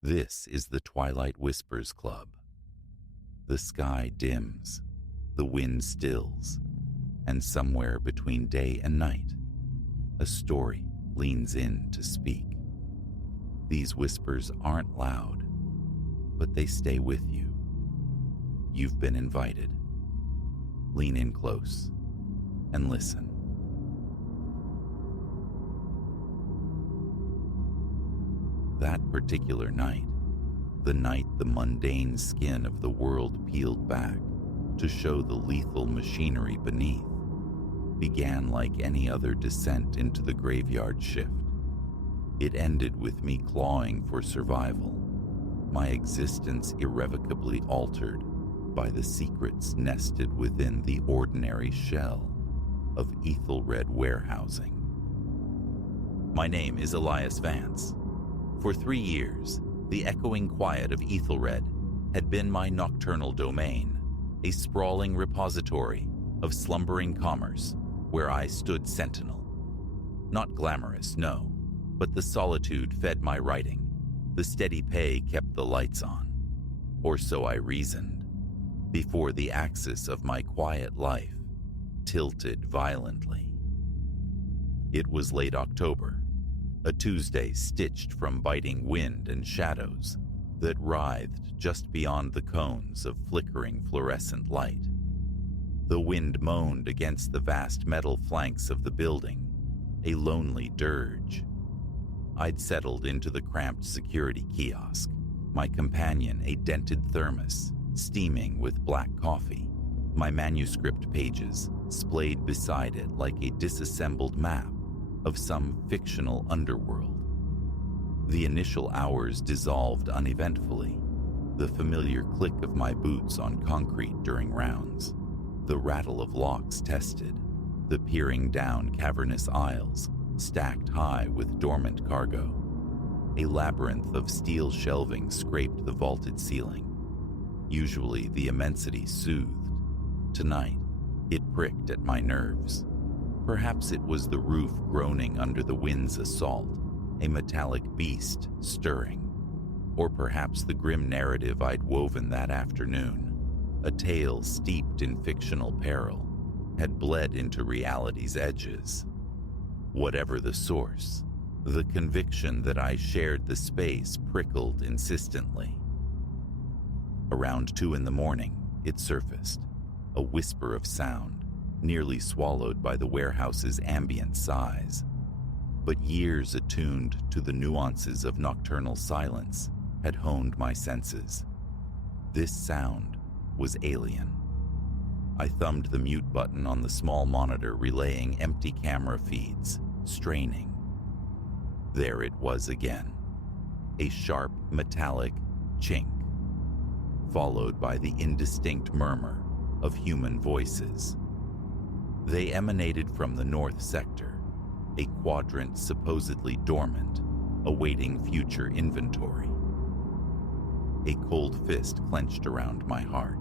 This is the Twilight Whispers Club. The sky dims, the wind stills, and somewhere between day and night, a story leans in to speak. These whispers aren't loud, but they stay with you. You've been invited. Lean in close and listen. That particular night, the night the mundane skin of the world peeled back to show the lethal machinery beneath, began like any other descent into the graveyard shift. It ended with me clawing for survival, my existence irrevocably altered by the secrets nested within the ordinary shell of Ethelred warehousing. My name is Elias Vance. For 3 years, the echoing quiet of Ethelred had been my nocturnal domain, a sprawling repository of slumbering commerce where I stood sentinel. Not glamorous, no, but the solitude fed my writing, the steady pay kept the lights on. Or so I reasoned, before the axis of my quiet life tilted violently. It was late October, a Tuesday stitched from biting wind and shadows that writhed just beyond the cones of flickering fluorescent light. The wind moaned against the vast metal flanks of the building, a lonely dirge. I'd settled into the cramped security kiosk, my companion a dented thermos, steaming with black coffee, my manuscript pages splayed beside it like a disassembled map of some fictional underworld. The initial hours dissolved uneventfully, the familiar click of my boots on concrete during rounds, the rattle of locks tested, the peering down cavernous aisles stacked high with dormant cargo. A labyrinth of steel shelving scraped the vaulted ceiling. Usually the immensity soothed. Tonight, it pricked at my nerves. Perhaps it was the roof groaning under the wind's assault, a metallic beast stirring. Or perhaps the grim narrative I'd woven that afternoon, a tale steeped in fictional peril, had bled into reality's edges. Whatever the source, the conviction that I shared the space prickled insistently. Around 2 a.m, it surfaced, a whisper of sound, nearly swallowed by the warehouse's ambient sighs. But years attuned to the nuances of nocturnal silence had honed my senses. This sound was alien. I thumbed the mute button on the small monitor relaying empty camera feeds, straining. There it was again, a sharp metallic chink, followed by the indistinct murmur of human voices. They emanated from the north sector, a quadrant supposedly dormant, awaiting future inventory. A cold fist clenched around my heart.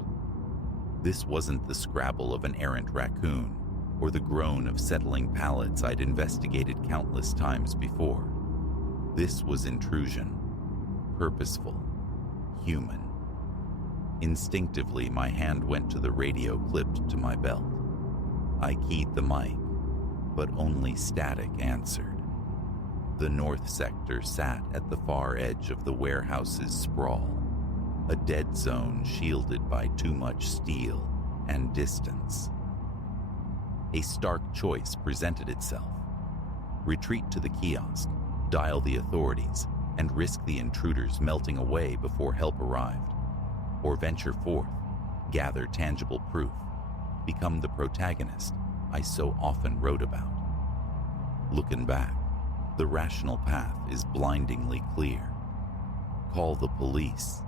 This wasn't the scrabble of an errant raccoon or the groan of settling pallets I'd investigated countless times before. This was intrusion, purposeful, human. Instinctively, my hand went to the radio clipped to my belt. I keyed the mic, but only static answered. The north sector sat at the far edge of the warehouse's sprawl, a dead zone shielded by too much steel and distance. A stark choice presented itself. Retreat to the kiosk, dial the authorities, and risk the intruders melting away before help arrived. Or venture forth, gather tangible proof, become the protagonist I so often wrote about. Looking back, the rational path is blindingly clear. Call the police.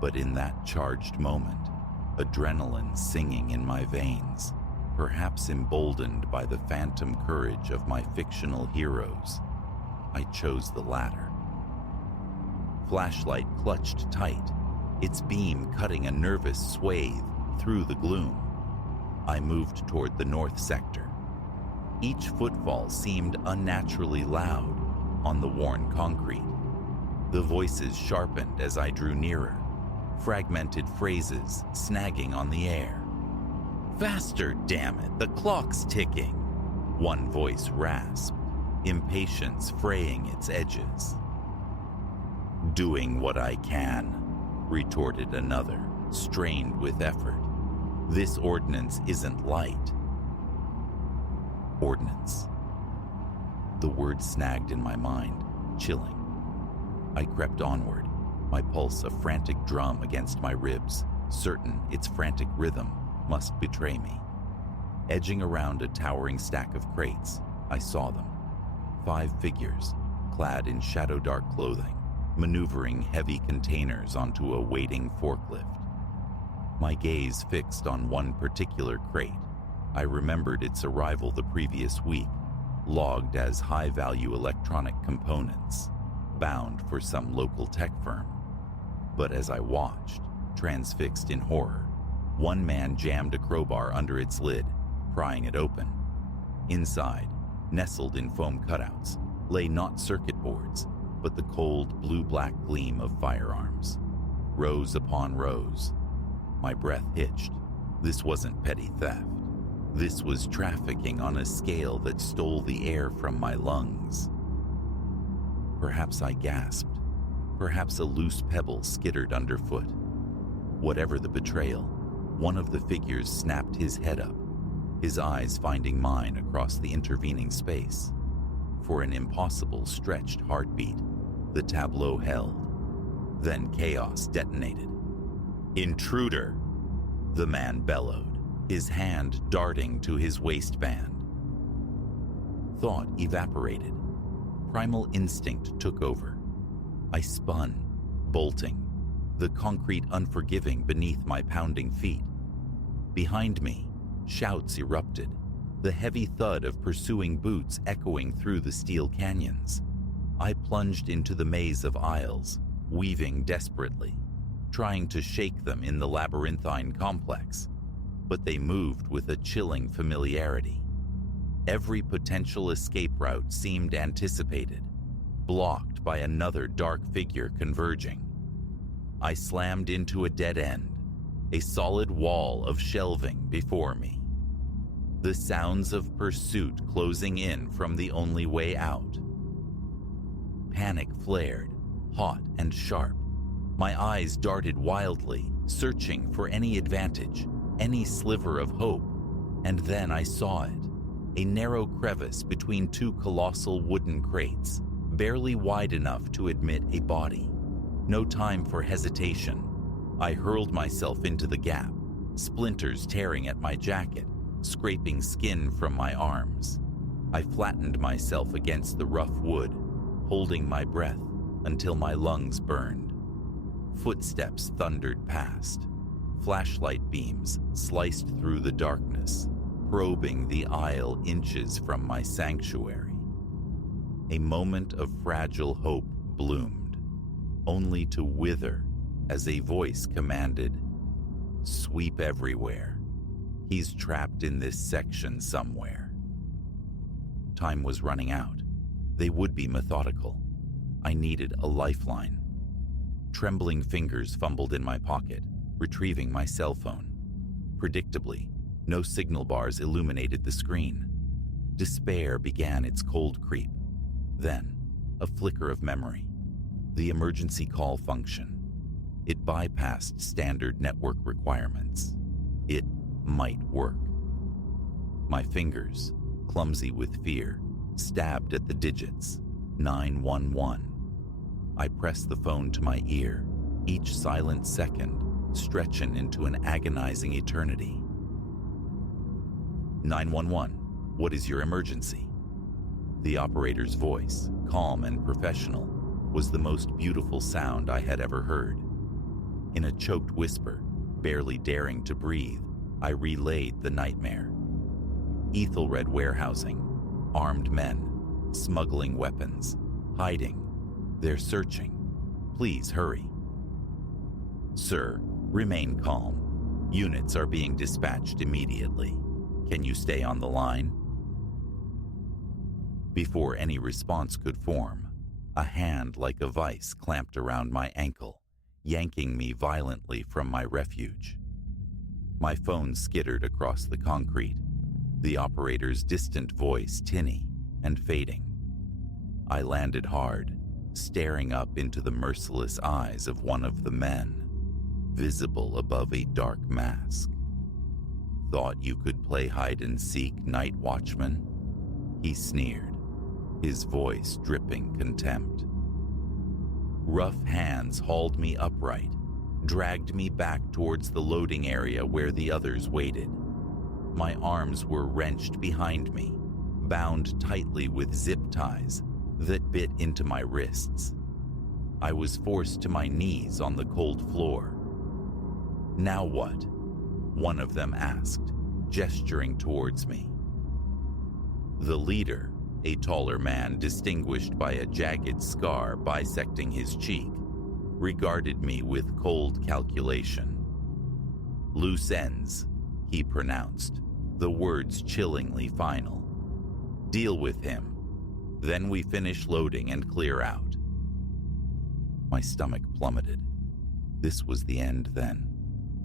But in that charged moment, adrenaline singing in my veins, perhaps emboldened by the phantom courage of my fictional heroes, I chose the latter. Flashlight clutched tight, its beam cutting a nervous swathe through the gloom. I moved toward the north sector. Each footfall seemed unnaturally loud on the worn concrete. The voices sharpened as I drew nearer, fragmented phrases snagging on the air. "Faster, damn it, the clock's ticking," one voice rasped, impatience fraying its edges. "Doing what I can," retorted another, strained with effort. "This ordnance isn't light." Ordnance. The word snagged in my mind, chilling. I crept onward, my pulse a frantic drum against my ribs, certain its frantic rhythm must betray me. Edging around a towering stack of crates, I saw them. 5 figures, clad in shadow-dark clothing, maneuvering heavy containers onto a waiting forklift. My gaze fixed on one particular crate. I remembered its arrival the previous week, logged as high-value electronic components, bound for some local tech firm. But as I watched, transfixed in horror, one man jammed a crowbar under its lid, prying it open. Inside, nestled in foam cutouts, lay not circuit boards, but the cold blue-black gleam of firearms. Rows upon rows. My breath hitched. This wasn't petty theft. This was trafficking on a scale that stole the air from my lungs. Perhaps I gasped. Perhaps a loose pebble skittered underfoot. Whatever the betrayal, one of the figures snapped his head up, his eyes finding mine across the intervening space. For an impossible stretched heartbeat, the tableau held. Then chaos detonated. "Intruder!" the man bellowed, his hand darting to his waistband. Thought evaporated. Primal instinct took over. I spun, bolting, the concrete unforgiving beneath my pounding feet. Behind me, shouts erupted, the heavy thud of pursuing boots echoing through the steel canyons. I plunged into the maze of aisles, weaving desperately, trying to shake them in the labyrinthine complex, but they moved with a chilling familiarity. Every potential escape route seemed anticipated, blocked by another dark figure converging. I slammed into a dead end, a solid wall of shelving before me. The sounds of pursuit closing in from the only way out. Panic flared, hot and sharp. My eyes darted wildly, searching for any advantage, any sliver of hope, and then I saw it. A narrow crevice between 2 colossal wooden crates, barely wide enough to admit a body. No time for hesitation. I hurled myself into the gap, splinters tearing at my jacket, scraping skin from my arms. I flattened myself against the rough wood, holding my breath until my lungs burned. Footsteps thundered past. Flashlight beams sliced through the darkness, probing the aisle inches from my sanctuary. A moment of fragile hope bloomed, only to wither as a voice commanded, "Sweep everywhere. He's trapped in this section somewhere." Time was running out. They would be methodical. I needed a lifeline. Trembling fingers fumbled in my pocket, retrieving my cell phone. Predictably, no signal bars illuminated the screen. Despair began its cold creep. Then, a flicker of memory. The emergency call function. It bypassed standard network requirements. It might work. My fingers, clumsy with fear, stabbed at the digits. 911. I pressed the phone to my ear, each silent second stretching into an agonizing eternity. 911, what is your emergency? The operator's voice, calm and professional, was the most beautiful sound I had ever heard. In a choked whisper, barely daring to breathe, I relayed the nightmare. Ethelred warehousing, armed men, smuggling weapons, hiding. They're searching. Please hurry. Sir, remain calm. Units are being dispatched immediately. Can you stay on the line? Before any response could form, A hand like a vice clamped around my ankle, yanking me violently from my refuge. My phone skittered across the concrete, the operator's distant voice tinny and fading. I landed hard, staring up into the merciless eyes of one of the men, visible above a dark mask. "Thought you could play hide-and-seek, night watchman?" He sneered, his voice dripping contempt. Rough hands hauled me upright, dragged me back towards the loading area where the others waited. My arms were wrenched behind me, bound tightly with zip ties that bit into my wrists. I was forced to my knees on the cold floor. "Now what?" one of them asked, gesturing towards me. The leader, a taller man distinguished by a jagged scar bisecting his cheek, regarded me with cold calculation. "Loose ends," he pronounced, the words chillingly final. "Deal with him. Then we finish loading and clear out." My stomach plummeted. This was the end then.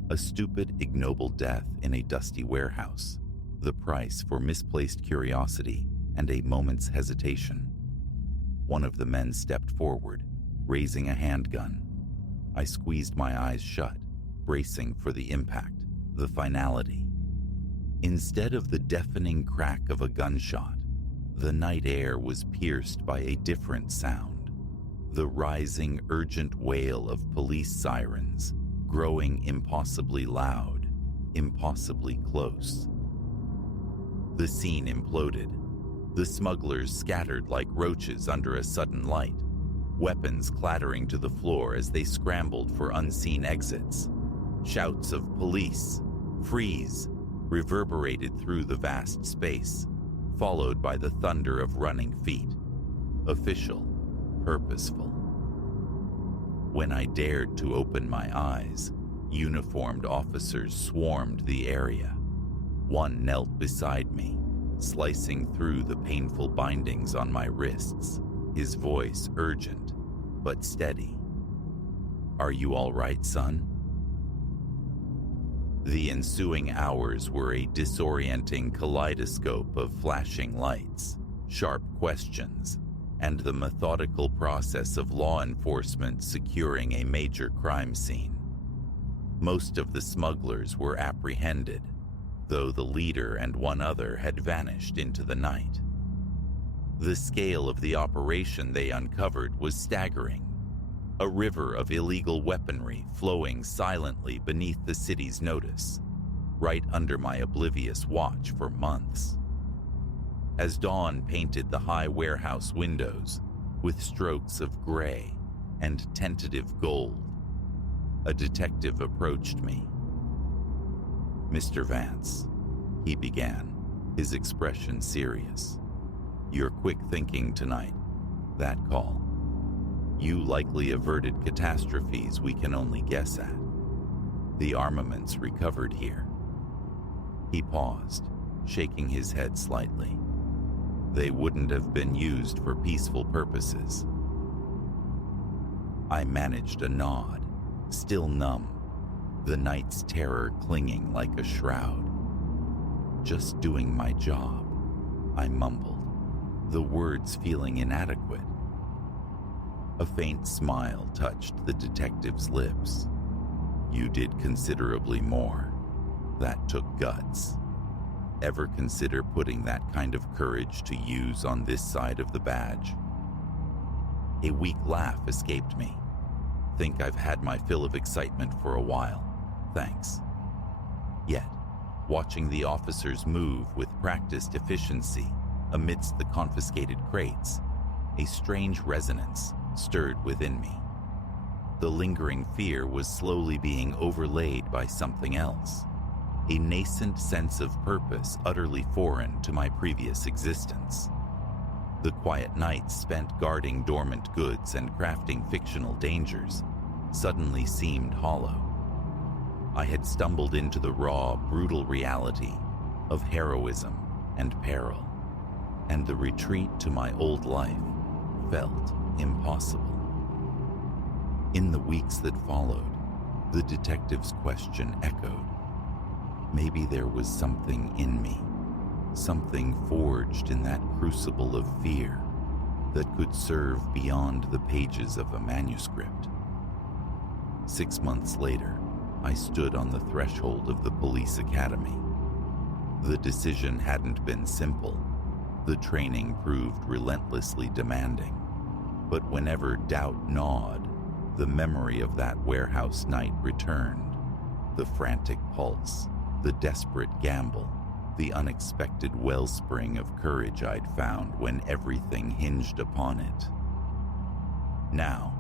A stupid, ignoble death in a dusty warehouse, the price for misplaced curiosity and a moment's hesitation. One of the men stepped forward, raising a handgun. I squeezed my eyes shut, bracing for the impact, the finality. Instead of the deafening crack of a gunshot, the night air was pierced by a different sound, the rising, urgent wail of police sirens, growing impossibly loud, impossibly close. The scene imploded. The smugglers scattered like roaches under a sudden light, weapons clattering to the floor as they scrambled for unseen exits. Shouts of "Police! Freeze!" reverberated through the vast space, followed by the thunder of running feet. Official, purposeful. When I dared to open my eyes, uniformed officers swarmed the area. One knelt beside me, slicing through the painful bindings on my wrists, his voice urgent but steady. "Are you all right, son?" The ensuing hours were a disorienting kaleidoscope of flashing lights, sharp questions, and the methodical process of law enforcement securing a major crime scene. Most of the smugglers were apprehended, though the leader and one other had vanished into the night. The scale of the operation they uncovered was staggering. A river of illegal weaponry flowing silently beneath the city's notice, right under my oblivious watch for months. As dawn painted the high warehouse windows with strokes of gray and tentative gold, a detective approached me. "Mr. Vance," he began, his expression serious. "You're quick thinking tonight. That call. You likely averted catastrophes we can only guess at. The armaments recovered here." He paused, shaking his head slightly. "They wouldn't have been used for peaceful purposes." I managed a nod, still numb, the night's terror clinging like a shroud. "Just doing my job," I mumbled, the words feeling inadequate. A faint smile touched the detective's lips. "You did considerably more. That took guts. Ever consider putting that kind of courage to use on this side of the badge?" A weak laugh escaped me. "Think I've had my fill of excitement for a while. Thanks." Yet, watching the officers move with practiced efficiency amidst the confiscated crates, a strange resonance stirred within me. The lingering fear was slowly being overlaid by something else, a nascent sense of purpose utterly foreign to my previous existence. The quiet nights spent guarding dormant goods and crafting fictional dangers suddenly seemed hollow. I had stumbled into the raw, brutal reality of heroism and peril, and the retreat to my old life felt impossible. In the weeks that followed, the detective's question echoed. Maybe there was something in me, something forged in that crucible of fear that could serve beyond the pages of a manuscript. 6 months later, I stood on the threshold of the police academy. The decision hadn't been simple. The training proved relentlessly demanding. But whenever doubt gnawed, the memory of that warehouse night returned. The frantic pulse, the desperate gamble, the unexpected wellspring of courage I'd found when everything hinged upon it. Now,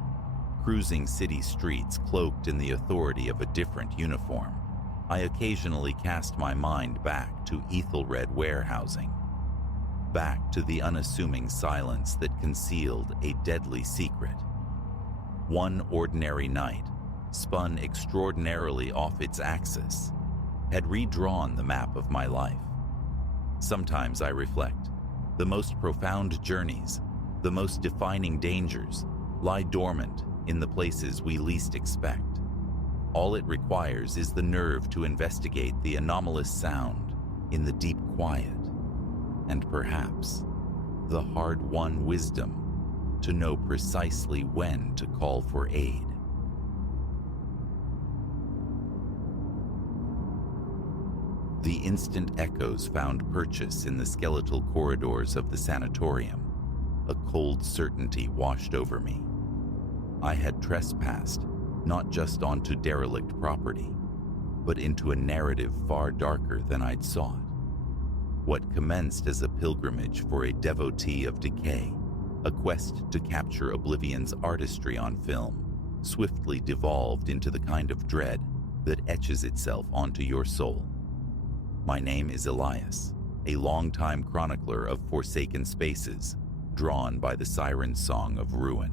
cruising city streets cloaked in the authority of a different uniform, I occasionally cast my mind back to Ethelred warehousing, back to the unassuming silence that concealed a deadly secret. One ordinary night, spun extraordinarily off its axis, had redrawn the map of my life. Sometimes I reflect, the most profound journeys, the most defining dangers, lie dormant in the places we least expect. All it requires is the nerve to investigate the anomalous sound in the deep quiet, and perhaps the hard-won wisdom to know precisely when to call for aid. The instant echoes found purchase in the skeletal corridors of the sanatorium. A cold certainty washed over me. I had trespassed not just onto derelict property, but into a narrative far darker than I'd sought. What commenced as a pilgrimage for a devotee of decay, a quest to capture oblivion's artistry on film, swiftly devolved into the kind of dread that etches itself onto your soul. My name is Elias, a longtime chronicler of forsaken spaces, drawn by the siren song of ruin.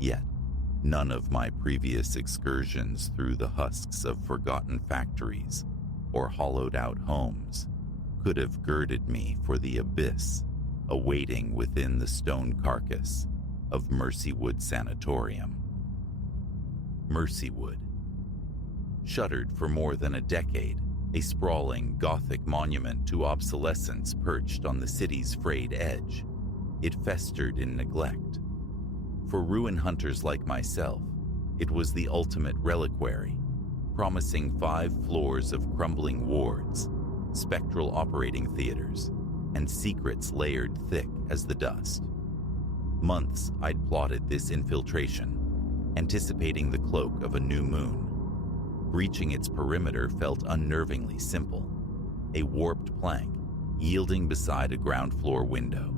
Yet, none of my previous excursions through the husks of forgotten factories or hollowed-out homes could have girded me for the abyss awaiting within the stone carcass of Mercywood Sanatorium. Mercywood. Shuttered for more than a decade, a sprawling Gothic monument to obsolescence perched on the city's frayed edge, it festered in neglect. For ruin hunters like myself, it was the ultimate reliquary, promising 5 floors of crumbling wards, spectral operating theaters, and secrets layered thick as the dust. Months I'd plotted this infiltration, anticipating the cloak of a new moon. Breaching its perimeter felt unnervingly simple. A warped plank, yielding beside a ground-floor window.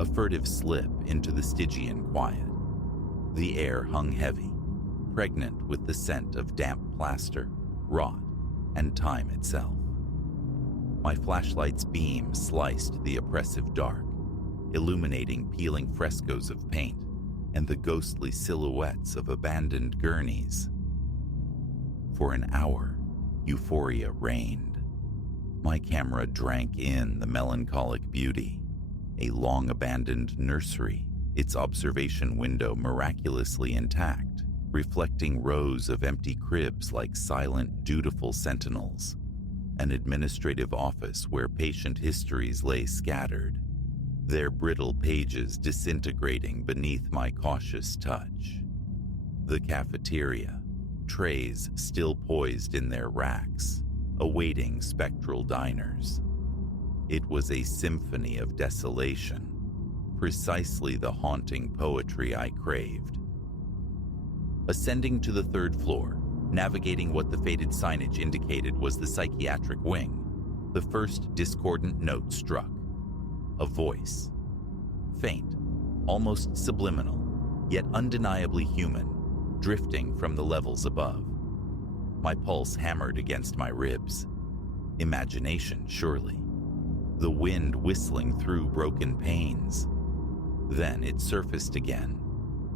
A furtive slip into the Stygian quiet. The air hung heavy, pregnant with the scent of damp plaster, rot, and time itself. My flashlight's beam sliced the oppressive dark, illuminating peeling frescoes of paint and the ghostly silhouettes of abandoned gurneys. For an hour, euphoria reigned. My camera drank in the melancholic beauty. A long-abandoned nursery, its observation window miraculously intact, reflecting rows of empty cribs like silent, dutiful sentinels. An administrative office where patient histories lay scattered, their brittle pages disintegrating beneath my cautious touch. The cafeteria, trays still poised in their racks, awaiting spectral diners. It was a symphony of desolation, precisely the haunting poetry I craved. Ascending to the 3rd floor, navigating what the faded signage indicated was the psychiatric wing, the first discordant note struck. A voice. Faint, almost subliminal, yet undeniably human, drifting from the levels above. My pulse hammered against my ribs. Imagination, surely. The wind whistling through broken panes. Then it surfaced again,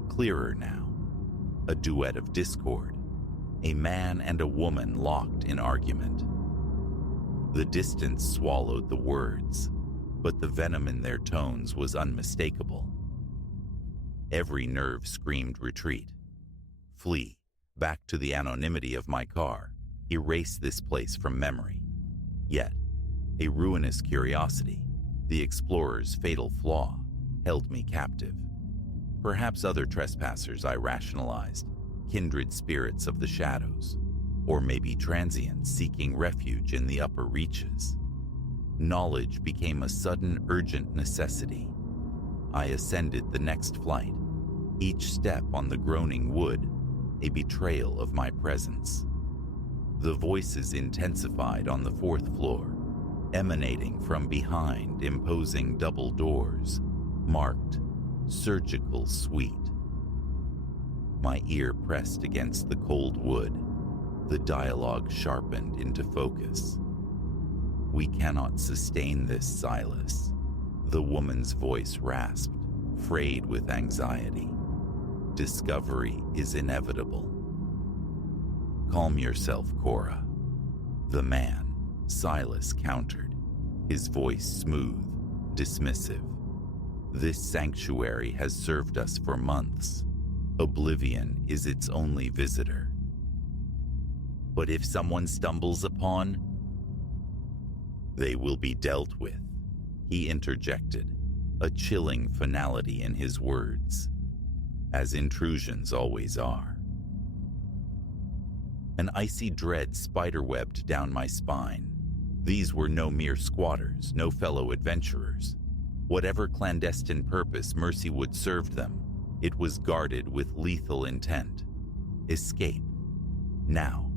clearer now. A duet of discord. A man and a woman locked in argument. The distance swallowed the words, but the venom in their tones was unmistakable. Every nerve screamed retreat. Flee, back to the anonymity of my car, erase this place from memory. Yet, a ruinous curiosity, the explorer's fatal flaw, held me captive. Perhaps other trespassers, I rationalized, kindred spirits of the shadows, or maybe transients seeking refuge in the upper reaches. Knowledge became a sudden, urgent necessity. I ascended the next flight, each step on the groaning wood a betrayal of my presence. The voices intensified on the fourth floor, emanating from behind imposing double doors, marked Surgical Suite. My ear pressed against the cold wood, the dialogue sharpened into focus. "We cannot sustain this, Silas," the woman's voice rasped, frayed with anxiety. "Discovery is inevitable." "Calm yourself, Cora," the man, Silas, countered, his voice smooth, dismissive. "This sanctuary has served us for months. Oblivion is its only visitor." "But if someone stumbles upon..." "They will be dealt with," he interjected, a chilling finality in his words, as intrusions always are. An icy dread spiderwebbed down my spine. These were no mere squatters, no fellow adventurers. Whatever clandestine purpose Mercywood served them, it was guarded with lethal intent. Escape. Now.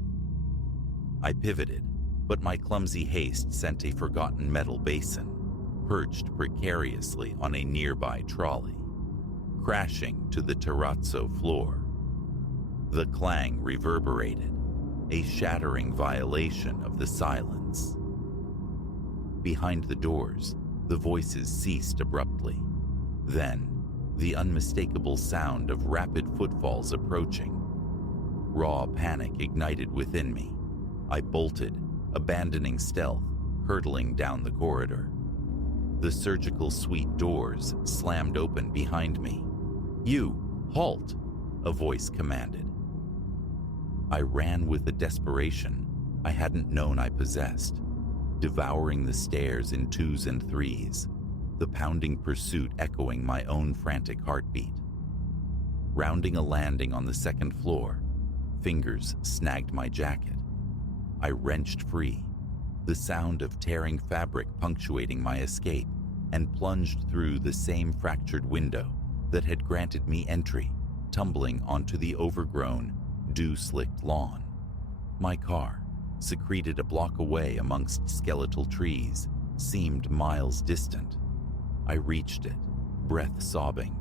I pivoted, but my clumsy haste sent a forgotten metal basin, perched precariously on a nearby trolley, crashing to the terrazzo floor. The clang reverberated, a shattering violation of the silence. Behind the doors, the voices ceased abruptly. Then, the unmistakable sound of rapid footfalls approaching. Raw panic ignited within me. I bolted, abandoning stealth, hurtling down the corridor. The surgical suite doors slammed open behind me. "You, halt!" a voice commanded. I ran with a desperation I hadn't known I possessed, devouring the stairs in twos and threes, the pounding pursuit echoing my own frantic heartbeat. Rounding a landing on the second floor, fingers snagged my jacket. I wrenched free, the sound of tearing fabric punctuating my escape, and plunged through the same fractured window that had granted me entry, tumbling onto the overgrown, dew-slicked lawn. My car, secreted a block away amongst skeletal trees, seemed miles distant. I reached it, breath sobbing,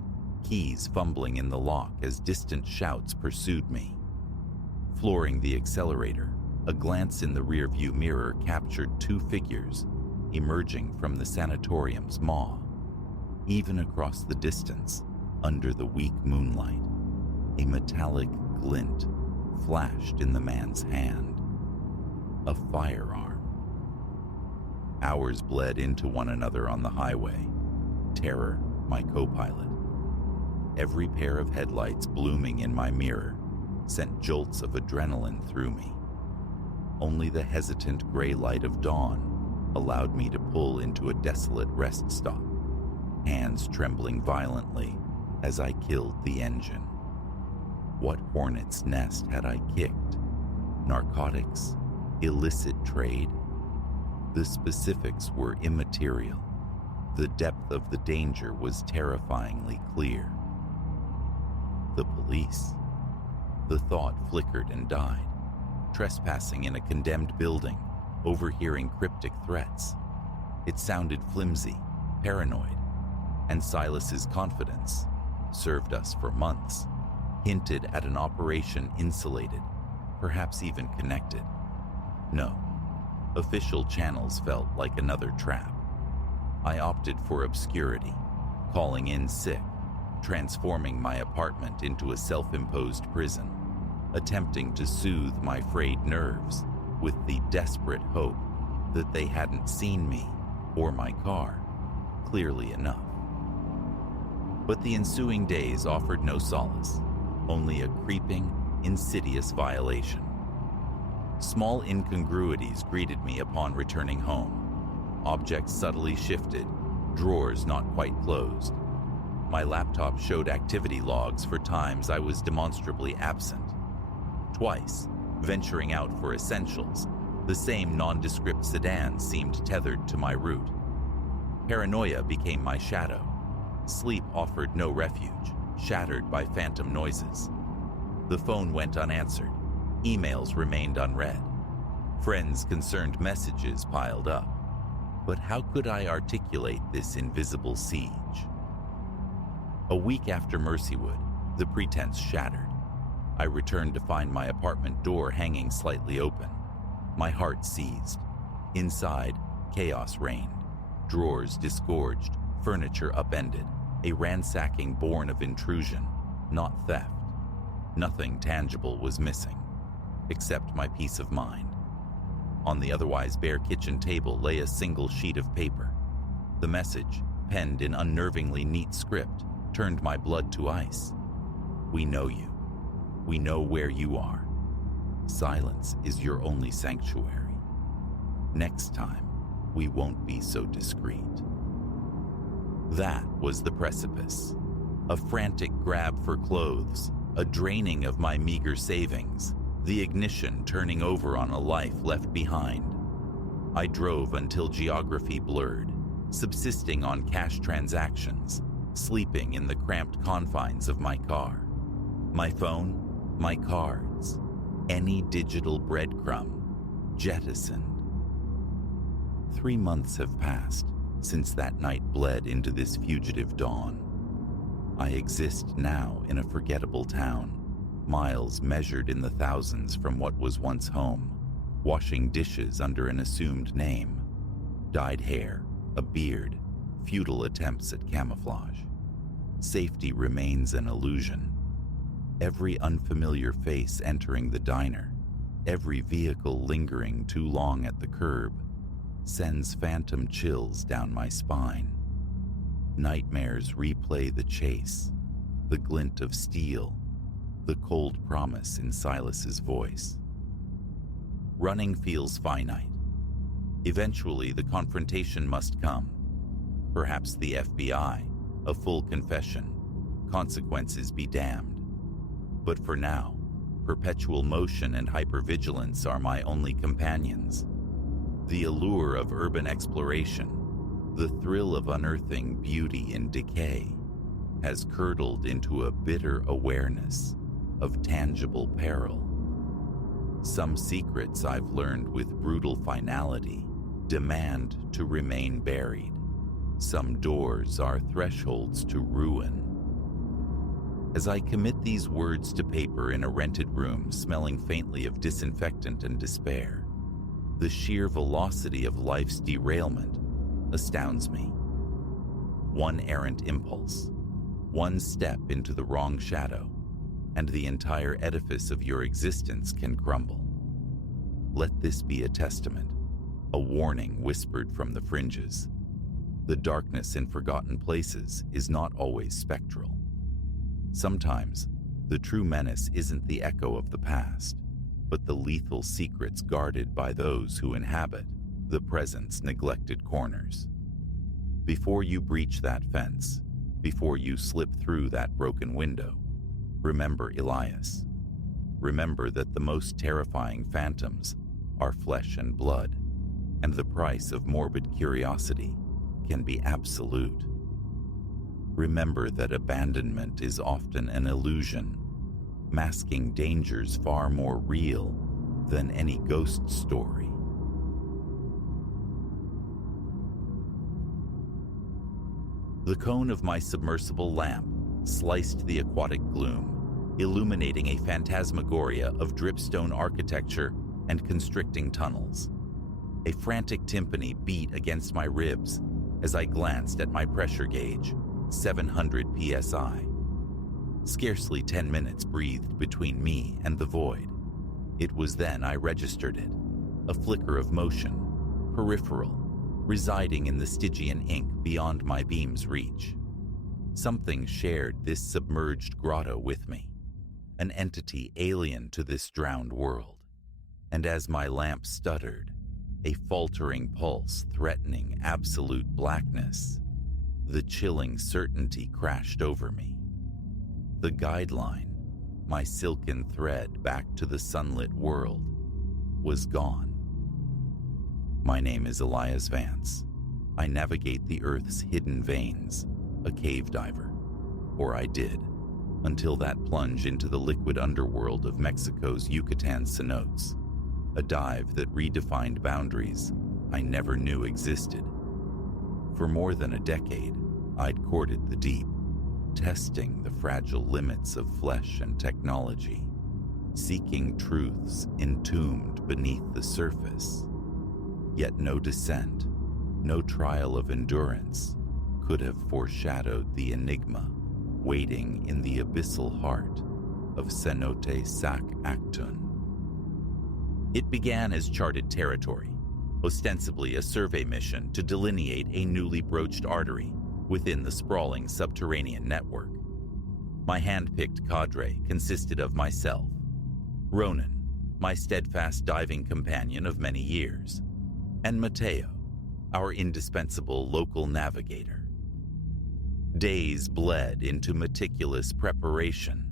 keys fumbling in the lock as distant shouts pursued me. Flooring the accelerator, a glance in the rearview mirror captured two figures emerging from the sanatorium's maw. Even across the distance, under the weak moonlight, a metallic glint flashed in the man's hand. A firearm. Hours bled into one another on the highway. Terror, my co-pilot. Every pair of headlights blooming in my mirror sent jolts of adrenaline through me. Only the hesitant gray light of dawn allowed me to pull into a desolate rest stop, hands trembling violently as I killed the engine. What hornet's nest had I kicked? Narcotics? Illicit trade? The specifics were immaterial. The depth of the danger was terrifyingly clear. The police? The thought flickered and died. Trespassing in a condemned building, overhearing cryptic threats. It sounded flimsy, paranoid, and Silas's confidence, served us for months, hinted at an operation insulated, perhaps even connected. No, official channels felt like another trap. I opted for obscurity, calling in sick, transforming my apartment into a self-imposed prison, attempting to soothe my frayed nerves with the desperate hope that they hadn't seen me or my car clearly enough. But the ensuing days offered no solace, only a creeping, insidious violation. Small incongruities greeted me upon returning home. Objects subtly shifted, drawers not quite closed. My laptop showed activity logs for times I was demonstrably absent. Twice, venturing out for essentials, the same nondescript sedan seemed tethered to my route. Paranoia became my shadow. Sleep offered no refuge, shattered by phantom noises. The phone went unanswered. Emails remained unread. Friends' concerned messages piled up. But how could I articulate this invisible siege? A week after Mercywood, the pretense shattered. I returned to find my apartment door hanging slightly open. My heart seized. Inside, chaos reigned. Drawers disgorged, furniture upended, a ransacking born of intrusion, not theft. Nothing tangible was missing, except my peace of mind. On the otherwise bare kitchen table lay a single sheet of paper. The message, penned in unnervingly neat script, turned my blood to ice. We know you. We know where you are. Silence is your only sanctuary. Next time, we won't be so discreet. That was the precipice. A frantic grab for clothes, a draining of my meager savings, the ignition turning over on a life left behind. I drove until geography blurred, subsisting on cash transactions, sleeping in the cramped confines of my car. My phone, my cards, any digital breadcrumb, jettisoned. 3 months have passed since that night bled into this fugitive dawn. I exist now in a forgettable town, miles measured in the thousands from what was once home, washing dishes under an assumed name, dyed hair, a beard, futile attempts at camouflage. Safety remains an illusion. Every unfamiliar face entering the diner, every vehicle lingering too long at the curb, sends phantom chills down my spine. Nightmares replay the chase, the glint of steel, the cold promise in Silas's voice. Running feels finite. Eventually, the confrontation must come. Perhaps the FBI, a full confession, consequences be damned. But for now, perpetual motion and hypervigilance are my only companions. The allure of urban exploration, the thrill of unearthing beauty in decay, has curdled into a bitter awareness of tangible peril. Some secrets I've learned with brutal finality demand to remain buried. Some doors are thresholds to ruin. As I commit these words to paper in a rented room smelling faintly of disinfectant and despair, the sheer velocity of life's derailment astounds me. One errant impulse, one step into the wrong shadow, and the entire edifice of your existence can crumble. Let this be a testament, a warning whispered from the fringes. The darkness in forgotten places is not always spectral. Sometimes, the true menace isn't the echo of the past, but the lethal secrets guarded by those who inhabit the present's neglected corners. Before you breach that fence, before you slip through that broken window, remember Elias. Remember that the most terrifying phantoms are flesh and blood, and the price of morbid curiosity can be absolute. Remember that abandonment is often an illusion, masking dangers far more real than any ghost story. The cone of my submersible lamp sliced the aquatic gloom, illuminating a phantasmagoria of dripstone architecture and constricting tunnels. A frantic timpani beat against my ribs as I glanced at my pressure gauge, 700 psi. Scarcely 10 minutes breathed between me and the void. It was then I registered it, a flicker of motion, peripheral, residing in the Stygian ink beyond my beam's reach. Something shared this submerged grotto with me, an entity alien to this drowned world. And as my lamp stuttered, a faltering pulse threatening absolute blackness, the chilling certainty crashed over me. The guideline, my silken thread back to the sunlit world, was gone. My name is Elias Vance. I navigate the Earth's hidden veins, a cave diver. Or I did, until that plunge into the liquid underworld of Mexico's Yucatan cenotes, a dive that redefined boundaries I never knew existed. For more than a decade, I'd courted the deep, testing the fragile limits of flesh and technology, seeking truths entombed beneath the surface. Yet no descent, no trial of endurance could have foreshadowed the enigma waiting in the abyssal heart of Cenote Sac Actun. It began as charted territory, ostensibly a survey mission to delineate a newly broached artery within the sprawling subterranean network. My hand-picked cadre consisted of myself, Ronan, my steadfast diving companion of many years, and Mateo, our indispensable local navigator. Days bled into meticulous preparation,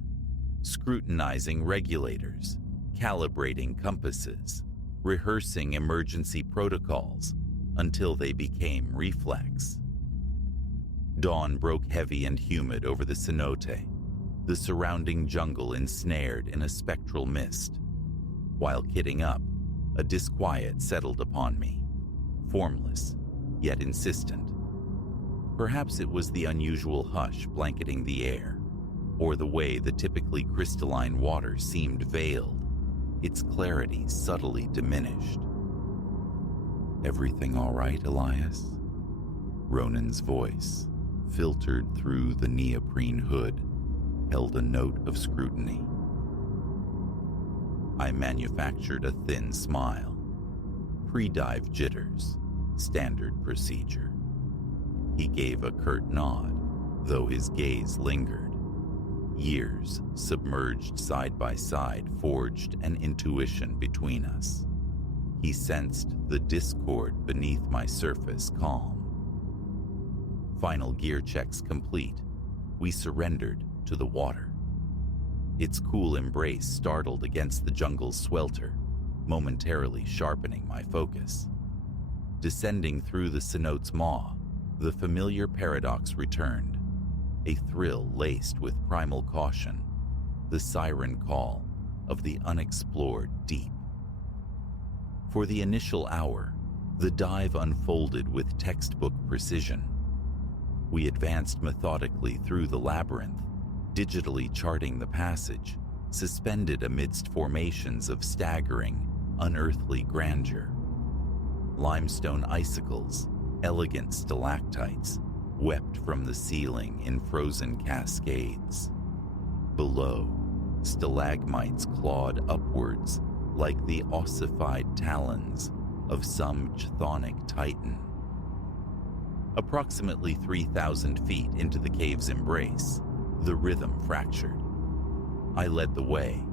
scrutinizing regulators, calibrating compasses, rehearsing emergency protocols until they became reflex. Dawn broke heavy and humid over the cenote, the surrounding jungle ensnared in a spectral mist. While kitting up, a disquiet settled upon me, formless, yet insistent. Perhaps it was the unusual hush blanketing the air, or the way the typically crystalline water seemed veiled, its clarity subtly diminished. "Everything all right, Elias?" Ronan's voice, filtered through the neoprene hood, held a note of scrutiny. I manufactured a thin smile. Pre-dive jitters, standard procedure. He gave a curt nod, though his gaze lingered. Years, submerged side by side, forged an intuition between us. He sensed the discord beneath my surface calm. Final gear checks complete, we surrendered to the water. Its cool embrace startled against the jungle's swelter, momentarily sharpening my focus. Descending through the cenote's maw, the familiar paradox returned, a thrill laced with primal caution, the siren call of the unexplored deep. For the initial hour, the dive unfolded with textbook precision. We advanced methodically through the labyrinth, digitally charting the passage, suspended amidst formations of staggering, unearthly grandeur. Limestone icicles, elegant stalactites, wept from the ceiling in frozen cascades. Below, stalagmites clawed upwards like the ossified talons of some chthonic titan. Approximately 3,000 feet into the cave's embrace, the rhythm fractured. I led the way,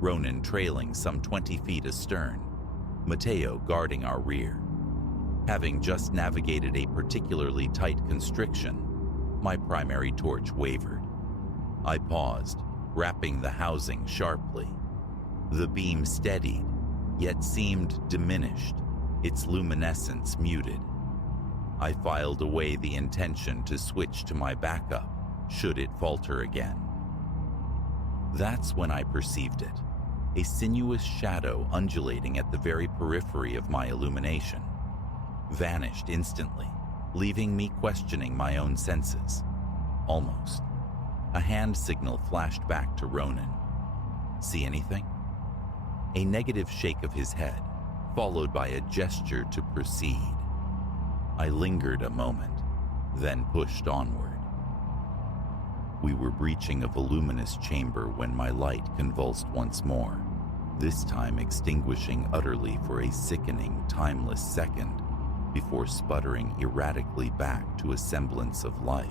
Ronan trailing some 20 feet astern, Mateo guarding our rear. Having just navigated a particularly tight constriction, my primary torch wavered. I paused, rapping the housing sharply. The beam steadied, yet seemed diminished, its luminescence muted. I filed away the intention to switch to my backup, should it falter again. That's when I perceived it, a sinuous shadow undulating at the very periphery of my illumination. Vanished instantly, leaving me questioning my own senses. Almost. A hand signal flashed back to Ronan. "See anything?" A negative shake of his head, followed by a gesture to proceed. I lingered a moment, then pushed onward. We were breaching a voluminous chamber when my light convulsed once more, this time extinguishing utterly for a sickening, timeless second before sputtering erratically back to a semblance of life.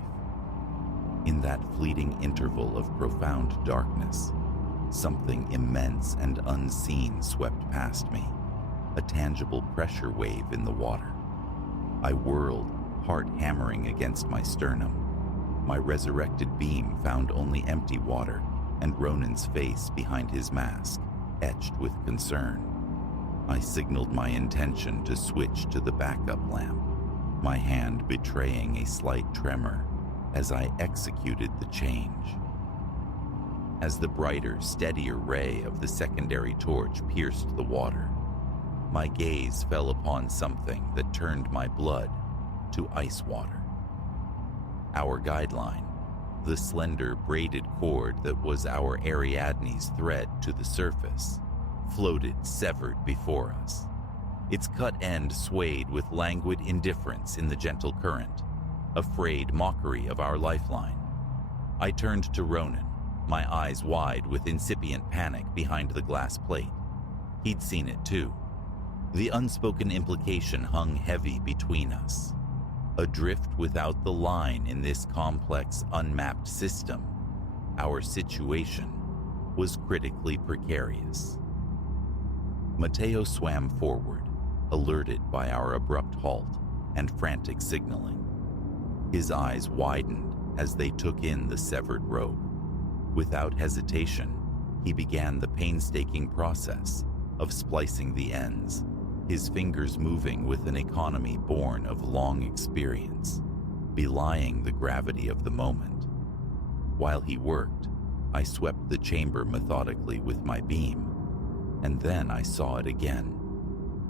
In that fleeting interval of profound darkness, something immense and unseen swept past me, a tangible pressure wave in the water. I whirled, heart hammering against my sternum. My resurrected beam found only empty water and Ronan's face behind his mask, etched with concern. I signaled my intention to switch to the backup lamp, my hand betraying a slight tremor as I executed the change. As the brighter, steadier ray of the secondary torch pierced the water, my gaze fell upon something that turned my blood to ice water. Our guideline, the slender braided cord that was our Ariadne's thread to the surface, floated severed before us. Its cut end swayed with languid indifference in the gentle current, a frayed mockery of our lifeline. I turned to Ronan, my eyes wide with incipient panic behind the glass plate. He'd seen it too. The unspoken implication hung heavy between us. Adrift without the line in this complex, unmapped system, our situation was critically precarious. Mateo swam forward, alerted by our abrupt halt and frantic signaling. His eyes widened as they took in the severed rope. Without hesitation, he began the painstaking process of splicing the ends, his fingers moving with an economy born of long experience, belying the gravity of the moment. While he worked, I swept the chamber methodically with my beam, and then I saw it again,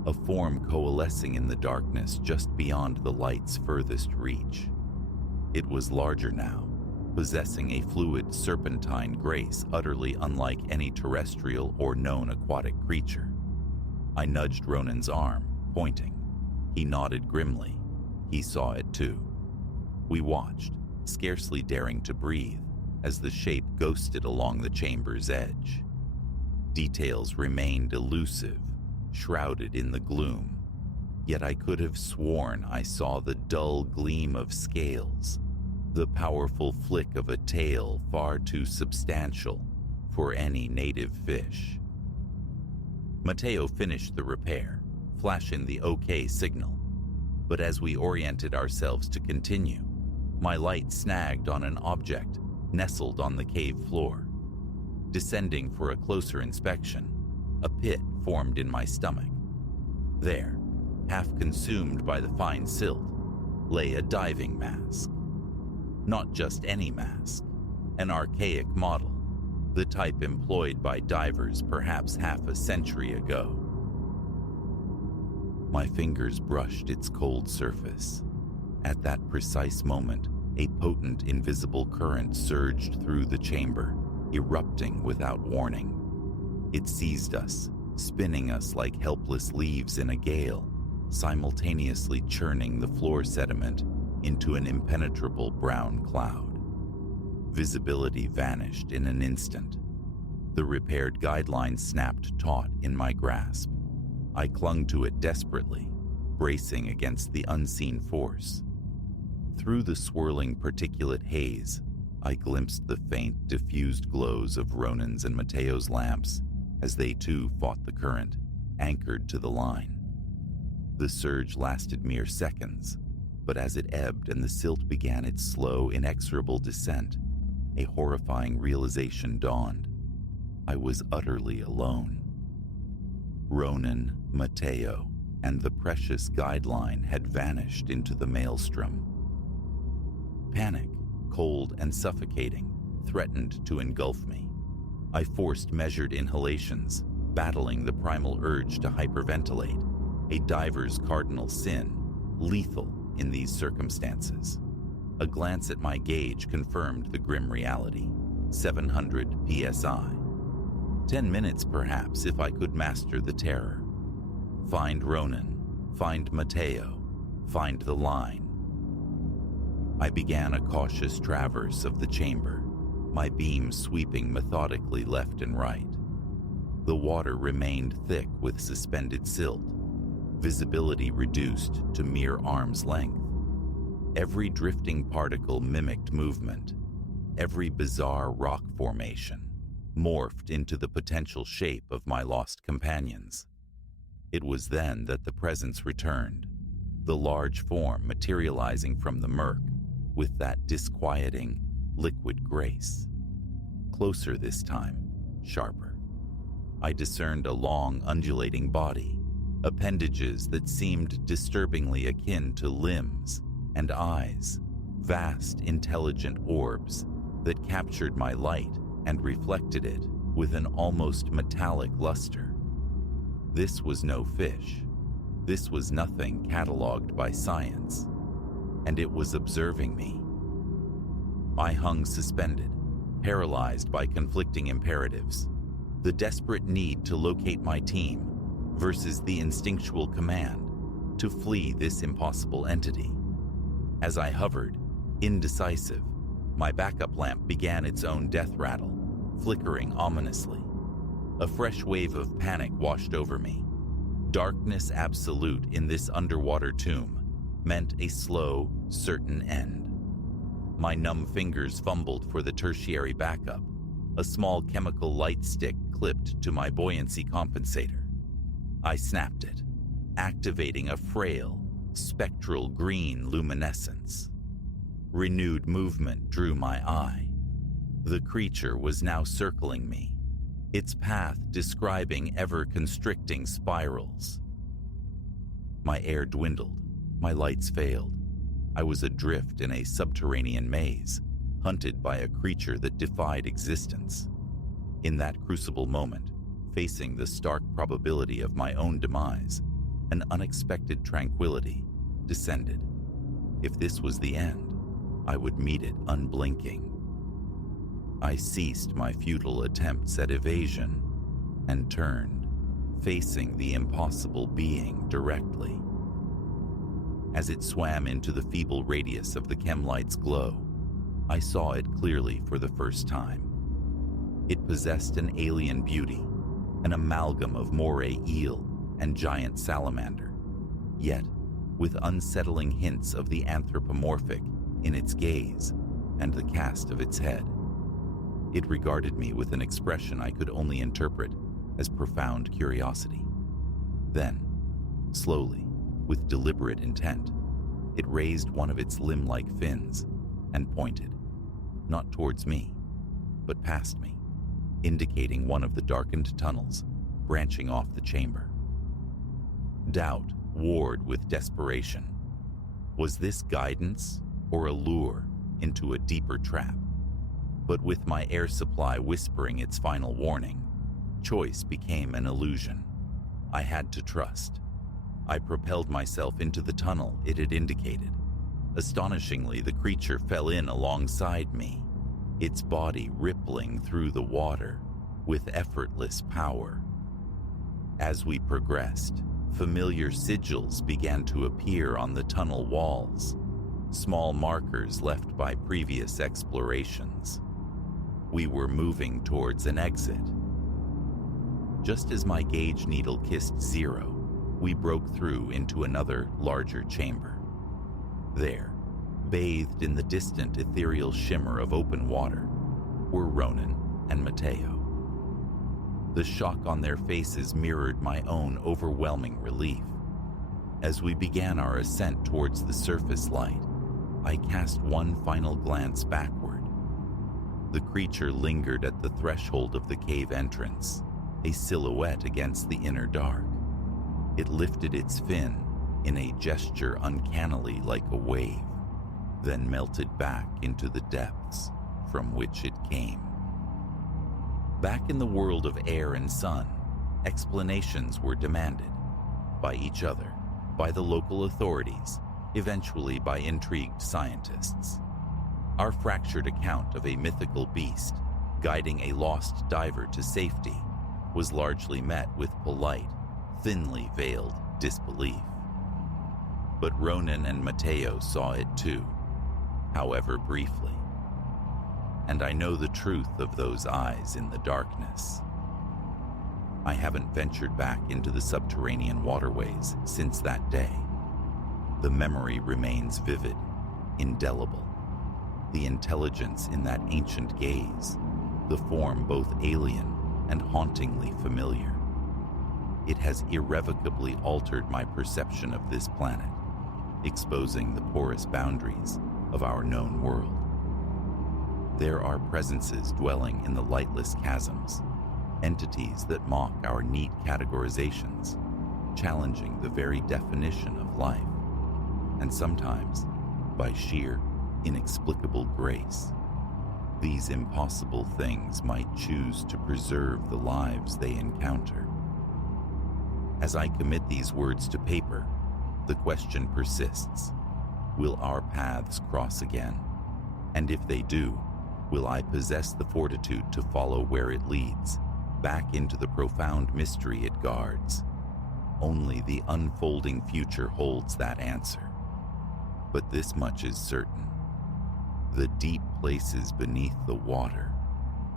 a form coalescing in the darkness just beyond the light's furthest reach. It was larger now, possessing a fluid serpentine grace utterly unlike any terrestrial or known aquatic creature. I nudged Ronan's arm, pointing. He nodded grimly. He saw it too. We watched, scarcely daring to breathe, as the shape ghosted along the chamber's edge. Details remained elusive, shrouded in the gloom, yet I could have sworn I saw the dull gleam of scales, the powerful flick of a tail far too substantial for any native fish. Mateo finished the repair, flashing the OK signal, but as we oriented ourselves to continue, my light snagged on an object nestled on the cave floor. Descending for a closer inspection, a pit formed in my stomach. There, half consumed by the fine silt, lay a diving mask. Not just any mask, an archaic model, the type employed by divers perhaps half a century ago. My fingers brushed its cold surface. At that precise moment, a potent invisible current surged through the chamber, erupting without warning. It seized us, spinning us like helpless leaves in a gale, simultaneously churning the floor sediment into an impenetrable brown cloud. Visibility vanished in an instant. The repaired guideline snapped taut in my grasp. I clung to it desperately, bracing against the unseen force. Through the swirling particulate haze, I glimpsed the faint, diffused glows of Ronan's and Mateo's lamps as they too fought the current, anchored to the line. The surge lasted mere seconds, but as it ebbed and the silt began its slow, inexorable descent, a horrifying realization dawned. I was utterly alone. Ronan, Mateo, and the precious guideline had vanished into the maelstrom. Panic, cold and suffocating, threatened to engulf me. I forced measured inhalations, battling the primal urge to hyperventilate, a diver's cardinal sin, lethal in these circumstances. A glance at my gauge confirmed the grim reality, 700 psi. 10 minutes perhaps if I could master the terror. Find Ronan, find Mateo, find the line. I began a cautious traverse of the chamber, my beam sweeping methodically left and right. The water remained thick with suspended silt, visibility reduced to mere arm's length. Every drifting particle mimicked movement, every bizarre rock formation morphed into the potential shape of my lost companions. It was then that the presence returned, the large form materializing from the murk with that disquieting, liquid grace. Closer this time, sharper. I discerned a long, undulating body, appendages that seemed disturbingly akin to limbs, and eyes, vast, intelligent orbs that captured my light and reflected it with an almost metallic luster. This was no fish. This was nothing cataloged by science, and it was observing me. I hung suspended, paralyzed by conflicting imperatives, the desperate need to locate my team versus the instinctual command to flee this impossible entity. As I hovered, indecisive, my backup lamp began its own death rattle, flickering ominously. A fresh wave of panic washed over me. Darkness absolute in this underwater tomb meant a slow, certain end. My numb fingers fumbled for the tertiary backup, a small chemical light stick clipped to my buoyancy compensator. I snapped it, activating a frail, spectral green luminescence. Renewed movement drew my eye. The creature was now circling me, its path describing ever-constricting spirals. My air dwindled, my lights failed. I was adrift in a subterranean maze, hunted by a creature that defied existence. In that crucible moment, facing the stark probability of my own demise, an unexpected tranquility descended. If this was the end, I would meet it unblinking. I ceased my futile attempts at evasion and turned, facing the impossible being directly. As it swam into the feeble radius of the chemlight's glow, I saw it clearly for the first time. It possessed an alien beauty, an amalgam of moray eel and giant salamander, yet with unsettling hints of the anthropomorphic in its gaze and the cast of its head. It regarded me with an expression I could only interpret as profound curiosity. Then, slowly, with deliberate intent, it raised one of its limb-like fins and pointed, not towards me, but past me, indicating one of the darkened tunnels branching off the chamber. Doubt warred with desperation. Was this guidance or a lure into a deeper trap? But with my air supply whispering its final warning, choice became an illusion. I had to trust. I propelled myself into the tunnel it had indicated. Astonishingly, the creature fell in alongside me, its body rippling through the water with effortless power. As we progressed, familiar sigils began to appear on the tunnel walls, small markers left by previous explorations. We were moving towards an exit. Just as my gauge needle kissed zero, we broke through into another, larger chamber. There, bathed in the distant ethereal shimmer of open water, were Ronan and Matteo. The shock on their faces mirrored my own overwhelming relief. As we began our ascent towards the surface light, I cast one final glance backward. The creature lingered at the threshold of the cave entrance, a silhouette against the inner dark. It lifted its fin in a gesture uncannily like a wave, then melted back into the depths from which it came. Back in the world of air and sun, explanations were demanded by each other, by the local authorities, eventually by intrigued scientists. Our fractured account of a mythical beast guiding a lost diver to safety was largely met with polite, thinly veiled disbelief. But Ronan and Matteo saw it too, however briefly. And I know the truth of those eyes in the darkness. I haven't ventured back into the subterranean waterways since that day. The memory remains vivid, indelible. The intelligence in that ancient gaze, the form both alien and hauntingly familiar. It has irrevocably altered my perception of this planet, exposing the porous boundaries of our known world. There are presences dwelling in the lightless chasms, entities that mock our neat categorizations, challenging the very definition of life, and sometimes, by sheer, inexplicable grace, these impossible things might choose to preserve the lives they encounter. As I commit these words to paper, the question persists: will our paths cross again? And if they do, will I possess the fortitude to follow where it leads, back into the profound mystery it guards? Only the unfolding future holds that answer. But this much is certain: the deep places beneath the water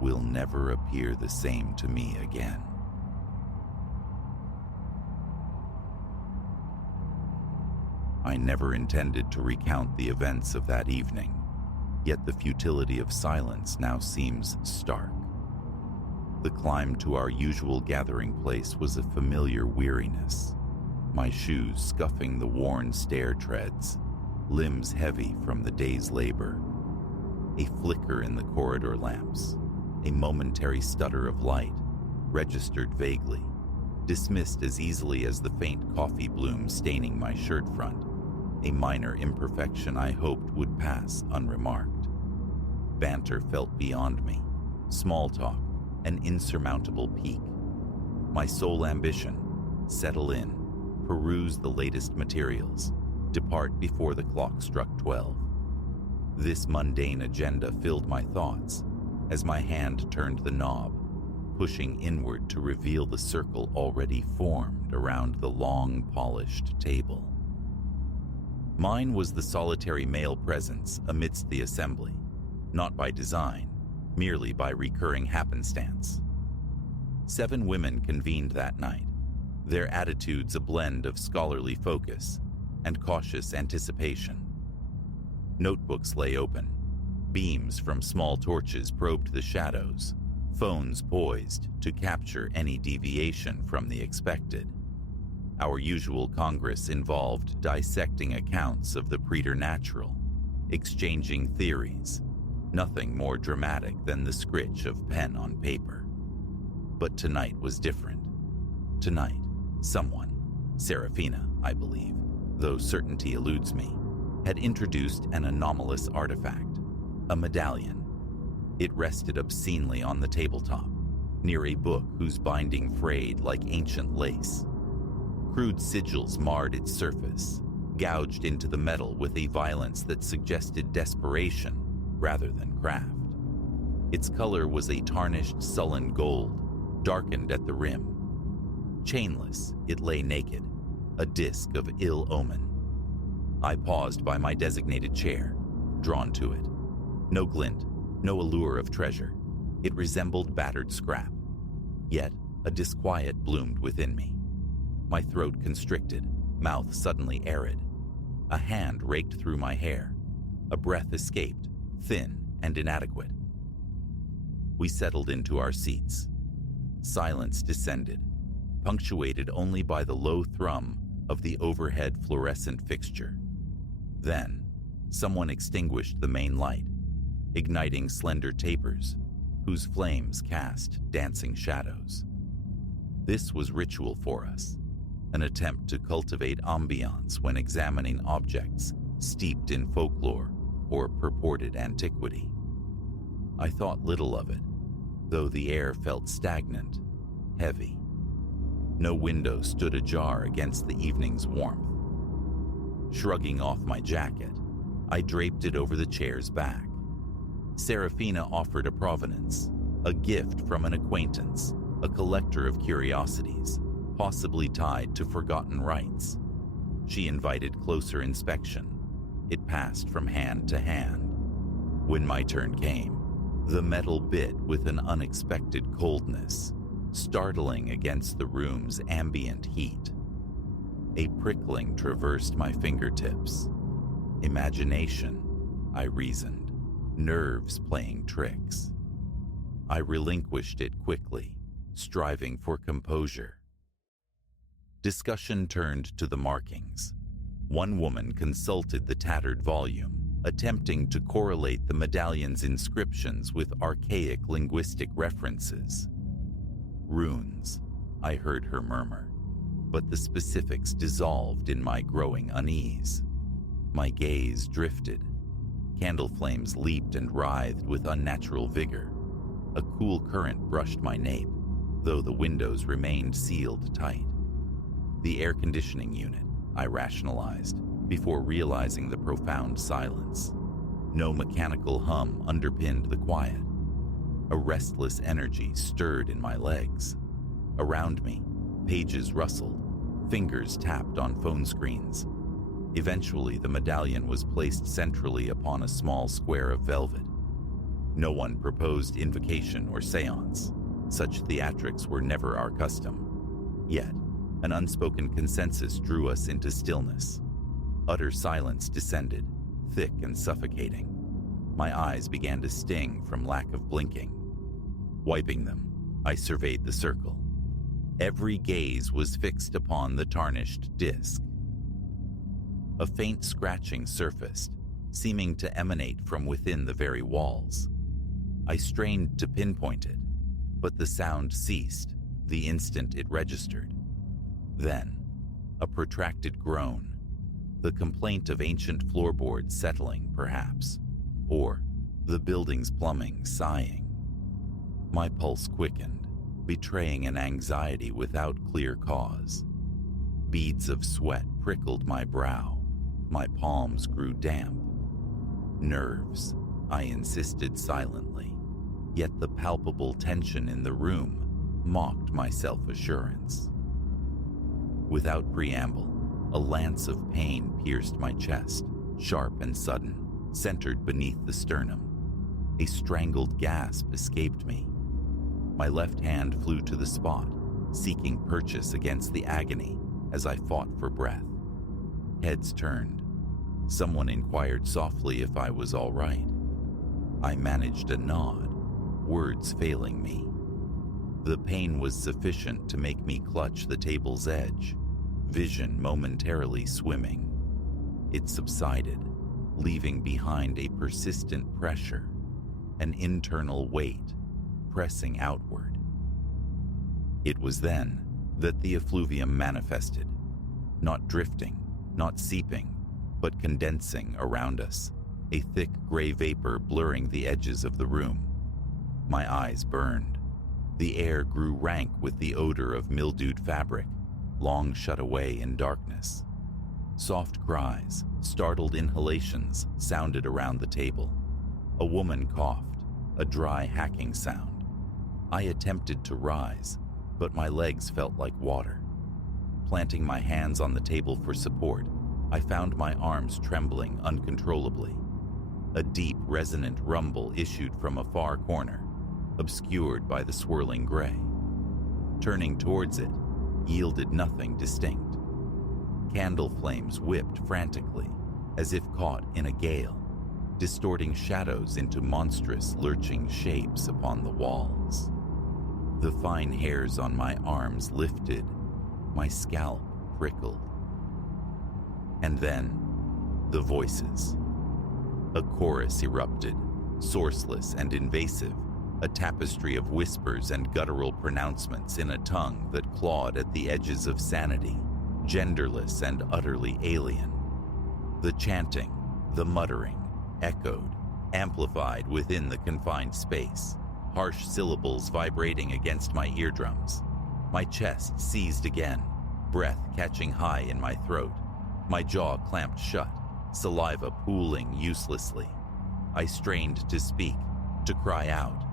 will never appear the same to me again. I never intended to recount the events of that evening, yet the futility of silence now seems stark. The climb to our usual gathering place was a familiar weariness, my shoes scuffing the worn stair treads, limbs heavy from the day's labor. A flicker in the corridor lamps, a momentary stutter of light, registered vaguely, dismissed as easily as the faint coffee bloom staining my shirt front, a minor imperfection I hoped would pass unremarked. Banter felt beyond me, small talk, an insurmountable peak. My sole ambition: settle in, peruse the latest materials, depart before the clock struck 12. This mundane agenda filled my thoughts as my hand turned the knob, pushing inward to reveal the circle already formed around the long, polished table. Mine was the solitary male presence amidst the assembly, not by design, merely by recurring happenstance. 7 women convened that night, their attitudes a blend of scholarly focus and cautious anticipation. Notebooks lay open, beams from small torches probed the shadows, phones poised to capture any deviation from the expected. Our usual congress involved dissecting accounts of the preternatural, exchanging theories, nothing more dramatic than the scritch of pen on paper. But tonight was different. Tonight, someone, Serafina, I believe, though certainty eludes me, had introduced an anomalous artifact, a medallion. It rested obscenely on the tabletop, near a book whose binding frayed like ancient lace. Crude sigils marred its surface, gouged into the metal with a violence that suggested desperation rather than craft. Its color was a tarnished, sullen gold, darkened at the rim. Chainless, it lay naked, a disk of ill omen. I paused by my designated chair, drawn to it. No glint, no allure of treasure. It resembled battered scrap. Yet a disquiet bloomed within me. My throat constricted, mouth suddenly arid. A hand raked through my hair. A breath escaped, thin and inadequate. We settled into our seats. Silence descended, punctuated only by the low thrum of the overhead fluorescent fixture. Then, someone extinguished the main light, igniting slender tapers, whose flames cast dancing shadows. This was ritual for us, an attempt to cultivate ambiance when examining objects steeped in folklore or purported antiquity. I thought little of it, though the air felt stagnant, heavy. No window stood ajar against the evening's warmth. Shrugging off my jacket, I draped it over the chair's back. Serafina offered a provenance, a gift from an acquaintance, a collector of curiosities, possibly tied to forgotten rites. She invited closer inspection. It passed from hand to hand. When my turn came, the metal bit with an unexpected coldness, startling against the room's ambient heat. A prickling traversed my fingertips. Imagination, I reasoned. nerves playing tricks. I relinquished it quickly, striving for composure. Discussion turned to the markings. One woman consulted the tattered volume, attempting to correlate the medallion's inscriptions with archaic linguistic references. Runes, I heard her murmur, but the specifics dissolved in my growing unease. My gaze drifted. Candle flames leaped and writhed with unnatural vigor. A cool current brushed my nape, though the windows remained sealed tight. The air conditioning unit, I rationalized, before realizing the profound silence. No mechanical hum underpinned the quiet. A restless energy stirred in my legs. Around me, pages rustled, fingers tapped on phone screens. Eventually, the medallion was placed centrally upon a small square of velvet. No one proposed invocation or seance. Such theatrics were never our custom. Yet, an unspoken consensus drew us into stillness. Utter silence descended, thick and suffocating. My eyes began to sting from lack of blinking. Wiping them, I surveyed the circle. Every gaze was fixed upon the tarnished disc. A faint scratching surfaced, seeming to emanate from within the very walls. I strained to pinpoint it, but the sound ceased the instant it registered. Then, a protracted groan, the complaint of ancient floorboards settling, perhaps, or the building's plumbing sighing. My pulse quickened, betraying an anxiety without clear cause. Beads of sweat prickled my brow. My palms grew damp. Nerves, I insisted silently, yet the palpable tension in the room mocked my self-assurance. Without preamble, a lance of pain pierced my chest, sharp and sudden, centered beneath the sternum. A strangled gasp escaped me. My left hand flew to the spot, seeking purchase against the agony as I fought for breath. Heads turned. Someone inquired softly if I was all right. I managed a nod, words failing me. The pain was sufficient to make me clutch the table's edge, vision momentarily swimming. It subsided, leaving behind a persistent pressure, an internal weight pressing outward. It was then that the effluvium manifested, not drifting, not seeping, but condensing around us, a thick gray vapor blurring the edges of the room. My eyes burned. The air grew rank with the odor of mildewed fabric, long shut away in darkness. Soft cries, startled inhalations sounded around the table. A woman coughed, a dry hacking sound. I attempted to rise, but my legs felt like water. Planting my hands on the table for support, I found my arms trembling uncontrollably. A deep, resonant rumble issued from a far corner, obscured by the swirling gray. Turning towards it yielded nothing distinct. Candle flames whipped frantically, as if caught in a gale, distorting shadows into monstrous, lurching shapes upon the walls. The fine hairs on my arms lifted, my scalp prickled. And then, the voices. A chorus erupted, sourceless and invasive, a tapestry of whispers and guttural pronouncements in a tongue that clawed at the edges of sanity, genderless and utterly alien. The chanting, the muttering, echoed, amplified within the confined space, harsh syllables vibrating against my eardrums. My chest seized again, breath catching high in my throat. My jaw clamped shut, saliva pooling uselessly. I strained to speak, to cry out,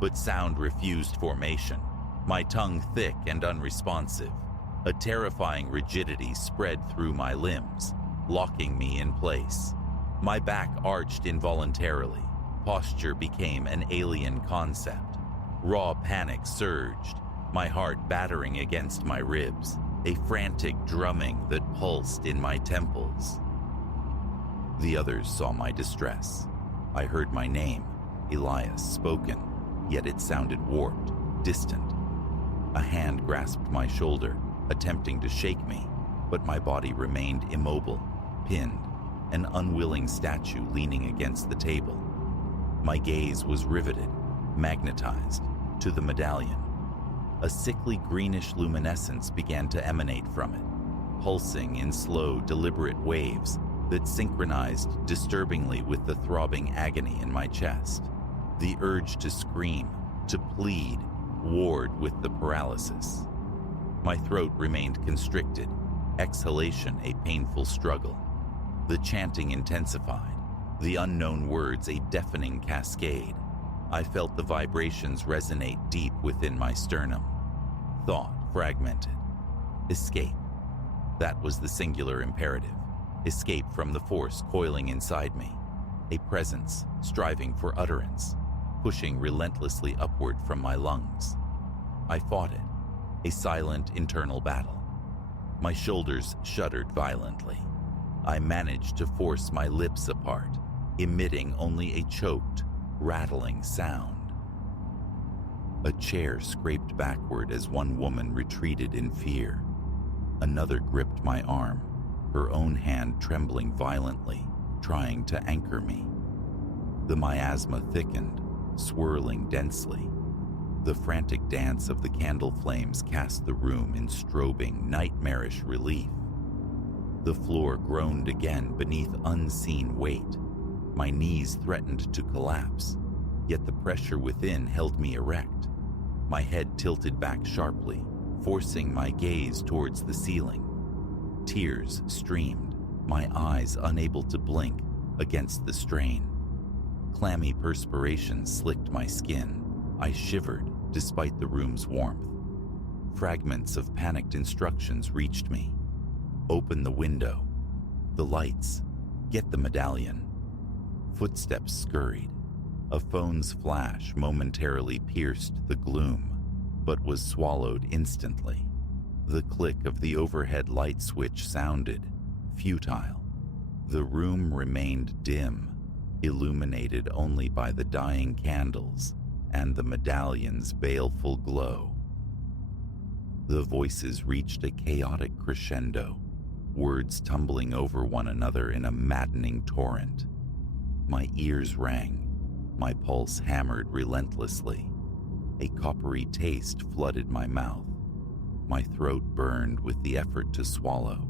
but sound refused formation, my tongue thick and unresponsive. A terrifying rigidity spread through my limbs, locking me in place. My back arched involuntarily. Posture became an alien concept. Raw panic surged, my heart battering against my ribs, a frantic drumming that pulsed in my temples. The others saw my distress. I heard my name, Elias, spoken, yet it sounded warped, distant. A hand grasped my shoulder, attempting to shake me, but my body remained immobile, pinned, an unwilling statue leaning against the table. My gaze was riveted, magnetized, to the medallion. A sickly greenish luminescence began to emanate from it, pulsing in slow, deliberate waves that synchronized disturbingly with the throbbing agony in my chest. The urge to scream, to plead, warred with the paralysis. My throat remained constricted, exhalation a painful struggle. The chanting intensified, the unknown words a deafening cascade. I felt the vibrations resonate deep within my sternum. Thought fragmented. Escape. That was the singular imperative. Escape from the force coiling inside me. A presence striving for utterance, pushing relentlessly upward from my lungs. I fought it, a silent internal battle. My shoulders shuddered violently. I managed to force my lips apart, emitting only a choked, rattling sound. A chair scraped backward as one woman retreated in fear. Another gripped my arm, her own hand trembling violently, trying to anchor me. The miasma thickened, swirling densely. The frantic dance of the candle flames cast the room in strobing, nightmarish relief. The floor groaned again beneath unseen weight. My knees threatened to collapse, yet the pressure within held me erect. My head tilted back sharply, forcing my gaze towards the ceiling. Tears streamed, my eyes unable to blink against the strain. Clammy perspiration slicked my skin. I shivered despite the room's warmth. Fragments of panicked instructions reached me. Open the window. The lights. Get the medallion. Footsteps scurried. A phone's flash momentarily pierced the gloom, but was swallowed instantly. The click of the overhead light switch sounded, futile. The room remained dim, illuminated only by the dying candles and the medallion's baleful glow. The voices reached a chaotic crescendo, words tumbling over one another in a maddening torrent. My ears rang, my pulse hammered relentlessly. A coppery taste flooded my mouth. My throat burned with the effort to swallow.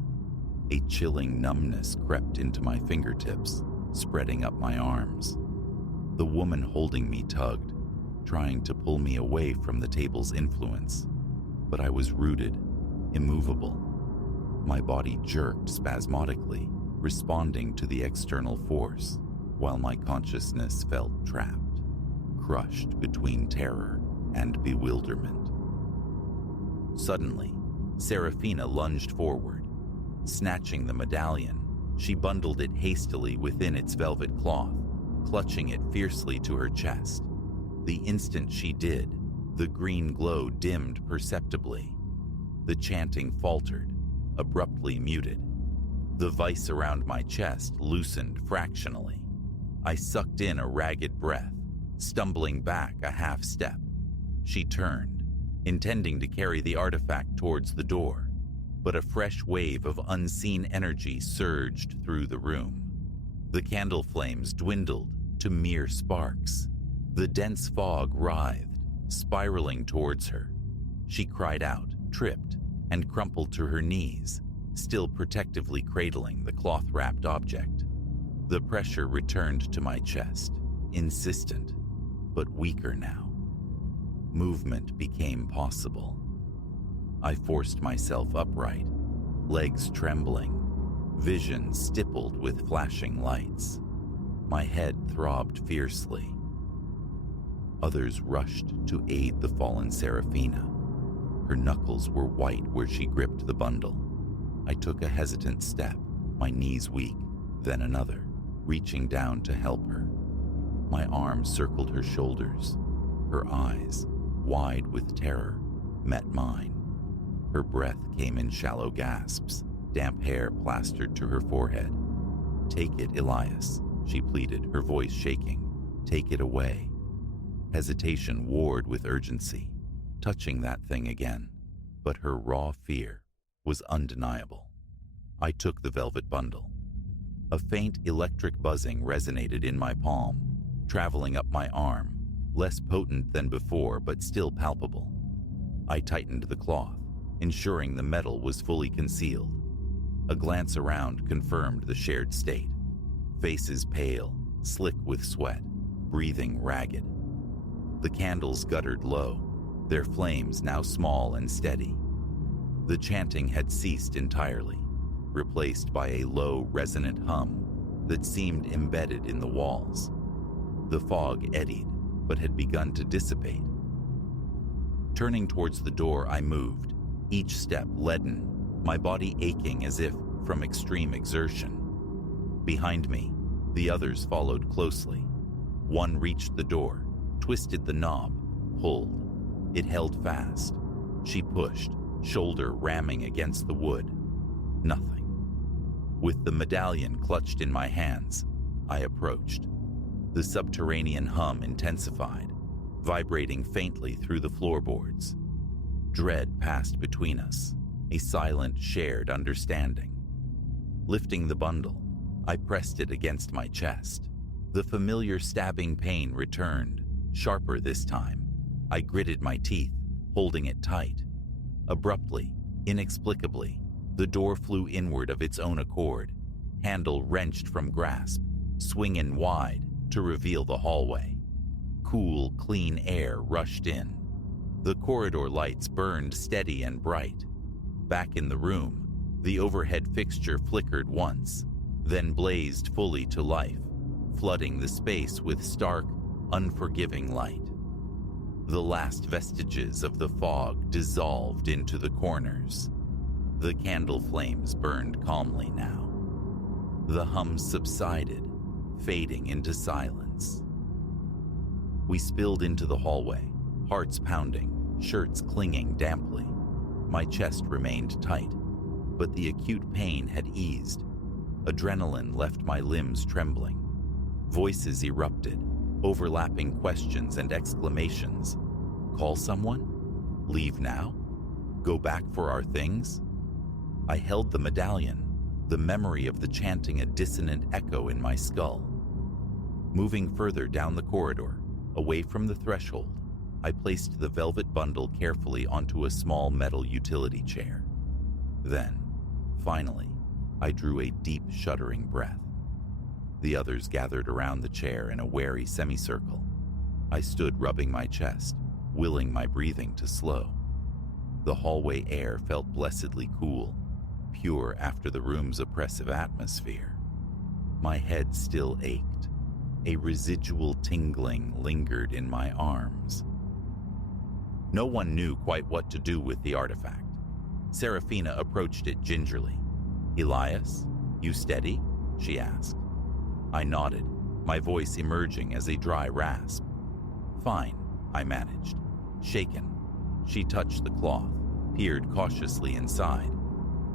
A chilling numbness crept into my fingertips, spreading up my arms. The woman holding me tugged, trying to pull me away from the table's influence, but I was rooted, immovable. My body jerked spasmodically, responding to the external force, while my consciousness felt trapped, crushed between terror and bewilderment. Suddenly, Serafina lunged forward. Snatching the medallion, she bundled it hastily within its velvet cloth, clutching it fiercely to her chest. The instant she did, the green glow dimmed perceptibly. The chanting faltered, abruptly muted. The vice around my chest loosened fractionally. I sucked in a ragged breath, stumbling back a half step. She turned, intending to carry the artifact towards the door, but a fresh wave of unseen energy surged through the room. The candle flames dwindled to mere sparks. The dense fog writhed, spiraling towards her. She cried out, tripped, and crumpled to her knees, still protectively cradling the cloth-wrapped object. The pressure returned to my chest, insistent, but weaker now. Movement became possible. I forced myself upright, legs trembling, vision stippled with flashing lights. My head throbbed fiercely. Others rushed to aid the fallen Serafina. Her knuckles were white where she gripped the bundle. I took a hesitant step, my knees weak, then another, reaching down to help her. My arm circled her shoulders. Her eyes, wide with terror, met mine. Her breath came in shallow gasps, damp hair plastered to her forehead. "Take it, Elias," she pleaded, her voice shaking. "Take it away." Hesitation warred with urgency, touching that thing again, but her raw fear was undeniable. I took the velvet bundle. A faint electric buzzing resonated in my palm, traveling up my arm, less potent than before but still palpable. I tightened the cloth, ensuring the metal was fully concealed. A glance around confirmed the shared state. Faces pale, slick with sweat, breathing ragged. The candles guttered low, their flames now small and steady. The chanting had ceased entirely, replaced by a low, resonant hum that seemed embedded in the walls. The fog eddied, but had begun to dissipate. Turning towards the door, I moved, each step leaden, my body aching as if from extreme exertion. Behind me, the others followed closely. One reached the door, twisted the knob, pulled. It held fast. She pushed, shoulder ramming against the wood. Nothing. With the medallion clutched in my hands, I approached. The subterranean hum intensified, vibrating faintly through the floorboards. Dread passed between us, a silent, shared understanding. Lifting the bundle, I pressed it against my chest. The familiar stabbing pain returned, sharper this time. I gritted my teeth, holding it tight. Abruptly, inexplicably, the door flew inward of its own accord, handle wrenched from grasp, swinging wide to reveal the hallway. Cool, clean air rushed in. The corridor lights burned steady and bright. Back in the room, the overhead fixture flickered once, then blazed fully to life, flooding the space with stark, unforgiving light. The last vestiges of the fog dissolved into the corners. The candle flames burned calmly now. The hum subsided, fading into silence. We spilled into the hallway, hearts pounding, shirts clinging damply. My chest remained tight, but the acute pain had eased. Adrenaline left my limbs trembling. Voices erupted, overlapping questions and exclamations. Call someone? Leave now? Go back for our things? I held the medallion, the memory of the chanting a dissonant echo in my skull. Moving further down the corridor, away from the threshold, I placed the velvet bundle carefully onto a small metal utility chair. Then, finally, I drew a deep, shuddering breath. The others gathered around the chair in a wary semicircle. I stood rubbing my chest, willing my breathing to slow. The hallway air felt blessedly cool, pure after the room's oppressive atmosphere. My head still ached. A residual tingling lingered in my arms. No one knew quite what to do with the artifact. Serafina approached it gingerly. "Elias, you steady?" she asked. I nodded, my voice emerging as a dry rasp. "Fine," I managed. Shaken, she touched the cloth, peered cautiously inside.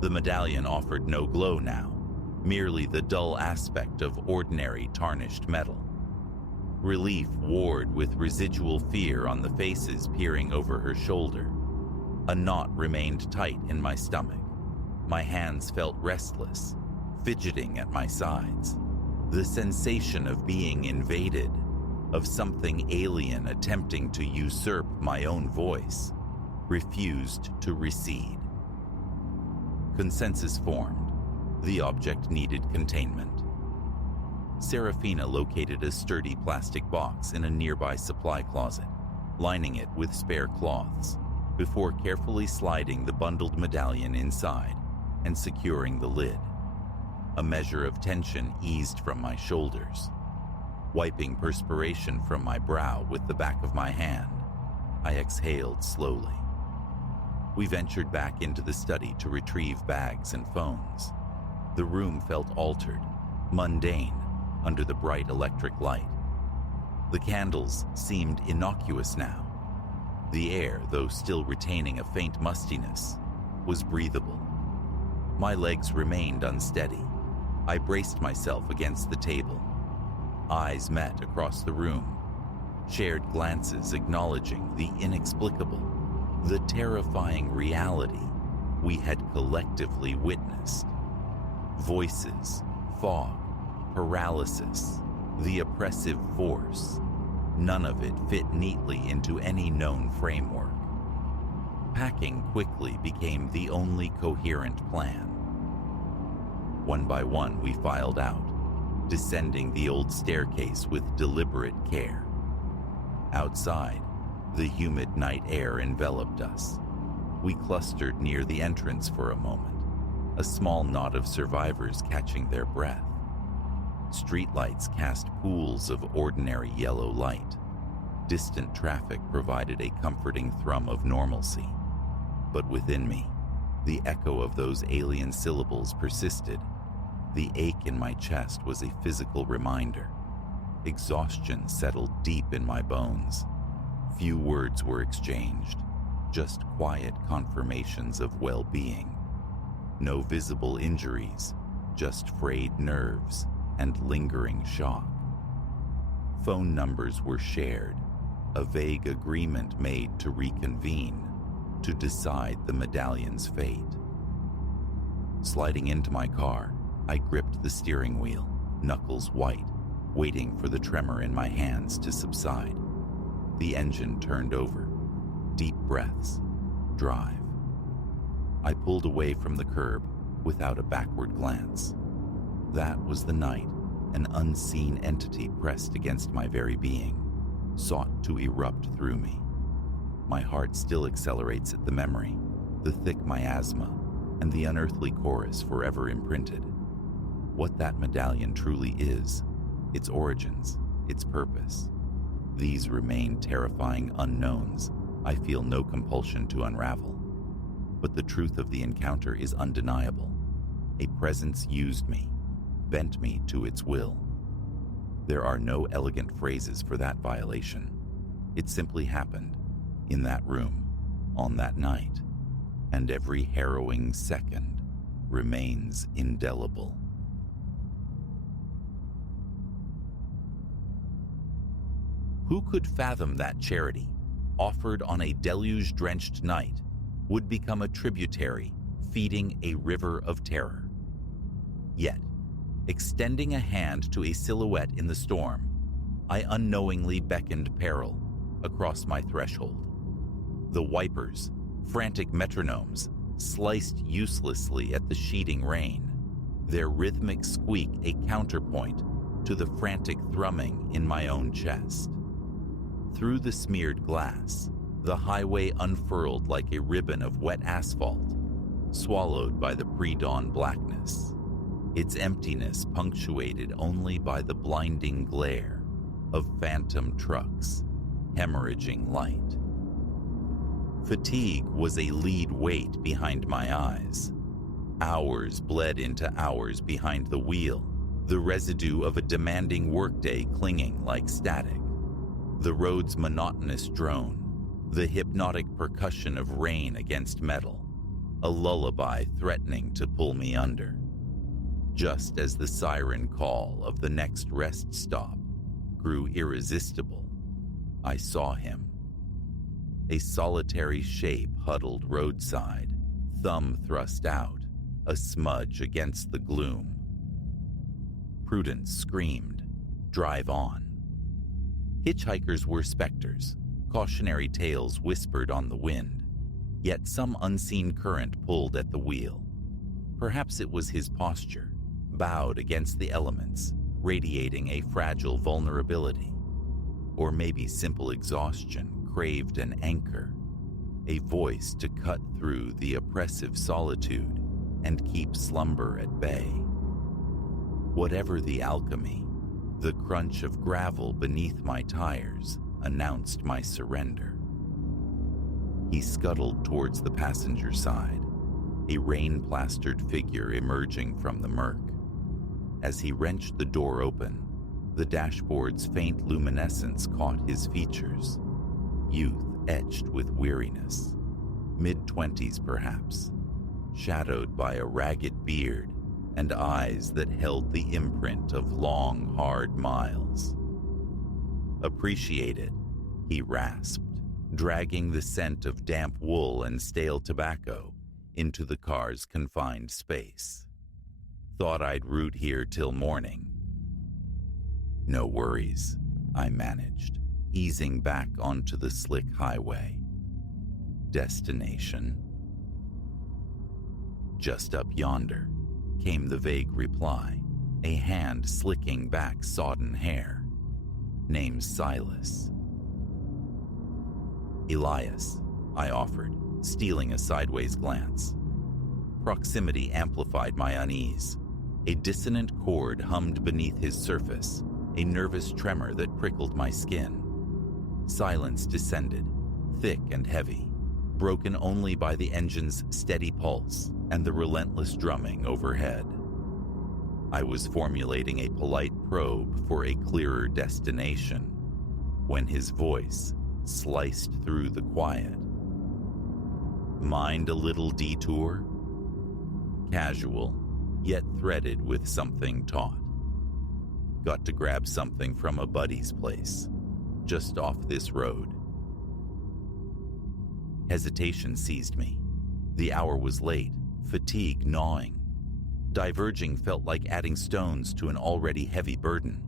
The medallion offered no glow now, merely the dull aspect of ordinary tarnished metal. Relief warred with residual fear on the faces peering over her shoulder. A knot remained tight in my stomach. My hands felt restless, fidgeting at my sides. The sensation of being invaded, of something alien attempting to usurp my own voice, refused to recede. Consensus formed. The object needed containment. Serafina located a sturdy plastic box in a nearby supply closet, lining it with spare cloths, before carefully sliding the bundled medallion inside and securing the lid. A measure of tension eased from my shoulders. Wiping perspiration from my brow with the back of my hand, I exhaled slowly. We ventured back into the study to retrieve bags and phones. The room felt altered, mundane, under the bright electric light. The candles seemed innocuous now. The air, though still retaining a faint mustiness, was breathable. My legs remained unsteady. I braced myself against the table, Eyes met across the room, shared glances acknowledging the inexplicable, the terrifying reality we had collectively witnessed. Voices, fog, paralysis, the oppressive force. None of it fit neatly into any known framework. Packing quickly became the only coherent plan. One by one, we filed out, descending the old staircase with deliberate care. Outside, the humid night air enveloped us. We clustered near the entrance for a moment, a small knot of survivors catching their breath. Streetlights cast pools of ordinary yellow light. Distant traffic provided a comforting thrum of normalcy. But within me, the echo of those alien syllables persisted. The ache in my chest was a physical reminder. Exhaustion settled deep in my bones. Few words were exchanged, just quiet confirmations of well-being. No visible injuries, just frayed nerves and lingering shock. Phone numbers were shared, a vague agreement made to reconvene, to decide the medallion's fate. Sliding into my car, I gripped the steering wheel, knuckles white, waiting for the tremor in my hands to subside. The engine turned over. Deep breaths. Drive. I pulled away from the curb without a backward glance. That was the night an unseen entity pressed against my very being, sought to erupt through me. My heart still accelerates at the memory, the thick miasma, and the unearthly chorus forever imprinted. What that medallion truly is, its origins, its purpose. These remain terrifying unknowns I feel no compulsion to unravel. But the truth of the encounter is undeniable. A presence used me, bent me to its will. There are no elegant phrases for that violation. It simply happened, in that room, on that night, and every harrowing second remains indelible. Who could fathom that charity, offered on a deluge-drenched night, would become a tributary feeding a river of terror? Yet, extending a hand to a silhouette in the storm, I unknowingly beckoned peril across my threshold. The wipers, frantic metronomes, sliced uselessly at the sheeting rain, their rhythmic squeak a counterpoint to the frantic thrumming in my own chest. Through the smeared glass, the highway unfurled like a ribbon of wet asphalt, swallowed by the pre-dawn blackness, its emptiness punctuated only by the blinding glare of phantom trucks, hemorrhaging light. Fatigue was a lead weight behind my eyes. Hours bled into hours behind the wheel, the residue of a demanding workday clinging like static. The road's monotonous drone, the hypnotic percussion of rain against metal, a lullaby threatening to pull me under. Just as the siren call of the next rest stop grew irresistible, I saw him. A solitary shape huddled roadside, thumb thrust out, a smudge against the gloom. Prudence screamed, "Drive on." Hitchhikers were specters, cautionary tales whispered on the wind, yet some unseen current pulled at the wheel. Perhaps it was his posture, bowed against the elements, radiating a fragile vulnerability. Or maybe simple exhaustion craved an anchor, a voice to cut through the oppressive solitude and keep slumber at bay. Whatever the alchemy, the crunch of gravel beneath my tires announced my surrender. He scuttled towards the passenger side, a rain-plastered figure emerging from the murk. As he wrenched the door open, the dashboard's faint luminescence caught his features. Youth etched with weariness, mid-20s perhaps, shadowed by a ragged beard and eyes that held the imprint of long, hard miles. "Appreciate it," he rasped, dragging the scent of damp wool and stale tobacco into the car's confined space. "Thought I'd root here till morning." "No worries," I managed, easing back onto the slick highway. "Destination?" "Just up yonder," came the vague reply, a hand slicking back sodden hair. "Name's Silas." "Elias," I offered, stealing a sideways glance. Proximity amplified my unease. A dissonant chord hummed beneath his surface, a nervous tremor that prickled my skin. Silence descended, thick and heavy, broken only by the engine's steady pulse and the relentless drumming overhead. I was formulating a polite probe for a clearer destination when his voice sliced through the quiet. "Mind a little detour?" Casual, yet threaded with something taut. "Got to grab something from a buddy's place, just off this road." Hesitation seized me. The hour was late, fatigue gnawing. Diverging felt like adding stones to an already heavy burden.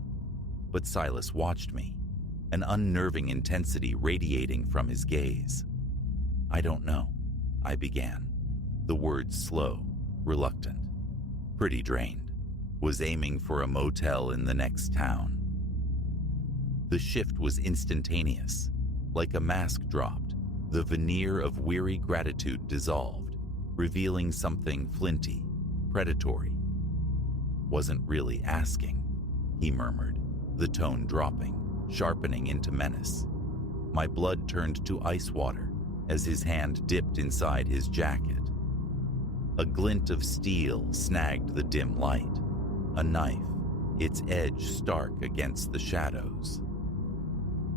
But Silas watched me, an unnerving intensity radiating from his gaze. "I don't know," I began, the words slow, reluctant. Pretty drained. Was aiming for a motel in the next town. The shift was instantaneous. Like a mask dropped, the veneer of weary gratitude dissolved, revealing something flinty, predatory. "Wasn't really asking," he murmured, the tone dropping, sharpening into menace. My blood turned to ice water as his hand dipped inside his jacket. A glint of steel snagged the dim light, a knife, its edge stark against the shadows.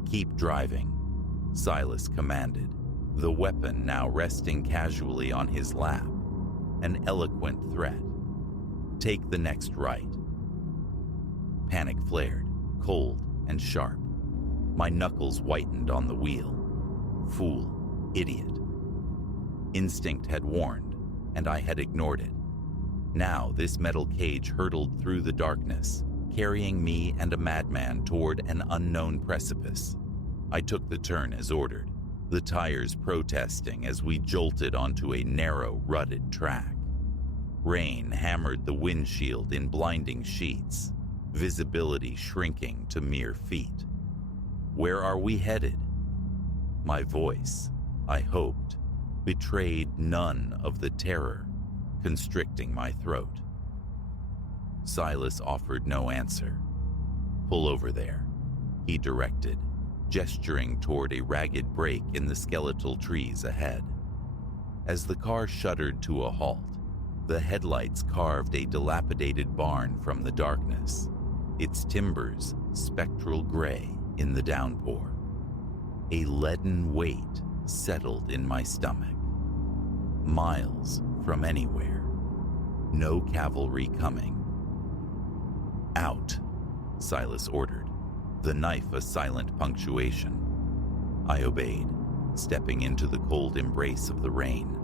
"Keep driving," Silas commanded, the weapon now resting casually on his lap, an eloquent threat. "Take the next right." Panic flared, cold and sharp. My knuckles whitened on the wheel. Fool, idiot. Instinct had warned, and I had ignored it. Now this metal cage hurtled through the darkness, carrying me and a madman toward an unknown precipice. I took the turn as ordered, the tires protesting as we jolted onto a narrow, rutted track. Rain hammered the windshield in blinding sheets, visibility shrinking to mere feet. Where are we headed? My voice, I hoped, betrayed none of the terror constricting my throat. Silas offered no answer. "Pull over there," he directed, gesturing toward a ragged break in the skeletal trees ahead. As the car shuddered to a halt, the headlights carved a dilapidated barn from the darkness, its timbers spectral gray in the downpour. A leaden weight settled in my stomach. Miles from anywhere. No cavalry coming. "Out," Silas ordered, the knife a silent punctuation. I obeyed, stepping into the cold embrace of the rain.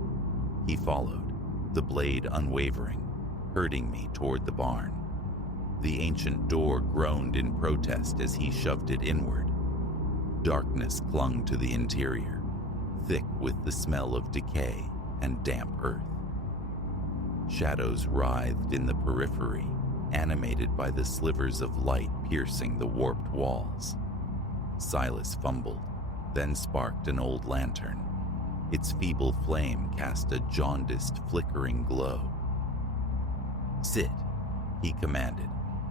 He followed, the blade unwavering, herding me toward the barn. The ancient door groaned in protest as he shoved it inward. Darkness clung to the interior, thick with the smell of decay and damp earth. Shadows writhed in the periphery, animated by the slivers of light piercing the warped walls. Silas fumbled, then sparked an old lantern. Its feeble flame cast a jaundiced, flickering glow. "Sit," he commanded,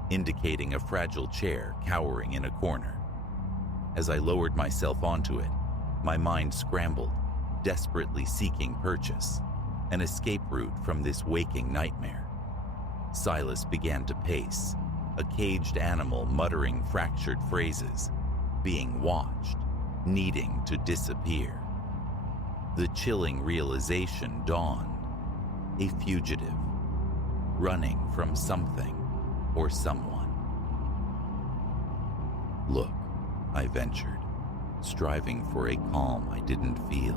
indicating a fragile chair cowering in a corner. As I lowered myself onto it, my mind scrambled, desperately seeking purchase, an escape route from this waking nightmare. Silas began to pace, a caged animal muttering fractured phrases, being watched, needing to disappear. The chilling realization dawned. A fugitive. running from something or someone. "Look," I ventured, striving for a calm I didn't feel.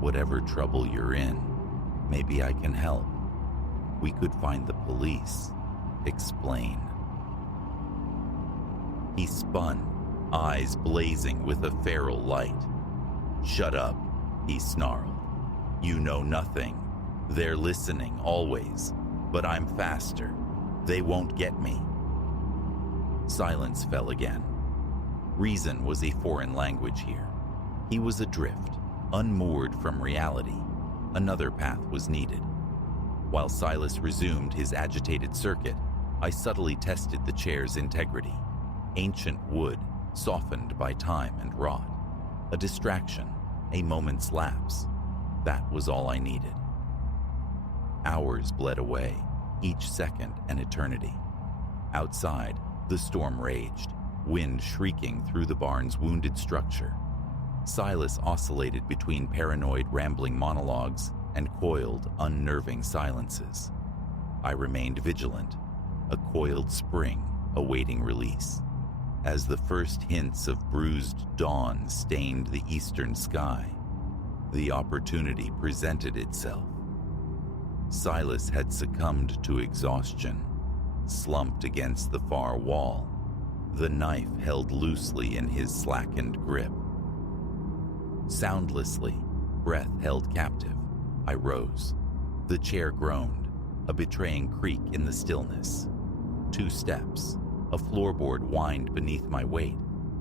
"Whatever trouble you're in, maybe I can help. We could find the police. Explain." He spun, eyes blazing with a feral light. "Shut up," he snarled. "You know nothing. They're listening always, but I'm faster. They won't get me." Silence fell again. Reason was a foreign language here. He was adrift, unmoored from reality. Another path was needed. While Silas resumed his agitated circuit, I subtly tested the chair's integrity. Ancient wood, softened by time and rot. A distraction, a moment's lapse. That was all I needed. Hours bled away, each second an eternity. Outside, the storm raged, wind shrieking through the barn's wounded structure. Silas oscillated between paranoid, rambling monologues and coiled, unnerving silences. I remained vigilant, a coiled spring awaiting release. As the first hints of bruised dawn stained the eastern sky, the opportunity presented itself. Silas had succumbed to exhaustion, slumped against the far wall, the knife held loosely in his slackened grip. Soundlessly, breath held captive, I rose. The chair groaned, a betraying creak in the stillness. 2 steps, a floorboard whined beneath my weight.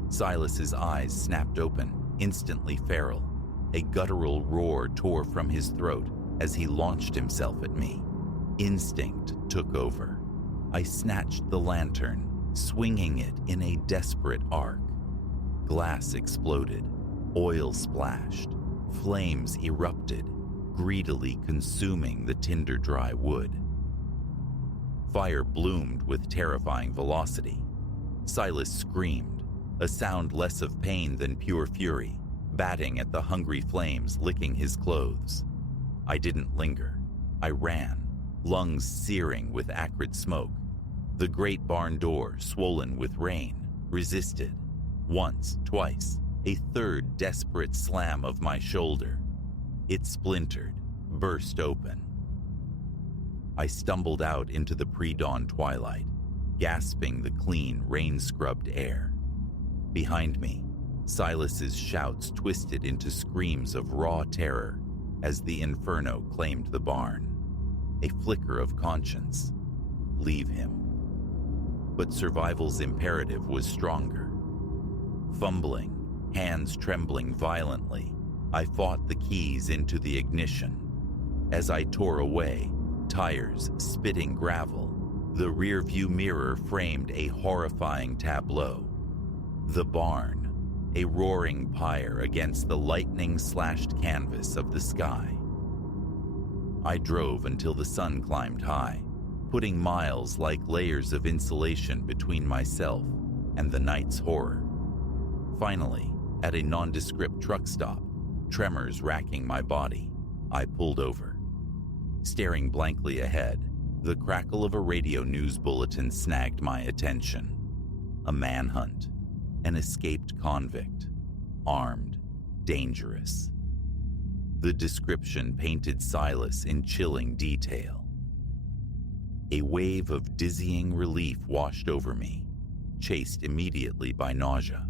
Silas's eyes snapped open, instantly feral. A guttural roar tore from his throat as he launched himself at me. Instinct took over. I snatched the lantern, swinging it in a desperate arc. Glass exploded, oil splashed, flames erupted, greedily consuming the tinder-dry wood. Fire bloomed with terrifying velocity. Silas screamed, a sound less of pain than pure fury, batting at the hungry flames licking his clothes. I didn't linger. I ran, lungs searing with acrid smoke. The great barn door, swollen with rain, resisted. Once, twice, a third desperate slam of my shoulder. It splintered, burst open. I stumbled out into the pre-dawn twilight, gasping the clean, rain-scrubbed air. Behind me, Silas's shouts twisted into screams of raw terror as the inferno claimed the barn. A flicker of conscience. Leave him. But survival's imperative was stronger. Fumbling, hands trembling violently, I fought the keys into the ignition. As I tore away, tires spitting gravel, the rearview mirror framed a horrifying tableau. The barn, a roaring pyre against the lightning-slashed canvas of the sky. I drove until the sun climbed high, putting miles like layers of insulation between myself and the night's horror. Finally, at a nondescript truck stop, tremors racking my body, I pulled over. Staring blankly ahead, the crackle of a radio news bulletin snagged my attention. A manhunt. An escaped convict. Armed. Dangerous. The description painted Silas in chilling detail. A wave of dizzying relief washed over me, chased immediately by nausea.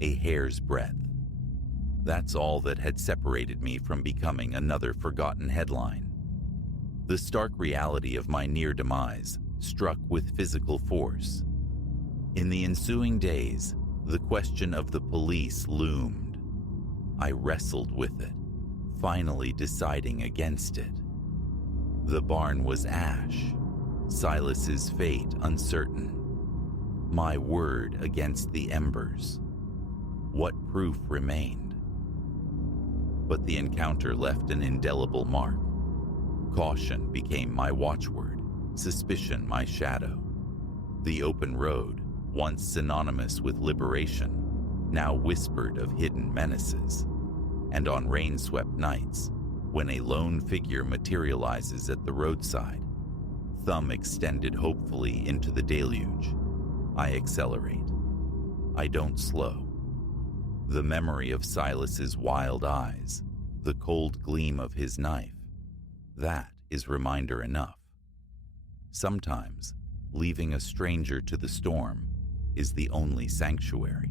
A hair's breadth. That's all that had separated me from becoming another forgotten headline. The stark reality of my near demise struck with physical force. In the ensuing days, the question of the police loomed. I wrestled with it, finally deciding against it. The barn was ash, Silas's fate uncertain. My word against the embers. What proof remained? But the encounter left an indelible mark. Caution became my watchword, suspicion my shadow. The open road, once synonymous with liberation, now whispered of hidden menaces. And on rain-swept nights, when a lone figure materializes at the roadside, thumb extended hopefully into the deluge. I accelerate. I don't slow. The memory of Silas's wild eyes, the cold gleam of his knife, that is reminder enough. Sometimes, leaving a stranger to the storm is the only sanctuary.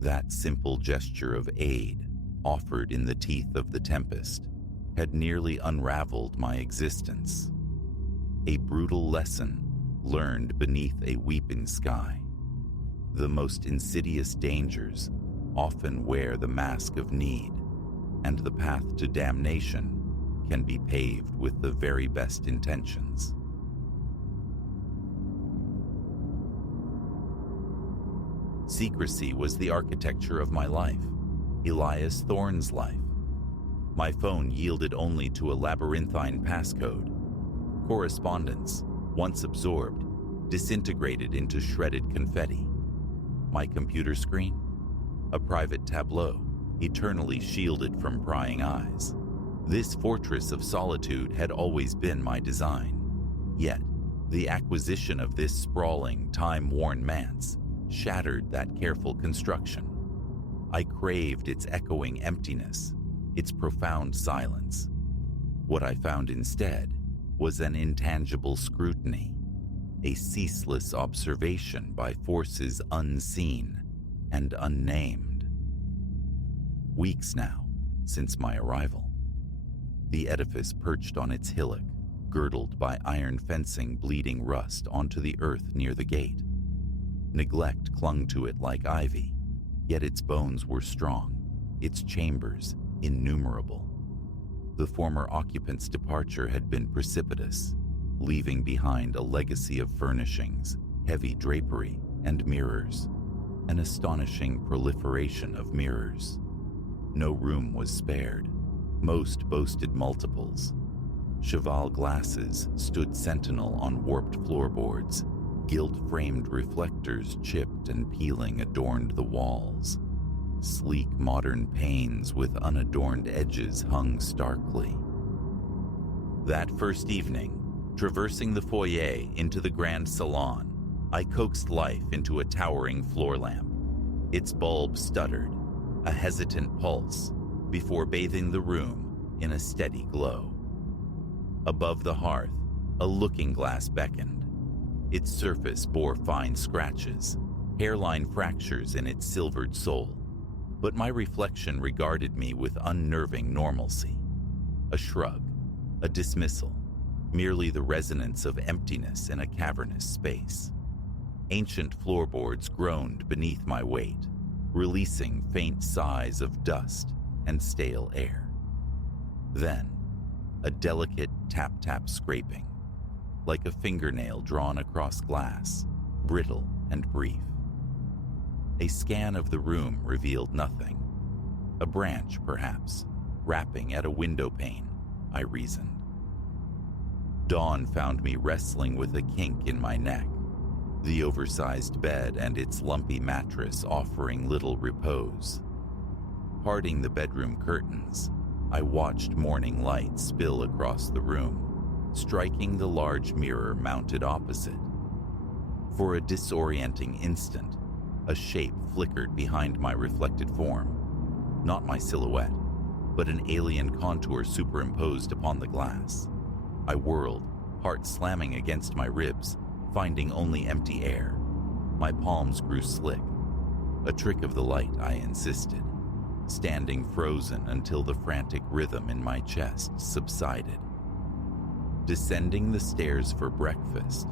That simple gesture of aid, offered in the teeth of the tempest, had nearly unraveled my existence. A brutal lesson learned beneath a weeping sky. The most insidious dangers often wear the mask of need, and the path to damnation can be paved with the very best intentions. Secrecy was the architecture of my life, Elias Thorne's life. My phone yielded only to a labyrinthine passcode. Correspondence, once absorbed, disintegrated into shredded confetti. My computer screen? A private tableau, eternally shielded from prying eyes. This fortress of solitude had always been my design. Yet, the acquisition of this sprawling, time-worn manse shattered that careful construction. I craved its echoing emptiness, its profound silence. What I found instead was an intangible scrutiny, a ceaseless observation by forces unseen and unnamed. Weeks now since my arrival. The edifice perched on its hillock, girdled by iron fencing bleeding rust onto the earth near the gate. Neglect clung to it like ivy, yet its bones were strong, its chambers innumerable. The former occupant's departure had been precipitous, leaving behind a legacy of furnishings, heavy drapery, and mirrors, an astonishing proliferation of mirrors. No room was spared. Most boasted multiples. Cheval glasses stood sentinel on warped floorboards. Gilt-framed reflectors chipped and peeling adorned the walls. Sleek modern panes with unadorned edges hung starkly. That first evening, traversing the foyer into the grand salon, I coaxed life into a towering floor lamp. Its bulb stuttered, a hesitant pulse, before bathing the room in a steady glow. Above the hearth, a looking glass beckoned. Its surface bore fine scratches, hairline fractures in its silvered soul, but my reflection regarded me with unnerving normalcy. A shrug, a dismissal, merely the resonance of emptiness in a cavernous space. Ancient floorboards groaned beneath my weight, releasing faint sighs of dust and stale air. Then, a delicate tap-tap scraping, like a fingernail drawn across glass, brittle and brief. A scan of the room revealed nothing. A branch, perhaps, rapping at a window pane, I reasoned. Dawn found me wrestling with a kink in my neck, the oversized bed and its lumpy mattress offering little repose. Parting the bedroom curtains, I watched morning light spill across the room, striking the large mirror mounted opposite. For a disorienting instant, a shape flickered behind my reflected form. Not my silhouette, but an alien contour superimposed upon the glass. I whirled, heart slamming against my ribs, finding only empty air. My palms grew slick. A trick of the light, I insisted, standing frozen until the frantic rhythm in my chest subsided. Descending the stairs for breakfast,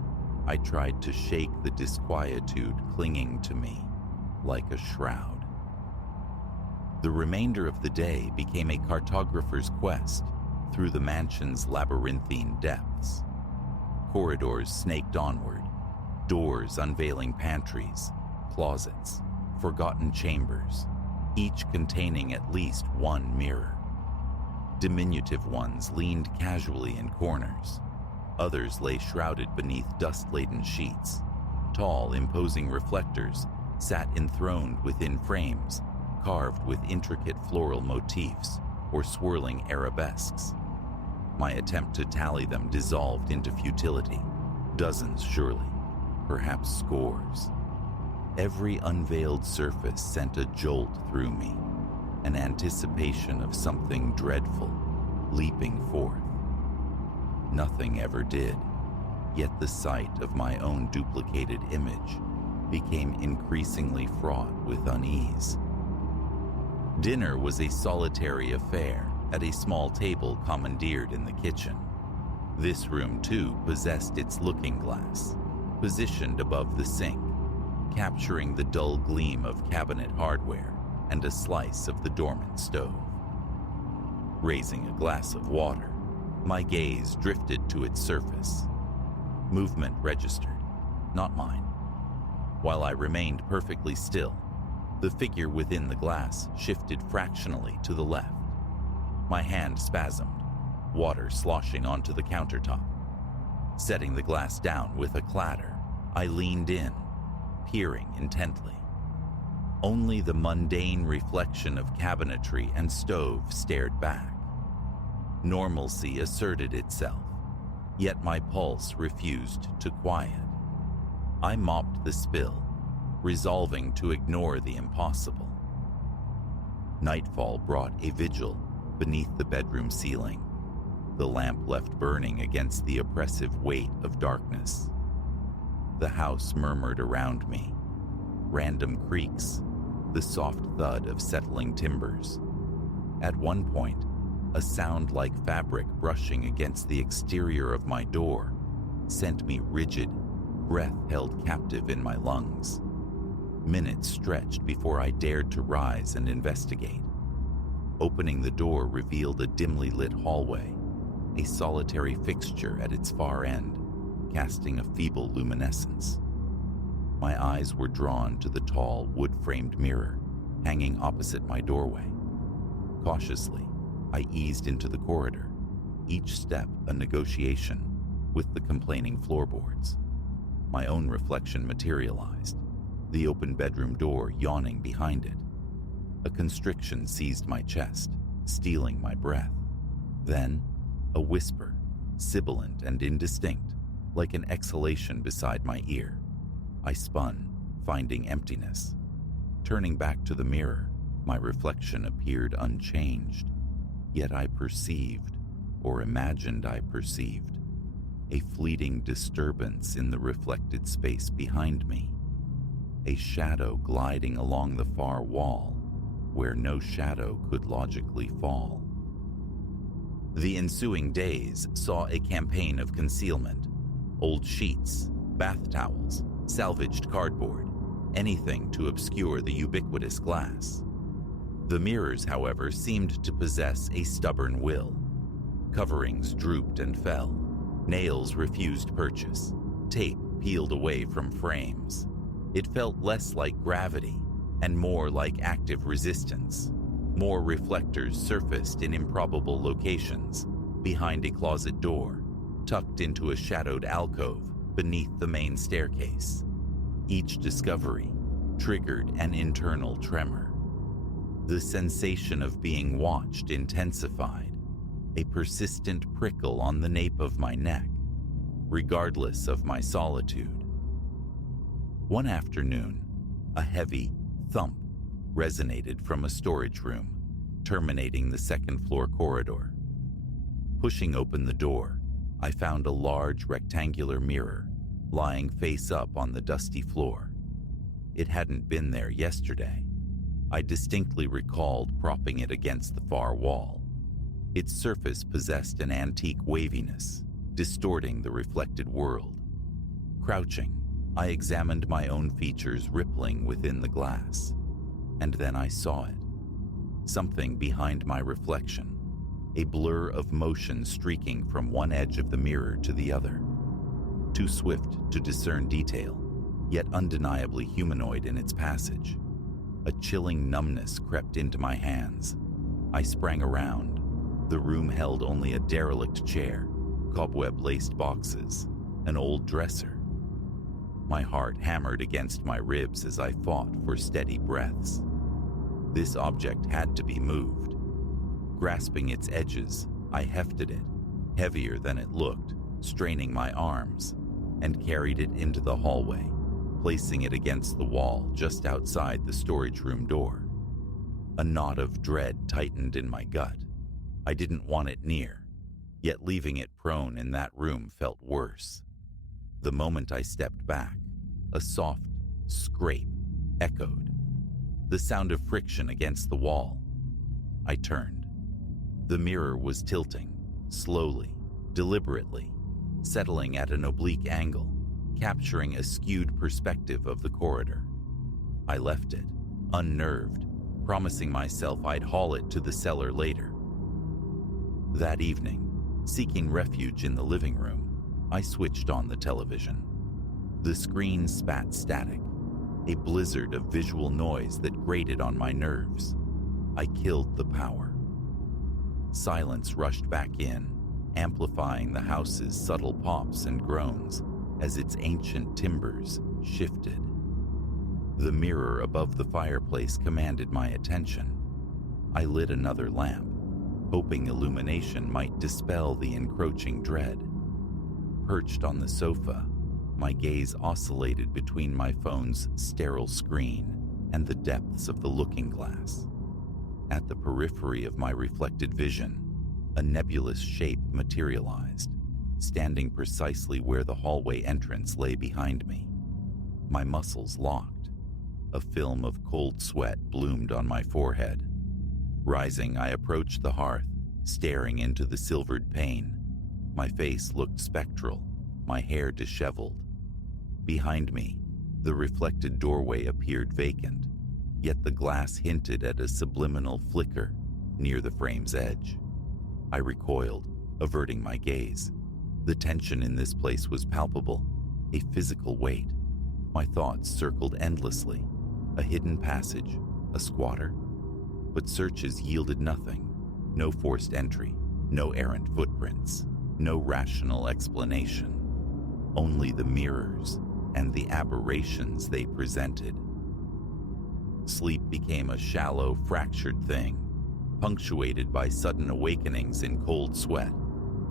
I tried to shake the disquietude clinging to me like a shroud. The remainder of the day became a cartographer's quest through the mansion's labyrinthine depths. Corridors snaked onward, doors unveiling pantries, closets, forgotten chambers, each containing at least one mirror. Diminutive ones leaned casually in corners. Others lay shrouded beneath dust-laden sheets. Tall, imposing reflectors sat enthroned within frames, carved with intricate floral motifs or swirling arabesques. My attempt to tally them dissolved into futility. Dozens, surely, perhaps scores. Every unveiled surface sent a jolt through me, an anticipation of something dreadful leaping forth. Nothing ever did, yet the sight of my own duplicated image became increasingly fraught with unease. Dinner was a solitary affair at a small table commandeered in the kitchen. This room, too, possessed its looking glass, positioned above the sink, capturing the dull gleam of cabinet hardware and a slice of the dormant stove. Raising a glass of water, my gaze drifted to its surface. Movement registered, not mine. While I remained perfectly still, the figure within the glass shifted fractionally to the left. My hand spasmed, water sloshing onto the countertop. Setting the glass down with a clatter, I leaned in, peering intently. Only the mundane reflection of cabinetry and stove stared back. Normalcy asserted itself, yet my pulse refused to quiet. I mopped the spill, resolving to ignore the impossible. Nightfall brought a vigil beneath the bedroom ceiling, the lamp left burning against the oppressive weight of darkness. The house murmured around me, random creaks, the soft thud of settling timbers. At one point, a sound like fabric brushing against the exterior of my door sent me rigid, breath held captive in my lungs. Minutes stretched before I dared to rise and investigate. Opening the door revealed a dimly lit hallway, a solitary fixture at its far end, casting a feeble luminescence. My eyes were drawn to the tall, wood-framed mirror hanging opposite my doorway. Cautiously, I eased into the corridor, each step a negotiation with the complaining floorboards. My own reflection materialized, the open bedroom door yawning behind it. A constriction seized my chest, stealing my breath. Then, a whisper, sibilant and indistinct, like an exhalation beside my ear. I spun, finding emptiness. Turning back to the mirror, my reflection appeared unchanged. Yet I perceived, or imagined I perceived, a fleeting disturbance in the reflected space behind me. A shadow gliding along the far wall, where no shadow could logically fall. The ensuing days saw a campaign of concealment. Old sheets, bath towels, salvaged cardboard, anything to obscure the ubiquitous glass. The mirrors, however, seemed to possess a stubborn will. Coverings drooped and fell. Nails refused purchase. Tape peeled away from frames. It felt less like gravity and more like active resistance. More reflectors surfaced in improbable locations, behind a closet door, tucked into a shadowed alcove beneath the main staircase. Each discovery triggered an internal tremor. The sensation of being watched intensified, a persistent prickle on the nape of my neck, regardless of my solitude. One afternoon, a heavy thump resonated from a storage room, terminating the second-floor corridor. Pushing open the door, I found a large rectangular mirror lying face up on the dusty floor. It hadn't been there yesterday. I distinctly recalled propping it against the far wall. Its surface possessed an antique waviness, distorting the reflected world. Crouching, I examined my own features rippling within the glass. And then I saw it. Something behind my reflection, a blur of motion streaking from one edge of the mirror to the other. Too swift to discern detail, yet undeniably humanoid in its passage. A chilling numbness crept into my hands. I sprang around. The room held only a derelict chair, cobweb-laced boxes, an old dresser. My heart hammered against my ribs as I fought for steady breaths. This object had to be moved. Grasping its edges, I hefted it, heavier than it looked, straining my arms, and carried it into the hallway, placing it against the wall just outside the storage room door. A knot of dread tightened in my gut. I didn't want it near, yet leaving it prone in that room felt worse. The moment I stepped back, a soft scrape echoed, the sound of friction against the wall. I turned. The mirror was tilting, slowly, deliberately, settling at an oblique angle, capturing a skewed perspective of the corridor. I left it, unnerved, promising myself I'd haul it to the cellar later. That evening, seeking refuge in the living room, I switched on the television. The screen spat static, a blizzard of visual noise that grated on my nerves. I killed the power. Silence rushed back in, amplifying the house's subtle pops and groans as its ancient timbers shifted. The mirror above the fireplace commanded my attention. I lit another lamp, hoping illumination might dispel the encroaching dread. Perched on the sofa, my gaze oscillated between my phone's sterile screen and the depths of the looking glass. At the periphery of my reflected vision, a nebulous shape materialized, standing precisely where the hallway entrance lay behind me. My muscles locked. A film of cold sweat bloomed on my forehead. Rising, I approached the hearth, staring into the silvered pane. My face looked spectral, my hair disheveled. Behind me, the reflected doorway appeared vacant, yet the glass hinted at a subliminal flicker near the frame's edge. I recoiled, averting my gaze. The tension in this place was palpable, a physical weight. My thoughts circled endlessly. A hidden passage, a squatter? But searches yielded nothing. No forced entry, no errant footprints, no rational explanation. Only the mirrors and the aberrations they presented. Sleep became a shallow, fractured thing, punctuated by sudden awakenings in cold sweat,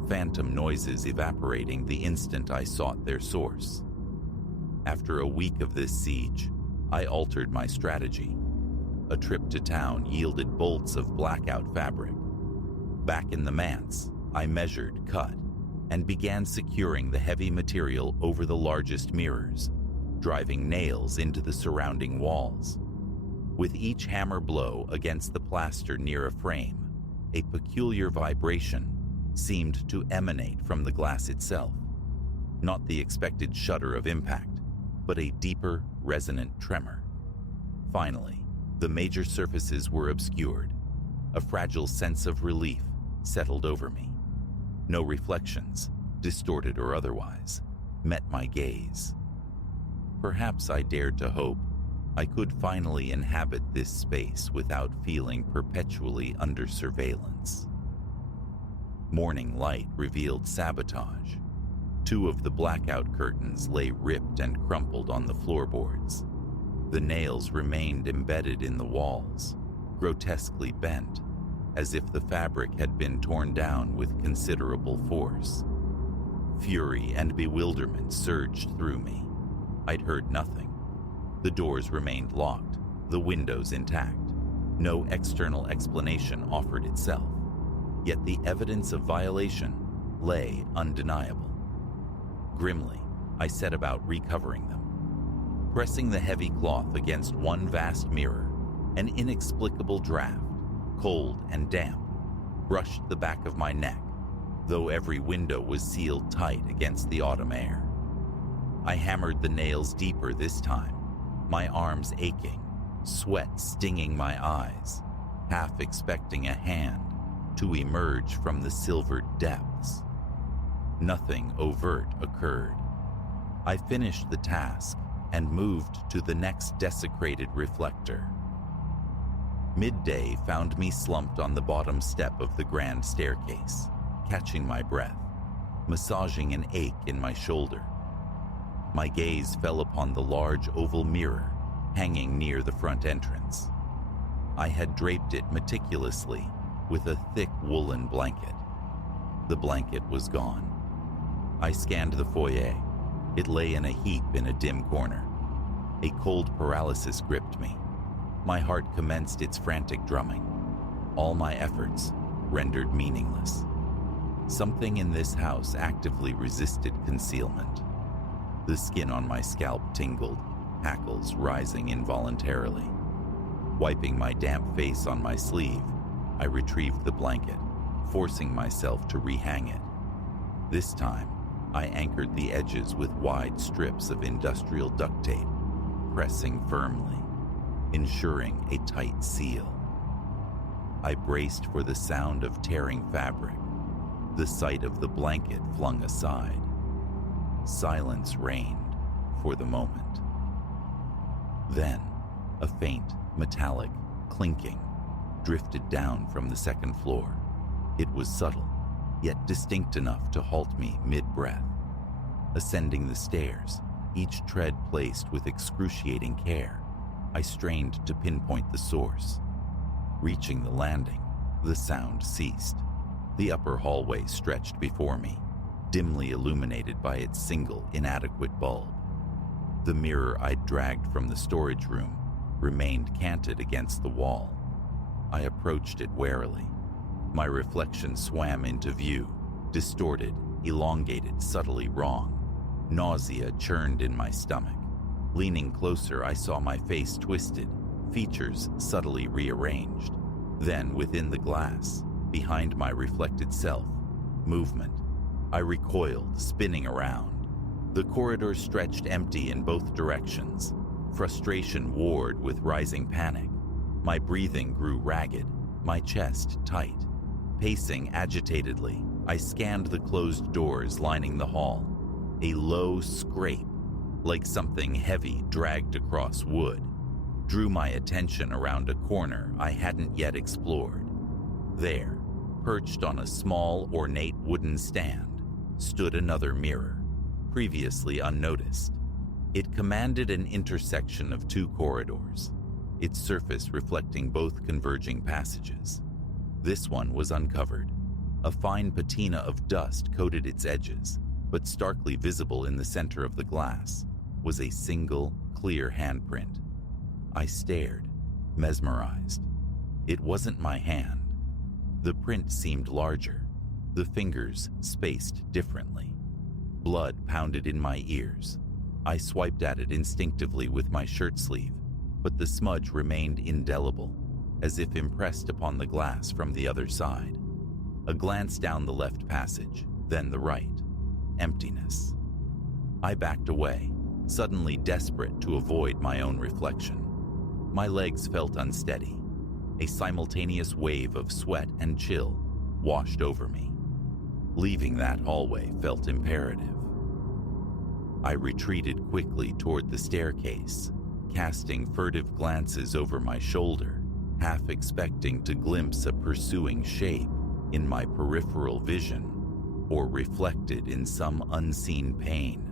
phantom noises evaporating the instant I sought their source. After a week of this siege, I altered my strategy. A trip to town yielded bolts of blackout fabric. Back in the manse, I measured, cut, and began securing the heavy material over the largest mirrors, driving nails into the surrounding walls. With each hammer blow against the plaster near a frame, a peculiar vibration seemed to emanate from the glass itself. Not the expected shudder of impact, but a deeper, resonant tremor. Finally, the major surfaces were obscured. A fragile sense of relief settled over me. No reflections, distorted or otherwise, met my gaze. Perhaps I dared to hope I could finally inhabit this space without feeling perpetually under surveillance. Morning light revealed sabotage. Two of the blackout curtains lay ripped and crumpled on the floorboards. The nails remained embedded in the walls, grotesquely bent, as if the fabric had been torn down with considerable force. Fury and bewilderment surged through me. I'd heard nothing. The doors remained locked, the windows intact. No external explanation offered itself, yet the evidence of violation lay undeniable. Grimly, I set about recovering them. Pressing the heavy cloth against one vast mirror, an inexplicable draft, cold and damp, brushed the back of my neck, though every window was sealed tight against the autumn air. I hammered the nails deeper this time, my arms aching, sweat stinging my eyes, half expecting a hand to emerge from the silvered depths. Nothing overt occurred. I finished the task and moved to the next desecrated reflector. Midday found me slumped on the bottom step of the grand staircase, catching my breath, massaging an ache in my shoulder. My gaze fell upon the large oval mirror hanging near the front entrance. I had draped it meticulously with a thick woolen blanket. The blanket was gone. I scanned the foyer. It lay in a heap in a dim corner. A cold paralysis gripped me. My heart commenced its frantic drumming. All my efforts rendered meaningless. Something in this house actively resisted concealment. The skin on my scalp tingled, hackles rising involuntarily. Wiping my damp face on my sleeve, I retrieved the blanket, forcing myself to rehang it. This time, I anchored the edges with wide strips of industrial duct tape, pressing firmly, ensuring a tight seal. I braced for the sound of tearing fabric, the sight of the blanket flung aside. Silence reigned for the moment. Then, a faint, metallic clinking drifted down from the second floor. It was subtle, yet distinct enough to halt me mid-breath. Ascending the stairs, each tread placed with excruciating care, I strained to pinpoint the source. Reaching the landing, the sound ceased. The upper hallway stretched before me, dimly illuminated by its single inadequate bulb. The mirror I'd dragged from the storage room remained canted against the wall. I approached it warily. My reflection swam into view, distorted, elongated, subtly wrong. Nausea churned in my stomach. Leaning closer, I saw my face twisted, features subtly rearranged. Then, within the glass, behind my reflected self, movement. I recoiled, spinning around. The corridor stretched empty in both directions. Frustration warred with rising panic. My breathing grew ragged, my chest tight. Pacing agitatedly, I scanned the closed doors lining the hall. A low scrape, like something heavy dragged across wood, drew my attention around a corner I hadn't yet explored. There, perched on a small, ornate wooden stand, stood another mirror, previously unnoticed. It commanded an intersection of two corridors, its surface reflecting both converging passages. This one was uncovered. A fine patina of dust coated its edges, but starkly visible in the center of the glass was a single, clear handprint. I stared, mesmerized. It wasn't my hand. The print seemed larger, the fingers spaced differently. Blood pounded in my ears. I swiped at it instinctively with my shirt sleeve, but the smudge remained indelible, as if impressed upon the glass from the other side. A glance down the left passage, then the right. Emptiness. I backed away, suddenly desperate to avoid my own reflection. My legs felt unsteady. A simultaneous wave of sweat and chill washed over me. Leaving that hallway felt imperative. I retreated quickly toward the staircase, casting furtive glances over my shoulder, half expecting to glimpse a pursuing shape in my peripheral vision or reflected in some unseen pain.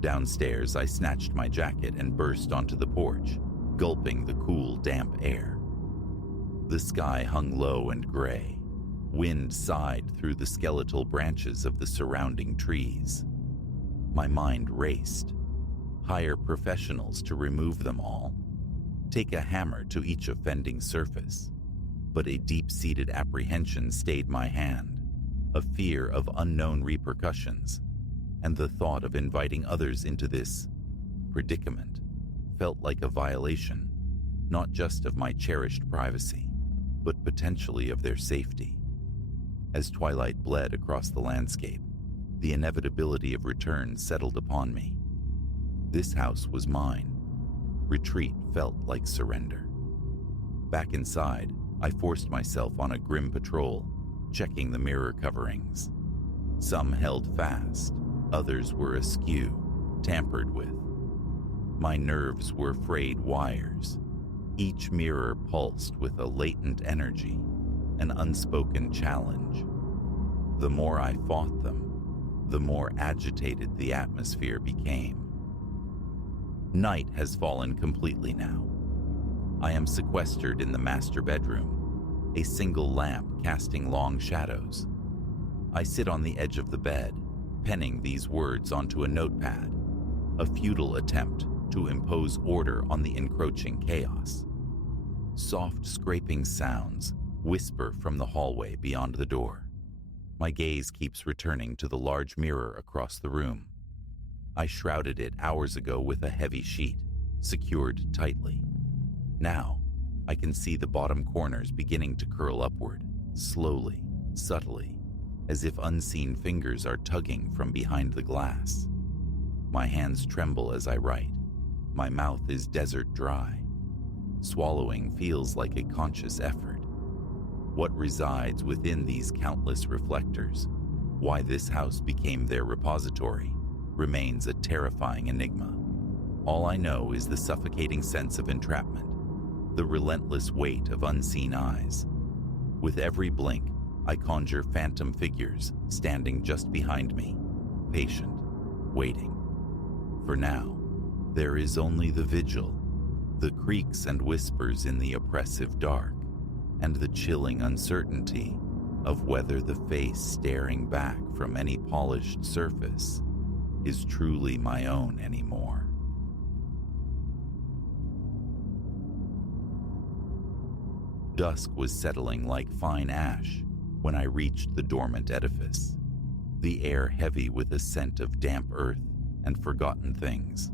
Downstairs, I snatched my jacket and burst onto the porch, gulping the cool, damp air. The sky hung low and gray. Wind sighed through the skeletal branches of the surrounding trees. My mind raced. Hire professionals to remove them all. Take a hammer to each offending surface. But a deep-seated apprehension stayed my hand, a fear of unknown repercussions, and the thought of inviting others into this predicament felt like a violation, not just of my cherished privacy, but potentially of their safety. As twilight bled across the landscape, the inevitability of return settled upon me. This house was mine. Retreat felt like surrender. Back inside, I forced myself on a grim patrol, checking the mirror coverings. Some held fast, others were askew, tampered with. My nerves were frayed wires. Each mirror pulsed with a latent energy, an unspoken challenge. The more I fought them, the more agitated the atmosphere became. Night has fallen completely now. I am sequestered in the master bedroom, a single lamp casting long shadows. I sit on the edge of the bed, penning these words onto a notepad, a futile attempt to impose order on the encroaching chaos. Soft scraping sounds whisper from the hallway beyond the door. My gaze keeps returning to the large mirror across the room. I shrouded it hours ago with a heavy sheet, secured tightly. Now, I can see the bottom corners beginning to curl upward, slowly, subtly, as if unseen fingers are tugging from behind the glass. My hands tremble as I write. My mouth is desert dry. Swallowing feels like a conscious effort. What resides within these countless reflectors, why this house became their repository, remains a terrifying enigma. All I know is the suffocating sense of entrapment, the relentless weight of unseen eyes. With every blink, I conjure phantom figures standing just behind me, patient, waiting. For now, there is only the vigil, the creaks and whispers in the oppressive dark, and the chilling uncertainty of whether the face staring back from any polished surface is truly my own anymore. Dusk was settling like fine ash when I reached the dormant edifice, the air heavy with a scent of damp earth and forgotten things.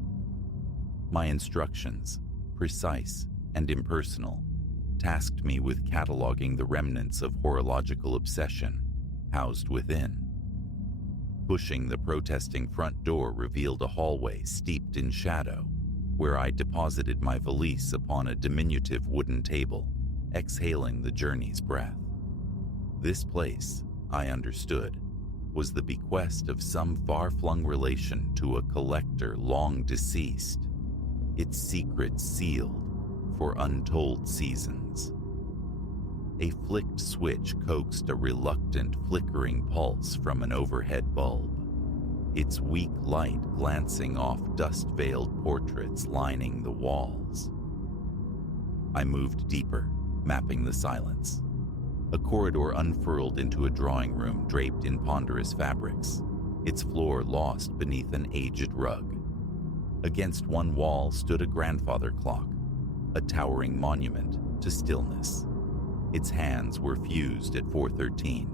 My instructions, precise and impersonal, tasked me with cataloging the remnants of horological obsession housed within. Pushing the protesting front door revealed a hallway steeped in shadow, where I deposited my valise upon a diminutive wooden table, exhaling the journey's breath. This place, I understood, was the bequest of some far-flung relation to a collector long deceased, its secrets sealed for untold seasons. A flicked switch coaxed a reluctant, flickering pulse from an overhead bulb, its weak light glancing off dust-veiled portraits lining the walls. I moved deeper, mapping the silence. A corridor unfurled into a drawing room draped in ponderous fabrics, its floor lost beneath an aged rug. Against one wall stood a grandfather clock, a towering monument to stillness. Its hands were fused at 4:13.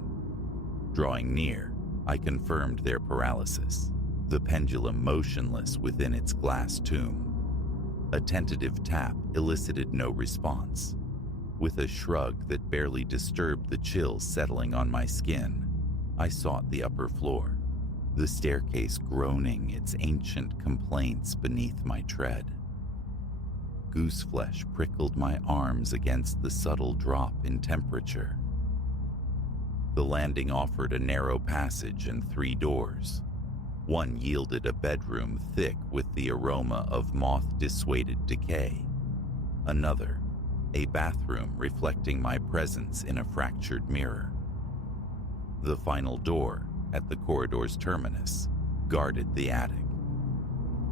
Drawing near, I confirmed their paralysis, the pendulum motionless within its glass tomb. A tentative tap elicited no response. With a shrug that barely disturbed the chill settling on my skin, I sought the upper floor, the staircase groaning its ancient complaints beneath my tread. Gooseflesh prickled my arms against the subtle drop in temperature. The landing offered a narrow passage and 3 doors. One yielded a bedroom thick with the aroma of moth-dissuaded decay. Another, a bathroom reflecting my presence in a fractured mirror. The final door, at the corridor's terminus, guarded the attic.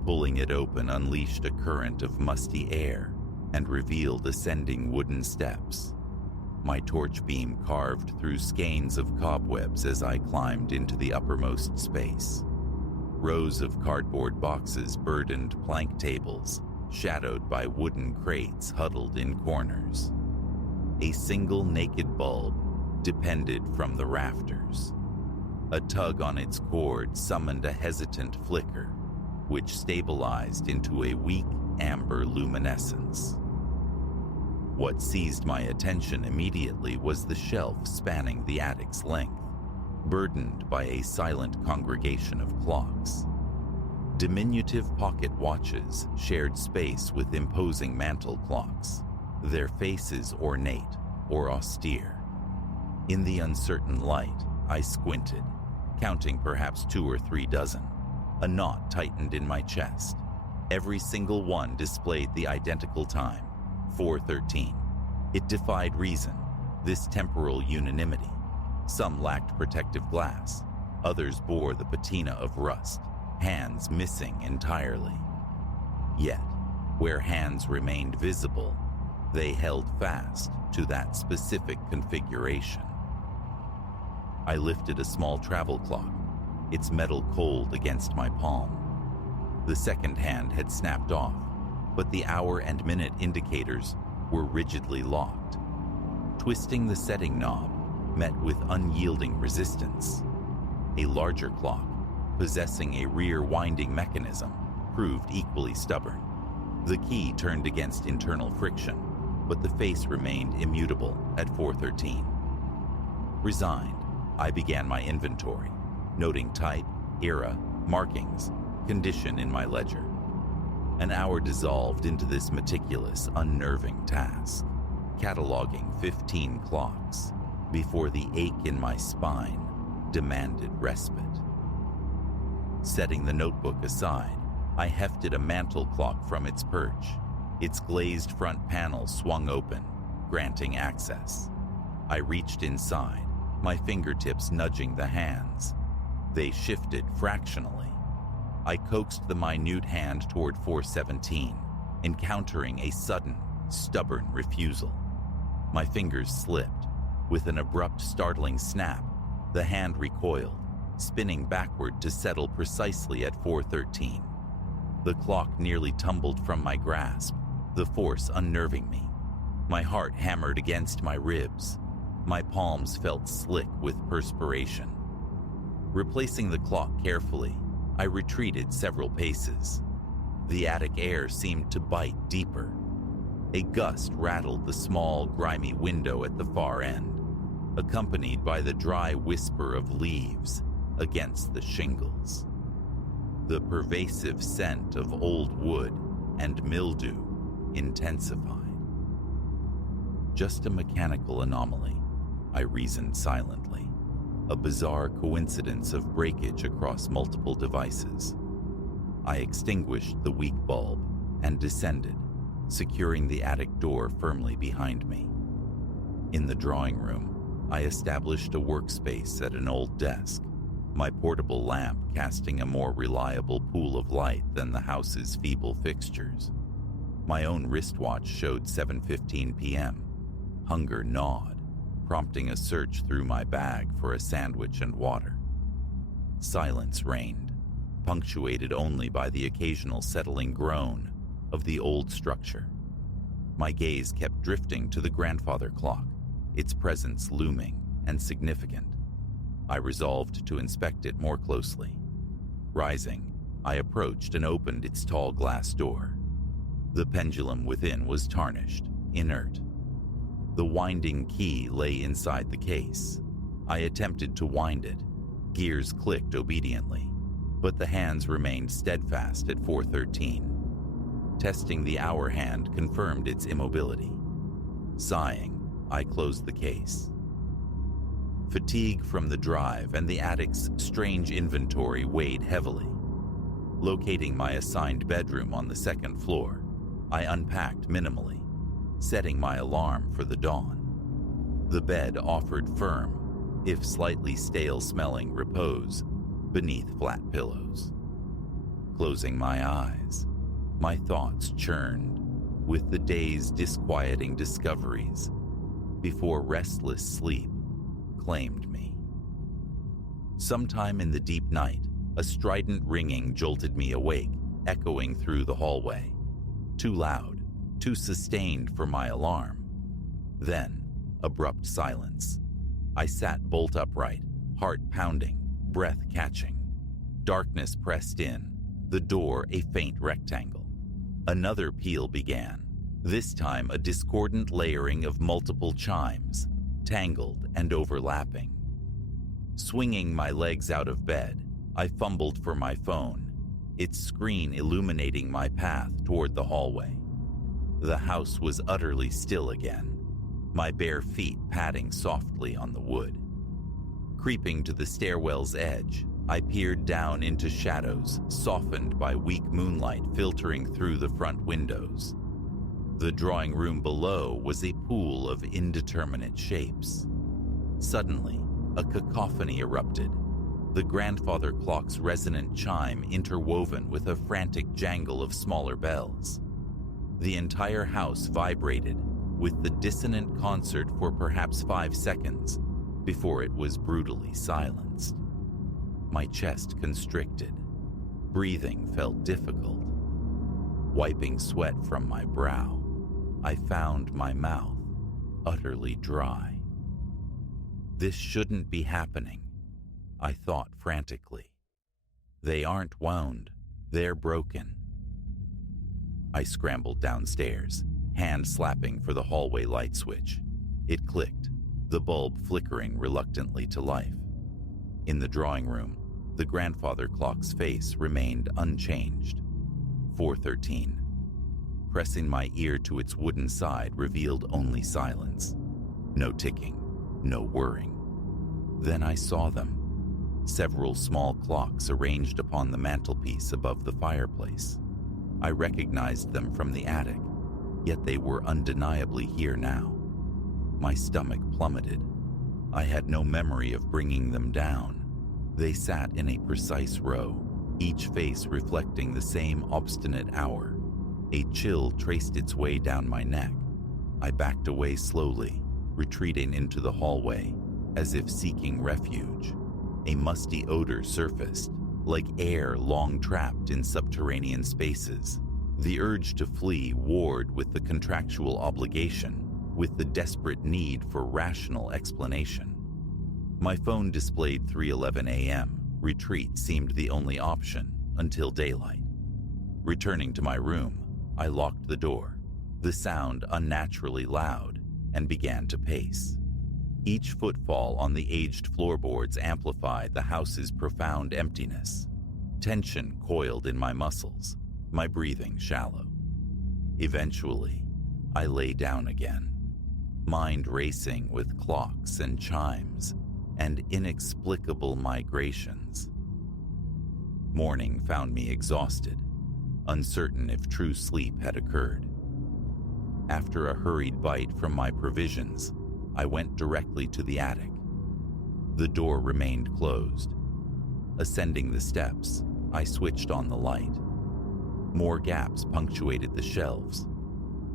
Pulling it open unleashed a current of musty air and revealed ascending wooden steps. My torch beam carved through skeins of cobwebs as I climbed into the uppermost space. Rows of cardboard boxes burdened plank tables, shadowed by wooden crates huddled in corners. A single naked bulb depended from the rafters. A tug on its cord summoned a hesitant flicker, which stabilized into a weak amber luminescence. What seized my attention immediately was the shelf spanning the attic's length, burdened by a silent congregation of clocks. Diminutive pocket watches shared space with imposing mantel clocks, their faces ornate or austere. In the uncertain light, I squinted, counting perhaps 2 or 3 dozen. A knot tightened in my chest. Every single one displayed the identical time, 4:13. It defied reason, this temporal unanimity. Some lacked protective glass. Others bore the patina of rust, hands missing entirely. Yet, where hands remained visible, they held fast to that specific configuration. I lifted a small travel clock, its metal cold against my palm. The second hand had snapped off, but the hour and minute indicators were rigidly locked. Twisting the setting knob met with unyielding resistance. A larger clock, possessing a rear winding mechanism, proved equally stubborn. The key turned against internal friction, but the face remained immutable at 4:13. Resigned, I began my inventory, noting type, era, markings, condition in my ledger. An hour dissolved into this meticulous, unnerving task, cataloging 15 clocks before the ache in my spine demanded respite. Setting the notebook aside, I hefted a mantel clock from its perch. Its glazed front panel swung open, granting access. I reached inside, my fingertips nudging the hands. They shifted fractionally. I coaxed the minute hand toward 4:17, encountering a sudden, stubborn refusal. My fingers slipped. With an abrupt, startling snap, the hand recoiled, spinning backward to settle precisely at 4:13. The clock nearly tumbled from my grasp, the force unnerving me. My heart hammered against my ribs. My palms felt slick with perspiration. Replacing the clock carefully, I retreated several paces. The attic air seemed to bite deeper. A gust rattled the small, grimy window at the far end, accompanied by the dry whisper of leaves against the shingles. The pervasive scent of old wood and mildew intensified. Just a mechanical anomaly, I reasoned silently. A bizarre coincidence of breakage across multiple devices. I extinguished the weak bulb and descended, securing the attic door firmly behind me. In the drawing room, I established a workspace at an old desk, my portable lamp casting a more reliable pool of light than the house's feeble fixtures. My own wristwatch showed 7:15 p.m. Hunger gnawed, prompting a search through my bag for a sandwich and water. Silence reigned, punctuated only by the occasional settling groan of the old structure. My gaze kept drifting to the grandfather clock, its presence looming and significant. I resolved to inspect it more closely. Rising, I approached and opened its tall glass door. The pendulum within was tarnished, inert. The winding key lay inside the case. I attempted to wind it. Gears clicked obediently, but the hands remained steadfast at 4:13. Testing the hour hand confirmed its immobility. Sighing, I closed the case. Fatigue from the drive and the attic's strange inventory weighed heavily. Locating my assigned bedroom on the second floor, I unpacked minimally, setting my alarm for the dawn. The bed offered firm, if slightly stale-smelling repose beneath flat pillows. Closing my eyes, my thoughts churned with the day's disquieting discoveries before restless sleep claimed me. Sometime in the deep night, a strident ringing jolted me awake, echoing through the hallway. Too loud, too sustained for my alarm. Then, abrupt silence. I sat bolt upright, heart pounding, breath catching. Darkness pressed in, the door a faint rectangle. Another peal began, this time a discordant layering of multiple chimes, tangled and overlapping. Swinging my legs out of bed, I fumbled for my phone, its screen illuminating my path toward the hallway. The house was utterly still again, my bare feet padding softly on the wood. Creeping to the stairwell's edge, I peered down into shadows softened by weak moonlight filtering through the front windows. The drawing room below was a pool of indeterminate shapes. Suddenly, a cacophony erupted, the grandfather clock's resonant chime interwoven with a frantic jangle of smaller bells. The entire house vibrated with the dissonant concert for perhaps 5 seconds, before it was brutally silenced. My chest constricted. Breathing felt difficult. Wiping sweat from my brow, I found my mouth utterly dry. This shouldn't be happening, I thought frantically. They aren't wound, they're broken. I scrambled downstairs, hand slapping for the hallway light switch. It clicked, the bulb flickering reluctantly to life. In the drawing room, the grandfather clock's face remained unchanged. 4:13. Pressing my ear to its wooden side revealed only silence. No ticking, no whirring. Then I saw them. Several small clocks arranged upon the mantelpiece above the fireplace. I recognized them from the attic, yet they were undeniably here now. My stomach plummeted. I had no memory of bringing them down. They sat in a precise row, each face reflecting the same obstinate hour. A chill traced its way down my neck. I backed away slowly, retreating into the hallway, as if seeking refuge. A musty odor surfaced, like air long trapped in subterranean spaces. The urge to flee warred with the contractual obligation, with the desperate need for rational explanation. My phone displayed 3:11 a.m. Retreat seemed the only option until daylight. Returning to my room, I locked the door, the sound unnaturally loud, and began to pace. Each footfall on the aged floorboards amplified the house's profound emptiness. Tension coiled in my muscles, my breathing shallow. Eventually, I lay down again, mind racing with clocks and chimes and inexplicable migrations. Morning found me exhausted, uncertain if true sleep had occurred. After a hurried bite from my provisions, I went directly to the attic. The door remained closed. Ascending the steps, I switched on the light. More gaps punctuated the shelves.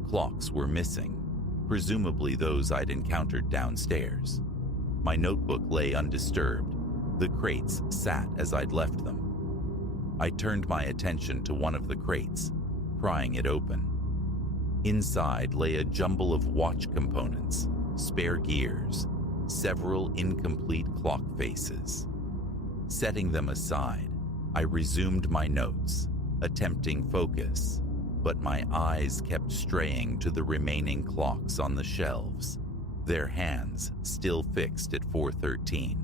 Clocks were missing, presumably those I'd encountered downstairs. My notebook lay undisturbed. The crates sat as I'd left them. I turned my attention to one of the crates, prying it open. Inside lay a jumble of watch components, spare gears, several incomplete clock faces. Setting them aside, I resumed my notes, attempting focus, but my eyes kept straying to the remaining clocks on the shelves, their hands still fixed at 4:13.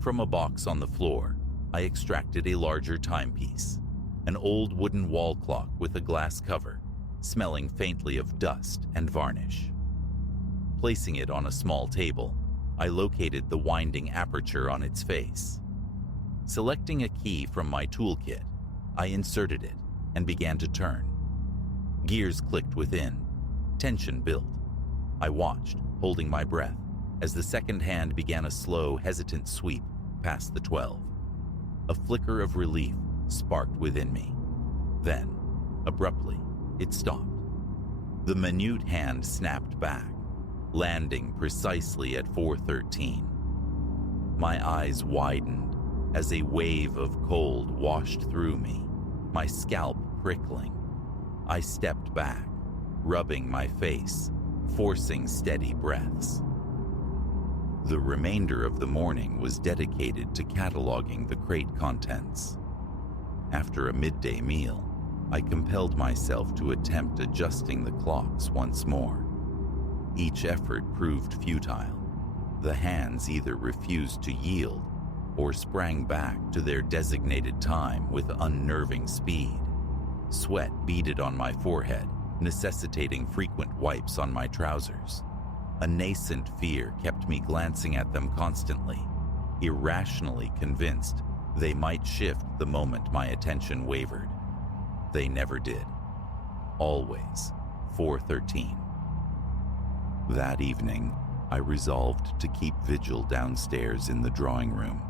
From a box on the floor, I extracted a larger timepiece, an old wooden wall clock with a glass cover, smelling faintly of dust and varnish. Placing it on a small table, I located the winding aperture on its face. Selecting a key from my toolkit, I inserted it and began to turn. Gears clicked within. Tension built. I watched, holding my breath, as the second hand began a slow, hesitant sweep past the 12. A flicker of relief sparked within me. Then, abruptly, it stopped. The minute hand snapped back, landing precisely at 4:13. My eyes widened as a wave of cold washed through me, my scalp prickling. I stepped back, rubbing my face, forcing steady breaths. The remainder of the morning was dedicated to cataloging the crate contents. After a midday meal, I compelled myself to attempt adjusting the clocks once more. Each effort proved futile. The hands either refused to yield or sprang back to their designated time with unnerving speed. Sweat beaded on my forehead, necessitating frequent wipes on my trousers. A nascent fear kept me glancing at them constantly, irrationally convinced they might shift the moment my attention wavered. They never did. Always 4:13. That evening, I resolved to keep vigil downstairs in the drawing room,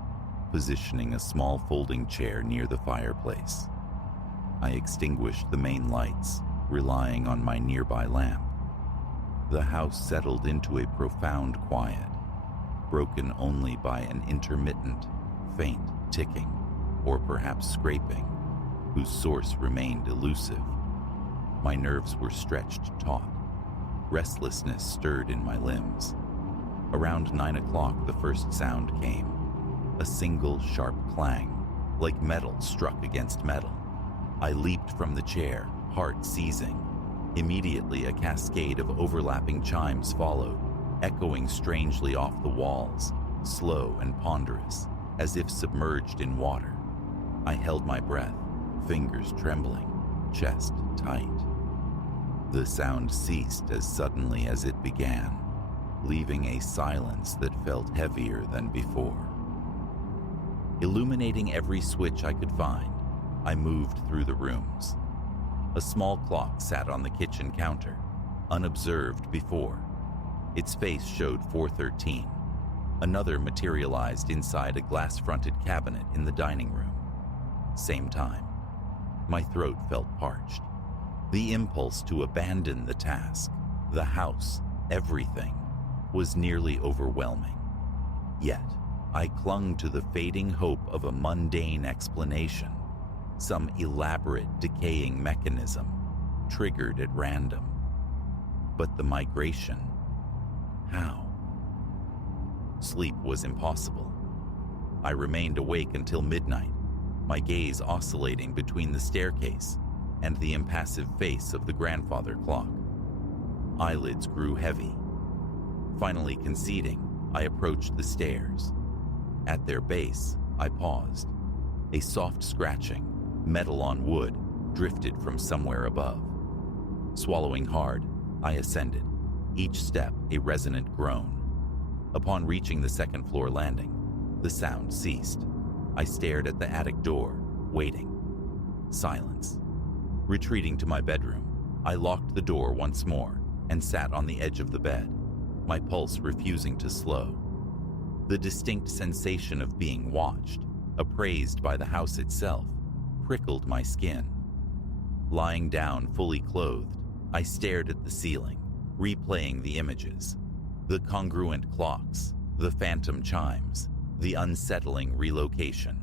positioning a small folding chair near the fireplace. I extinguished the main lights, relying on my nearby lamp. The house settled into a profound quiet. broken only by an intermittent, faint ticking, or perhaps scraping, whose source remained elusive. My nerves were stretched taut. Restlessness stirred in my limbs. Around 9 o'clock, the first sound came. A single sharp clang, like metal struck against metal. I leaped from the chair, heart seizing. Immediately, a cascade of overlapping chimes followed, echoing strangely off the walls, slow and ponderous, as if submerged in water. I held my breath, fingers trembling, chest tight. The sound ceased as suddenly as it began, leaving a silence that felt heavier than before. Illuminating every switch I could find, I moved through the rooms. A small clock sat on the kitchen counter, unobserved before. Its face showed 4:13. Another materialized inside a glass-fronted cabinet in the dining room. Same time. My throat felt parched. The impulse to abandon the task, the house, everything, was nearly overwhelming. Yet, I clung to the fading hope of a mundane explanation, some elaborate decaying mechanism, triggered at random. But the migration, how? Sleep was impossible. I remained awake until midnight, my gaze oscillating between the staircase and the impassive face of the grandfather clock. Eyelids grew heavy. Finally conceding, I approached the stairs. At their base, I paused. A soft scratching, metal on wood, drifted from somewhere above. Swallowing hard, I ascended, each step a resonant groan. Upon reaching the second-floor landing, the sound ceased. I stared at the attic door, waiting. Silence. Retreating to my bedroom, I locked the door once more and sat on the edge of the bed, my pulse refusing to slow. The distinct sensation of being watched, appraised by the house itself, prickled my skin. Lying down fully clothed, I stared at the ceiling, replaying the images. The congruent clocks, the phantom chimes, the unsettling relocation.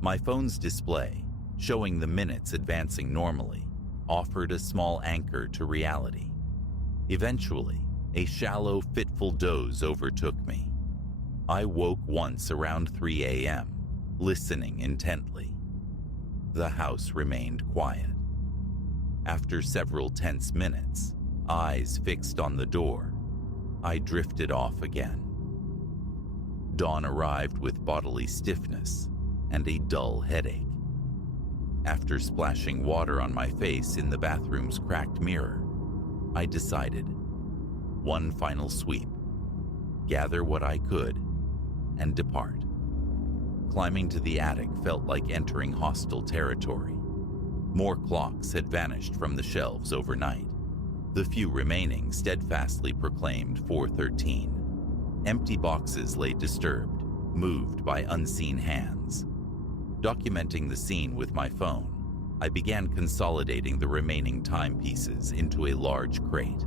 My phone's display, showing the minutes advancing normally, offered a small anchor to reality. Eventually, a shallow, fitful doze overtook me. I woke once around 3 a.m., listening intently. The house remained quiet. After several tense minutes, eyes fixed on the door, I drifted off again. Dawn arrived with bodily stiffness and a dull headache. After splashing water on my face in the bathroom's cracked mirror, I decided, one final sweep, gather what I could, and depart. Climbing to the attic felt like entering hostile territory. More clocks had vanished from the shelves overnight. The few remaining steadfastly proclaimed 4:13. Empty boxes lay disturbed, moved by unseen hands. Documenting the scene with my phone, I began consolidating the remaining timepieces into a large crate.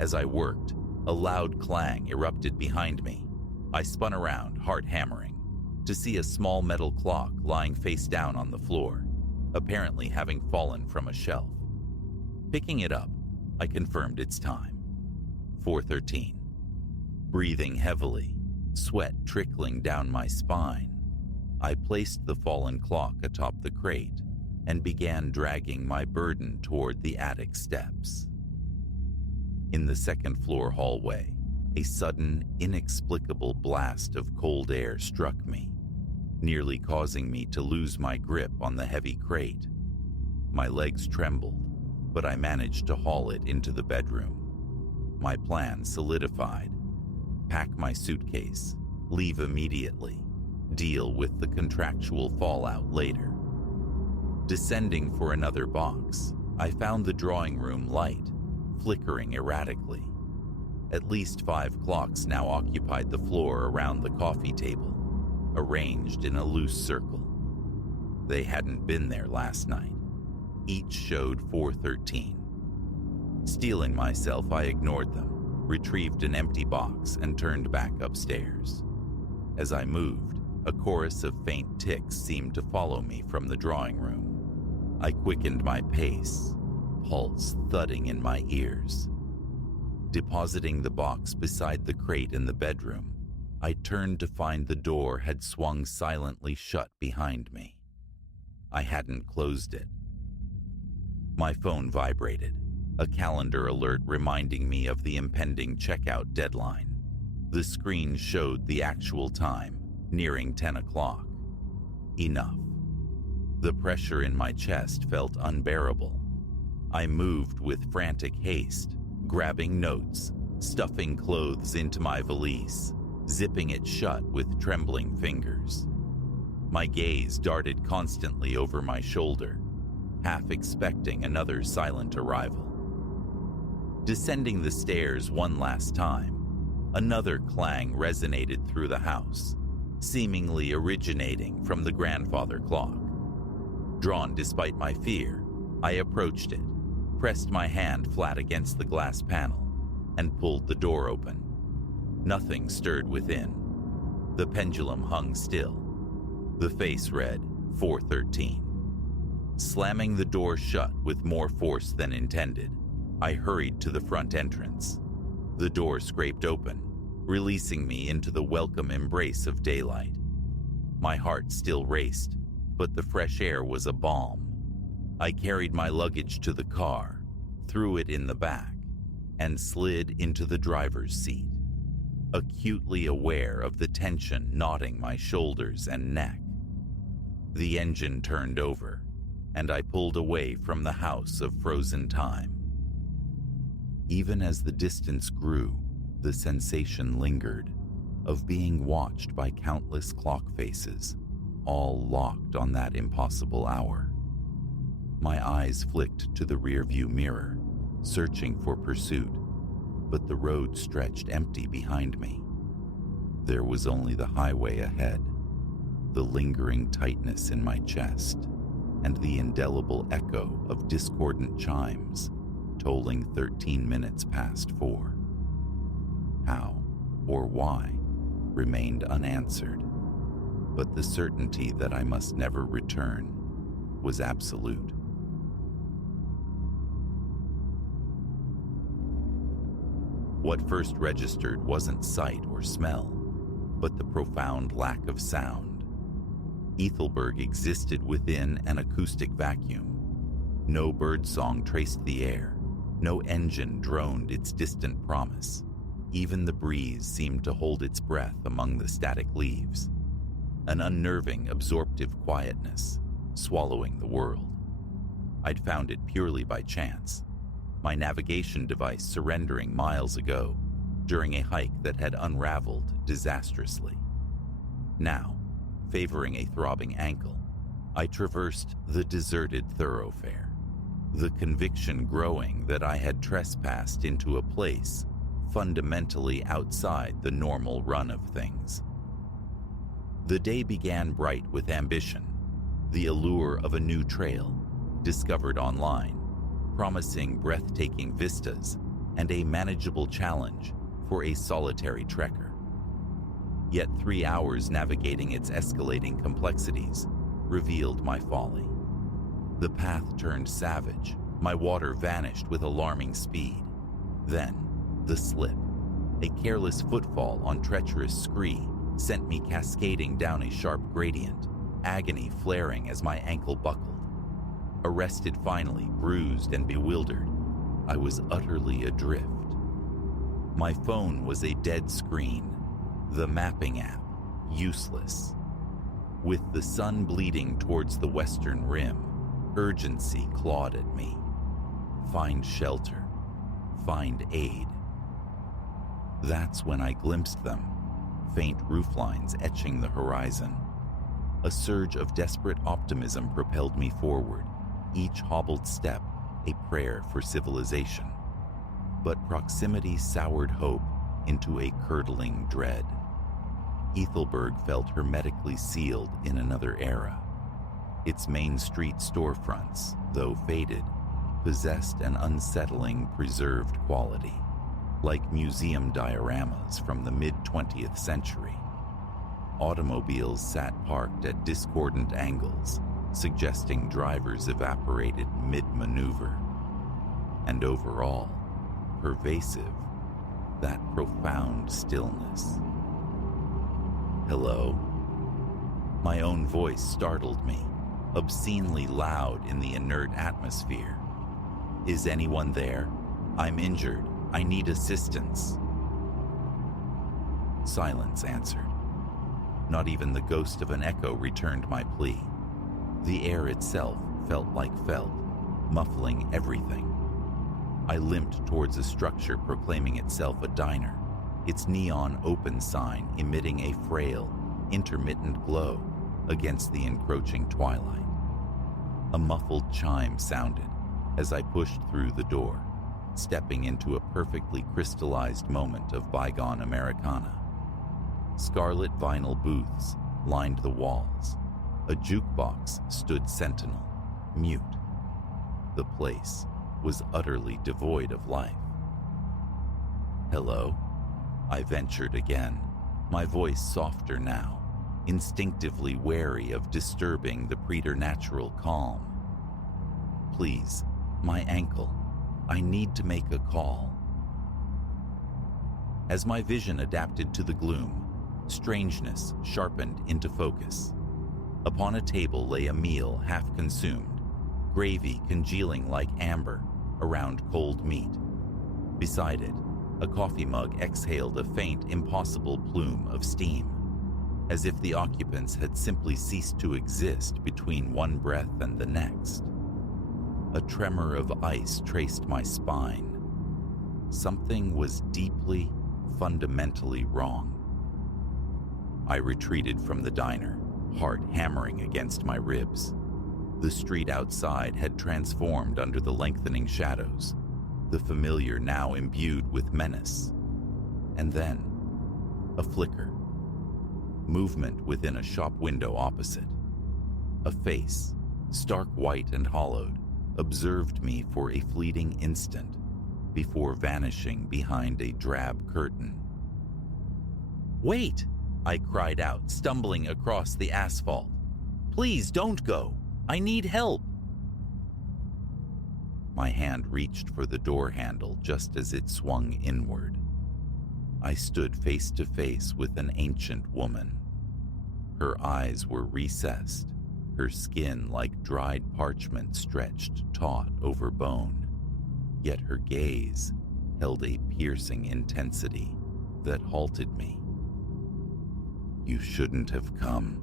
As I worked, a loud clang erupted behind me. I spun around, heart hammering, to see a small metal clock lying face down on the floor, apparently having fallen from a shelf. Picking it up, I confirmed its time. 4:13. Breathing heavily, sweat trickling down my spine, I placed the fallen clock atop the crate and began dragging my burden toward the attic steps. In the second-floor hallway, a sudden, inexplicable blast of cold air struck me, nearly causing me to lose my grip on the heavy crate. My legs trembled, but I managed to haul it into the bedroom. My plan solidified. Pack my suitcase, leave immediately, deal with the contractual fallout later. Descending for another box, I found the drawing room light, flickering erratically. At least 5 clocks now occupied the floor around the coffee table, arranged in a loose circle. They hadn't been there last night. Each showed 4:13. Steeling myself, I ignored them, retrieved an empty box, and turned back upstairs. As I moved, a chorus of faint ticks seemed to follow me from the drawing room. I quickened my pace, pulse thudding in my ears. Depositing the box beside the crate in the bedroom, I turned to find the door had swung silently shut behind me. I hadn't closed it. My phone vibrated, a calendar alert reminding me of the impending checkout deadline. The screen showed the actual time, nearing 10 o'clock. Enough. The pressure in my chest felt unbearable. I moved with frantic haste, grabbing notes, stuffing clothes into my valise, zipping it shut with trembling fingers. My gaze darted constantly over my shoulder, half expecting another silent arrival. Descending the stairs one last time, another clang resonated through the house, seemingly originating from the grandfather clock. Drawn despite my fear, I approached it, pressed my hand flat against the glass panel, and pulled the door open. Nothing stirred within. The pendulum hung still. The face read 4:13. Slamming the door shut with more force than intended, I hurried to the front entrance. The door scraped open, releasing me into the welcome embrace of daylight. My heart still raced, but the fresh air was a balm. I carried my luggage to the car, threw it in the back, and slid into the driver's seat, acutely aware of the tension knotting my shoulders and neck. The engine turned over, and I pulled away from the house of frozen time. Even as the distance grew, the sensation lingered of being watched by countless clock faces, all locked on that impossible hour. My eyes flicked to the rearview mirror, searching for pursuit, but the road stretched empty behind me. There was only the highway ahead, the lingering tightness in my chest, and the indelible echo of discordant chimes tolling 13 minutes past 4. How or why remained unanswered, but the certainty that I must never return was absolute. What first registered wasn't sight or smell, but the profound lack of sound. Ethelberg existed within an acoustic vacuum. No birdsong traced the air. No engine droned its distant promise. Even the breeze seemed to hold its breath among the static leaves. An unnerving, absorptive quietness, swallowing the world. I'd found it purely by chance, my navigation device surrendering miles ago during a hike that had unraveled disastrously. Now, favoring a throbbing ankle, I traversed the deserted thoroughfare, the conviction growing that I had trespassed into a place fundamentally outside the normal run of things. The day began bright with ambition, the allure of a new trail, discovered online, promising breathtaking vistas and a manageable challenge for a solitary trekker. Yet 3 hours navigating its escalating complexities revealed my folly. The path turned savage, my water vanished with alarming speed. Then, the slip. A careless footfall on treacherous scree sent me cascading down a sharp gradient, agony flaring as my ankle buckled. Arrested finally, bruised and bewildered, I was utterly adrift. My phone was a dead screen, the mapping app useless. With the sun bleeding towards the western rim, urgency clawed at me. Find shelter. Find aid. That's when I glimpsed them, faint rooflines etching the horizon. A surge of desperate optimism propelled me forward, each hobbled step a prayer for civilization. But proximity soured hope into a curdling dread. Ethelberg felt hermetically sealed in another era. Its main street storefronts, though faded, possessed an unsettling, preserved quality. like museum dioramas from the mid-20th century. Automobiles sat parked at discordant angles, suggesting drivers evaporated mid-maneuver. And overall, pervasive, that profound stillness. Hello? My own voice startled me, obscenely loud in the inert atmosphere. Is anyone there? I'm injured. I need assistance. Silence answered. Not even the ghost of an echo returned my plea. The air itself felt like felt, muffling everything. I limped towards a structure proclaiming itself a diner, its neon open sign emitting a frail, intermittent glow against the encroaching twilight. A muffled chime sounded as I pushed through the door, stepping into a perfectly crystallized moment of bygone Americana. Scarlet vinyl booths lined the walls. A jukebox stood sentinel, mute. The place was utterly devoid of life. Hello? I ventured again, my voice softer now, instinctively wary of disturbing the preternatural calm. Please, my ankle. I need to make a call. As my vision adapted to the gloom, strangeness sharpened into focus. Upon a table lay a meal half consumed, gravy congealing like amber around cold meat. Beside it, a coffee mug exhaled a faint, impossible plume of steam, as if the occupants had simply ceased to exist between one breath and the next. A tremor of ice traced my spine. Something was deeply, fundamentally wrong. I retreated from the diner, heart hammering against my ribs. The street outside had transformed under the lengthening shadows, the familiar now imbued with menace. And then, a flicker. Movement within a shop window opposite. A face, stark white and hollowed, observed me for a fleeting instant before vanishing behind a drab curtain. "Wait!" I cried out, stumbling across the asphalt. "Please don't go! I need help!" My hand reached for the door handle just as it swung inward. I stood face to face with an ancient woman. Her eyes were recessed, her skin like dried parchment stretched taut over bone. Yet her gaze held a piercing intensity that halted me. "You shouldn't have come,"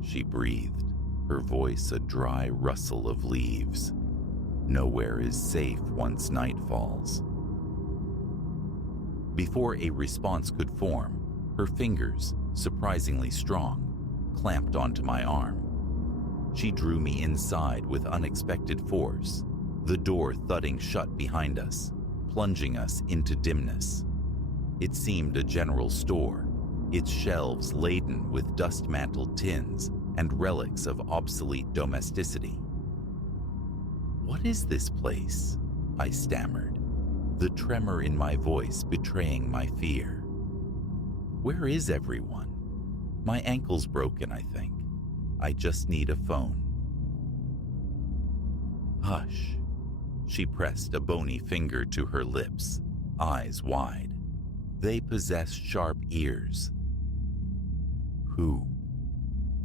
she breathed, her voice a dry rustle of leaves. "Nowhere is safe once night falls." Before a response could form, her fingers, surprisingly strong, clamped onto my arm. She drew me inside with unexpected force, the door thudding shut behind us, plunging us into dimness. It seemed a general store, its shelves laden with dust-mantled tins and relics of obsolete domesticity. "What is this place?" I stammered, the tremor in my voice betraying my fear. "Where is everyone? My ankle's broken, I think. I just need a phone." "Hush." She pressed a bony finger to her lips, eyes wide. They possessed sharp ears. "Who?"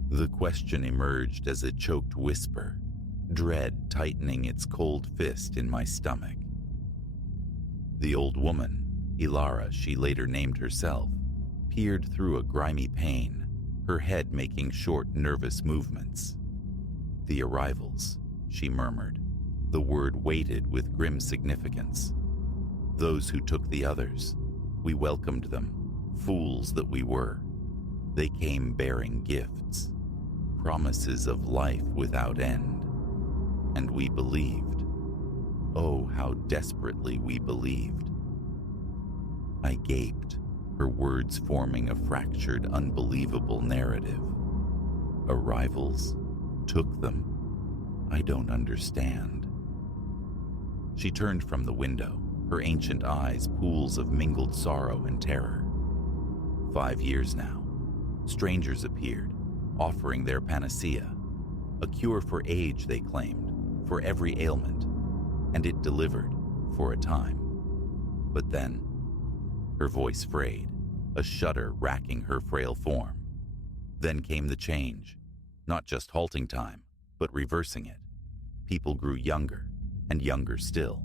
The question emerged as a choked whisper, dread tightening its cold fist in my stomach. The old woman, Ilara she later named herself, peered through a grimy pane, her head making short, nervous movements. "The arrivals," she murmured, the word weighted with grim significance. "Those who took the others. We welcomed them, fools that we were. They came bearing gifts, promises of life without end. And we believed. Oh, how desperately we believed." I gaped, her words forming a fractured, unbelievable narrative. "Arrivals? Took them? I don't understand." She turned from the window, her ancient eyes pools of mingled sorrow and terror. 5 years now, strangers appeared, offering their panacea, a cure for age, they claimed, for every ailment, and it delivered for a time. But then, her voice frayed, a shudder racking her frail form. Then came the change, not just halting time, but reversing it. People grew younger, and younger still,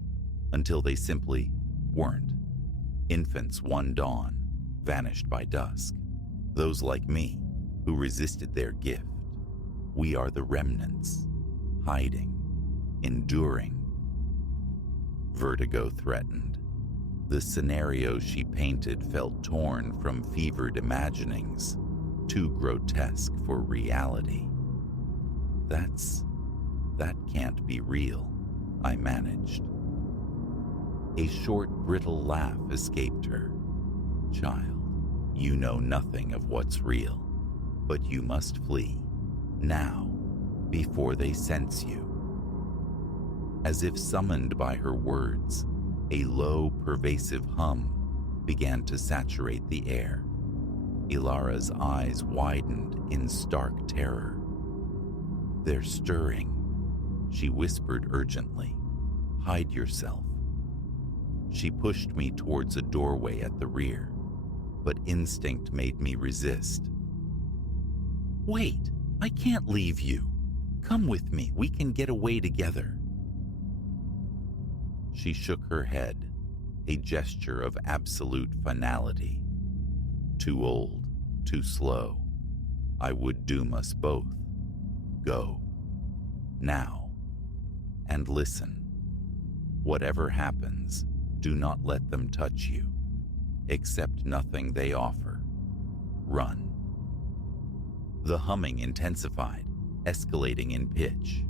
until they simply weren't. Infants one dawn, vanished by dusk. Those like me, who resisted their gift. We are the remnants, hiding, enduring. Vertigo threatened. The scenario she painted felt torn from fevered imaginings, too grotesque for reality. That can't be real, I managed. A short, brittle laugh escaped her. Child, you know nothing of what's real, but you must flee, now, before they sense you. As if summoned by her words, a low, pervasive hum began to saturate the air. Ilara's eyes widened in stark terror. They're stirring, she whispered urgently. Hide yourself. She pushed me towards a doorway at the rear, but instinct made me resist. Wait, I can't leave you. Come with me, we can get away together. She shook her head, a gesture of absolute finality. Too old, too slow. I would doom us both. Go. Now. And listen. Whatever happens, do not let them touch you. Accept nothing they offer. Run. The humming intensified, escalating in pitch.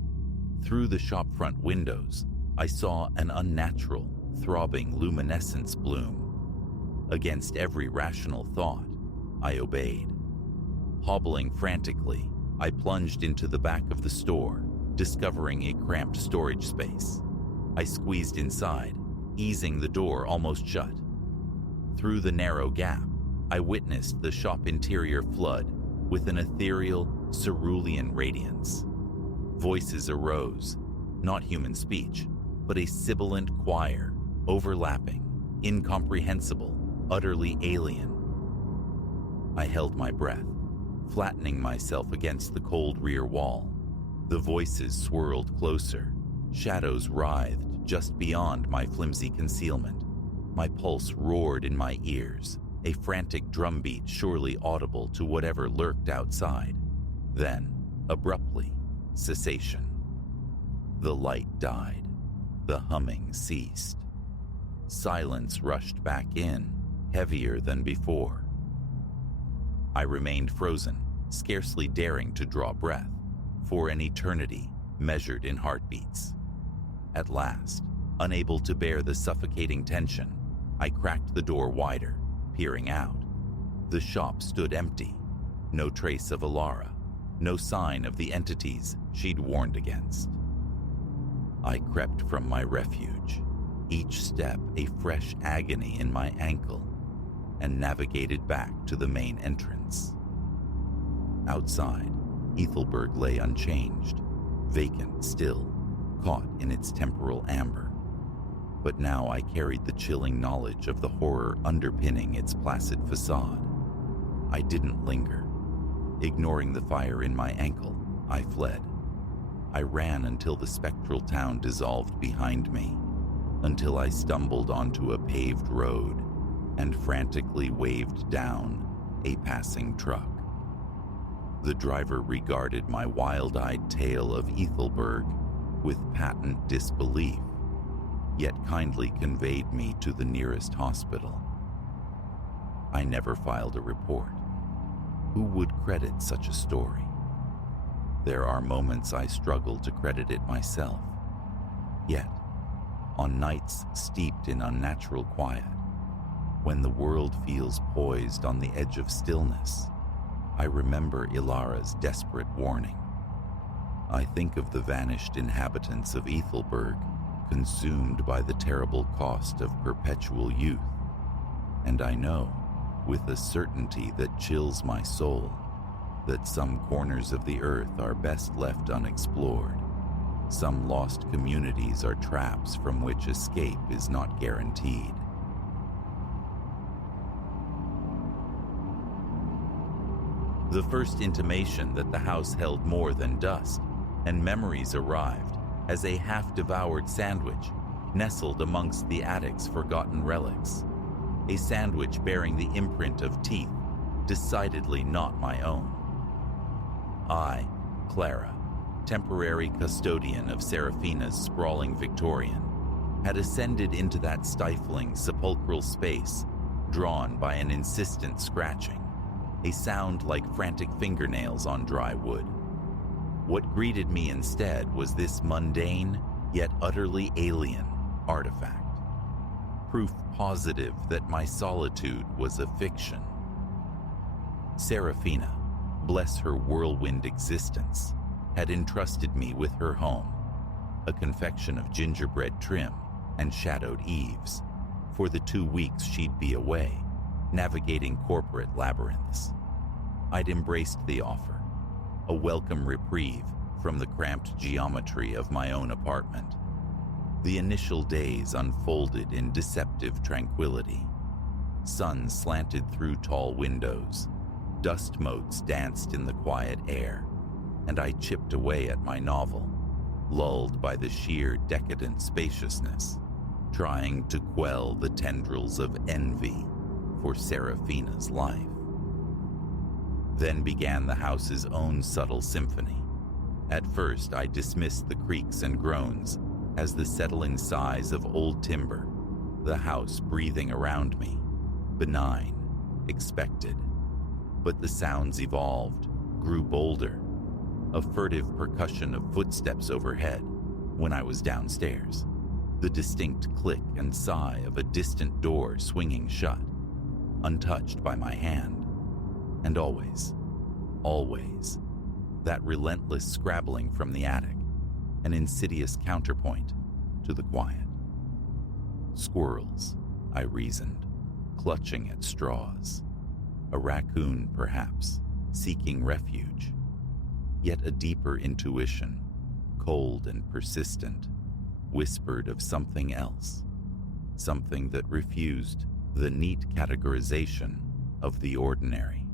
Through the shopfront windows, I saw an unnatural, throbbing luminescence bloom. Against every rational thought, I obeyed. Hobbling frantically, I plunged into the back of the store, discovering a cramped storage space. I squeezed inside, easing the door almost shut. Through the narrow gap, I witnessed the shop interior flood with an ethereal, cerulean radiance. Voices arose, not human speech, but a sibilant choir, overlapping, incomprehensible, utterly alien. I held my breath, flattening myself against the cold rear wall. The voices swirled closer, shadows writhed just beyond my flimsy concealment. My pulse roared in my ears, a frantic drumbeat surely audible to whatever lurked outside. Then, abruptly, cessation. The light died. The humming ceased. Silence rushed back in, heavier than before. I remained frozen, scarcely daring to draw breath, for an eternity measured in heartbeats. At last, unable to bear the suffocating tension, I cracked the door wider, peering out. The shop stood empty, no trace of Ilara, no sign of the entities she'd warned against. I crept from my refuge, each step a fresh agony in my ankle, and navigated back to the main entrance. Outside, Ethelberg lay unchanged, vacant still, caught in its temporal amber. But now I carried the chilling knowledge of the horror underpinning its placid facade. I didn't linger. Ignoring the fire in my ankle, I fled. I ran until the spectral town dissolved behind me, until I stumbled onto a paved road and frantically waved down a passing truck. The driver regarded my wild-eyed tale of Ethelberg with patent disbelief, yet kindly conveyed me to the nearest hospital. I never filed a report. Who would credit such a story? There are moments I struggle to credit it myself. Yet, on nights steeped in unnatural quiet, when the world feels poised on the edge of stillness, I remember Ilara's desperate warning. I think of the vanished inhabitants of Ethelberg consumed by the terrible cost of perpetual youth, and I know, with a certainty that chills my soul, that some corners of the earth are best left unexplored. Some lost communities are traps from which escape is not guaranteed. The first intimation that the house held more than dust and memories arrived as a half-devoured sandwich nestled amongst the attic's forgotten relics. A sandwich bearing the imprint of teeth, decidedly not my own. I, Clara, temporary custodian of Seraphina's sprawling Victorian, had ascended into that stifling, sepulchral space, drawn by an insistent scratching, a sound like frantic fingernails on dry wood. What greeted me instead was this mundane, yet utterly alien, artifact. Proof positive that my solitude was a fiction. Seraphina, bless her whirlwind existence, had entrusted me with her home, a confection of gingerbread trim and shadowed eaves, for the 2 weeks she'd be away, navigating corporate labyrinths. I'd embraced the offer, a welcome reprieve from the cramped geometry of my own apartment. The initial days unfolded in deceptive tranquility. Sun slanted through tall windows, dust motes danced in the quiet air, and I chipped away at my novel, lulled by the sheer decadent spaciousness, trying to quell the tendrils of envy for Seraphina's life. Then began the house's own subtle symphony. At first, I dismissed the creaks and groans as the settling sighs of old timber, the house breathing around me, benign, expected. But the sounds evolved, grew bolder, a furtive percussion of footsteps overhead when I was downstairs, the distinct click and sigh of a distant door swinging shut, untouched by my hand, and always, that relentless scrabbling from the attic, an insidious counterpoint to the quiet. Squirrels, I reasoned, clutching at straws. A raccoon, perhaps, seeking refuge. Yet a deeper intuition, cold and persistent, whispered of something else, something that refused the neat categorization of the ordinary.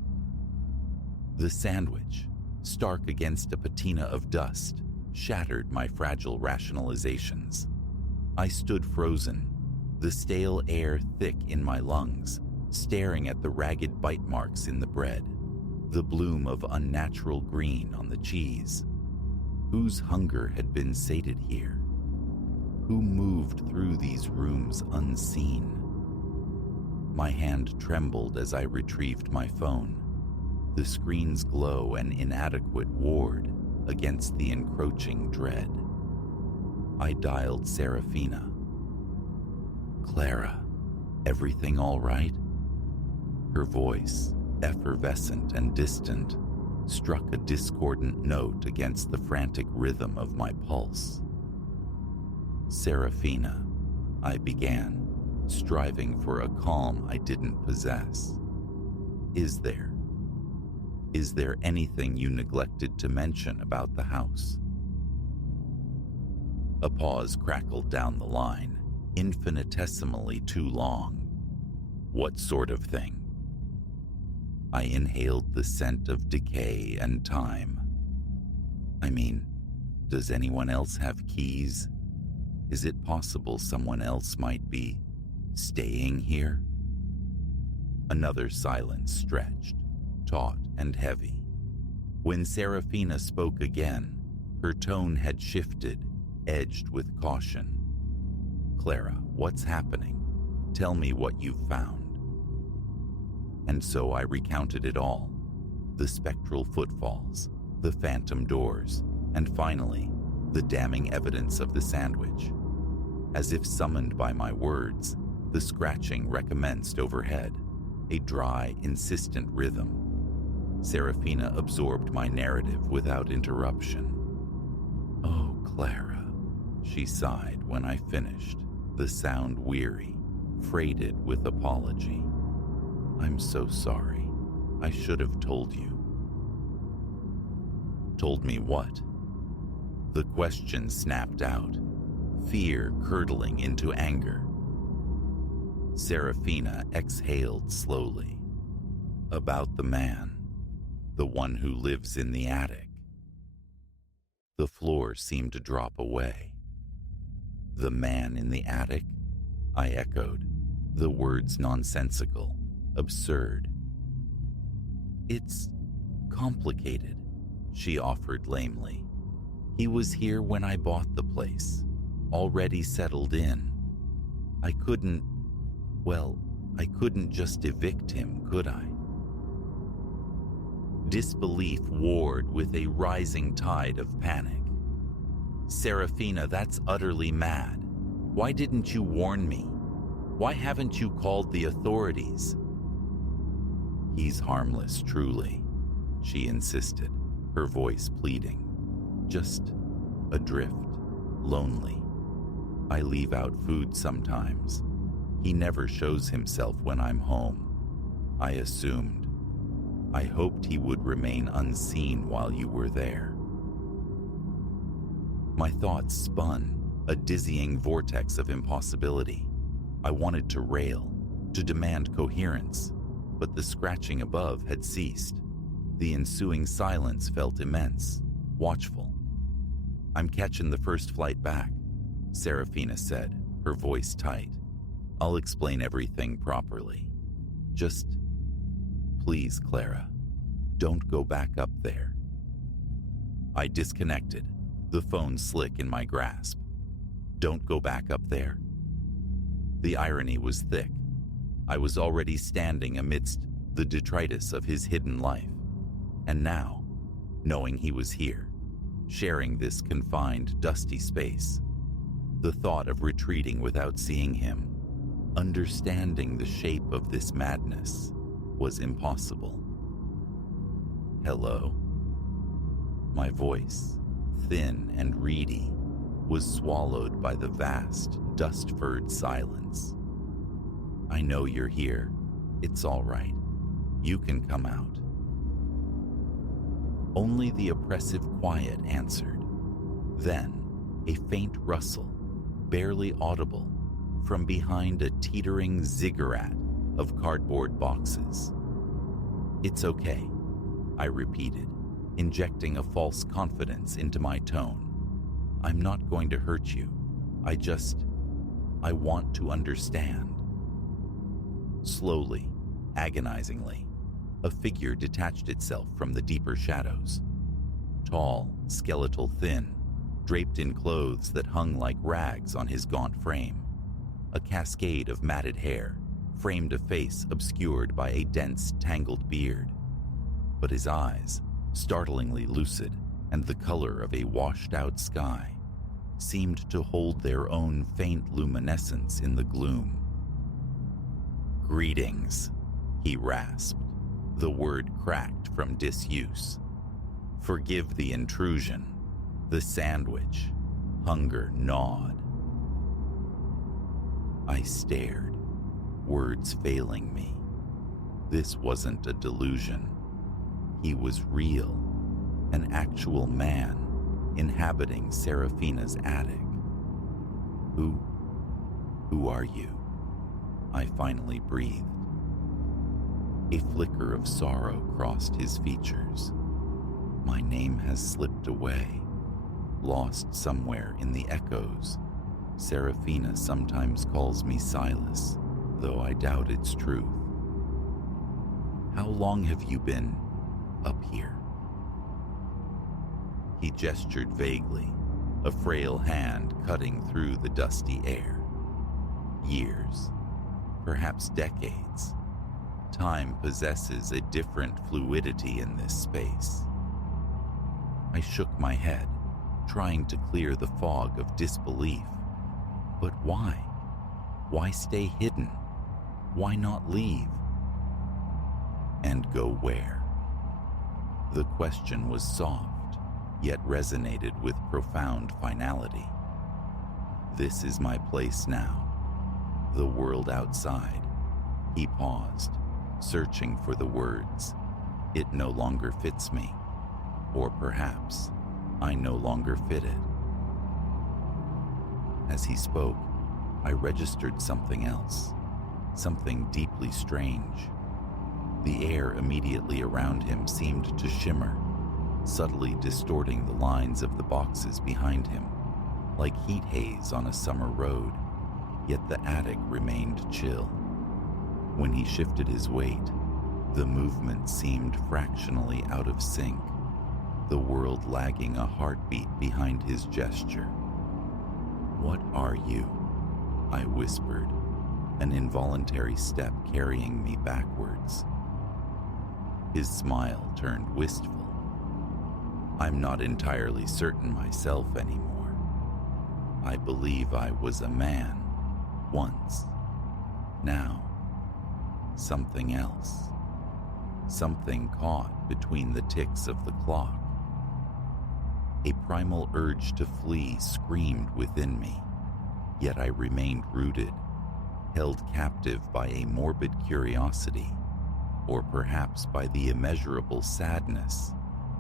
The sandwich, stark against a patina of dust, shattered my fragile rationalizations. I stood frozen, the stale air thick in my lungs, staring at the ragged bite marks in the bread, the bloom of unnatural green on the cheese. Whose hunger had been sated here? Who moved through these rooms unseen? My hand trembled as I retrieved my phone, the screen's glow an inadequate ward against the encroaching dread. I dialed Seraphina. "Clara, everything all right?" Her voice, effervescent and distant, struck a discordant note against the frantic rhythm of my pulse. "Seraphina," I began, striving for a calm I didn't possess. Is there anything you neglected to mention about the house?" A pause crackled down the line, infinitesimally too long. "What sort of thing?" I inhaled the scent of decay and time. "I mean, does anyone else have keys? Is it possible someone else might be staying here?" Another silence stretched, taut and heavy. When Seraphina spoke again, her tone had shifted, edged with caution. "Clara, what's happening? Tell me what you've found." And so I recounted it all, the spectral footfalls, the phantom doors, and finally, the damning evidence of the sandwich. As if summoned by my words, the scratching recommenced overhead, a dry, insistent rhythm. Seraphina absorbed my narrative without interruption. "Oh, Clara, She sighed when I finished, the sound weary, freighted with apology. I'm so sorry. I should have told you. Told me what? The question snapped out, fear curdling into anger. Serafina exhaled slowly. About the man, the one who lives in the attic. The floor seemed to drop away. The man in the attic? I echoed, the words nonsensical, absurd. It's complicated, she offered lamely. He was here when I bought the place, already settled in. I couldn't just evict him, could I? Disbelief warred with a rising tide of panic. Serafina, that's utterly mad. Why didn't you warn me? Why haven't you called the authorities? He's harmless, truly, she insisted, her voice pleading. Just adrift, lonely. I leave out food sometimes. He never shows himself when I'm home. I assumed. I hoped he would remain unseen while you were there. My thoughts spun, a dizzying vortex of impossibility. I wanted to rail, to demand coherence, but the scratching above had ceased. The ensuing silence felt immense, watchful. I'm catching the first flight back, Serafina said, her voice tight. I'll explain everything properly. Just, please, Clara, don't go back up there. I disconnected, the phone slick in my grasp. Don't go back up there? The irony was thick. I was already standing amidst the detritus of his hidden life. And now, knowing he was here, sharing this confined, dusty space, the thought of retreating without seeing him, understanding the shape of this madness, was impossible. Hello? My voice, thin and reedy, was swallowed by the vast, dust-furred silence. I know you're here. It's all right. You can come out. Only the oppressive quiet answered. Then, a faint rustle, barely audible, from behind a teetering ziggurat of cardboard boxes. It's okay, I repeated, injecting a false confidence into my tone. I'm not going to hurt you. I want to understand. Slowly, agonizingly, a figure detached itself from the deeper shadows. Tall, skeletal thin, draped in clothes that hung like rags on his gaunt frame. A cascade of matted hair framed a face obscured by a dense, tangled beard. But his eyes, startlingly lucid and the color of a washed-out sky, seemed to hold their own faint luminescence in the gloom. Greetings, he rasped, the word cracked from disuse. Forgive the intrusion, the sandwich, hunger gnawed. I stared, words failing me. This wasn't a delusion. He was real, an actual man inhabiting Serafina's attic. Who are you? I finally breathed. A flicker of sorrow crossed his features. My name has slipped away, lost somewhere in the echoes. Serafina sometimes calls me Silas, though I doubt it's truth. How long have you been up here? He gestured vaguely, a frail hand cutting through the dusty air. Years, perhaps decades. Time possesses a different fluidity in this space. I shook my head, trying to clear the fog of disbelief. But why? Why stay hidden? Why not leave? And go where? The question was soft, yet resonated with profound finality. This is my place now. The world outside. He paused, searching for the words. It no longer fits me. Or perhaps I no longer fit it. As he spoke, I registered something else, something deeply strange. The air immediately around him seemed to shimmer, subtly distorting the lines of the boxes behind him, like heat haze on a summer road, yet the attic remained chill. When he shifted his weight, the movement seemed fractionally out of sync, the world lagging a heartbeat behind his gesture. "What are you?" I whispered, an involuntary step carrying me backwards. His smile turned wistful. "I'm not entirely certain myself anymore. I believe I was a man once. Now, something else. Something caught between the ticks of the clock. A primal urge to flee screamed within me, yet I remained rooted, held captive by a morbid curiosity, or perhaps by the immeasurable sadness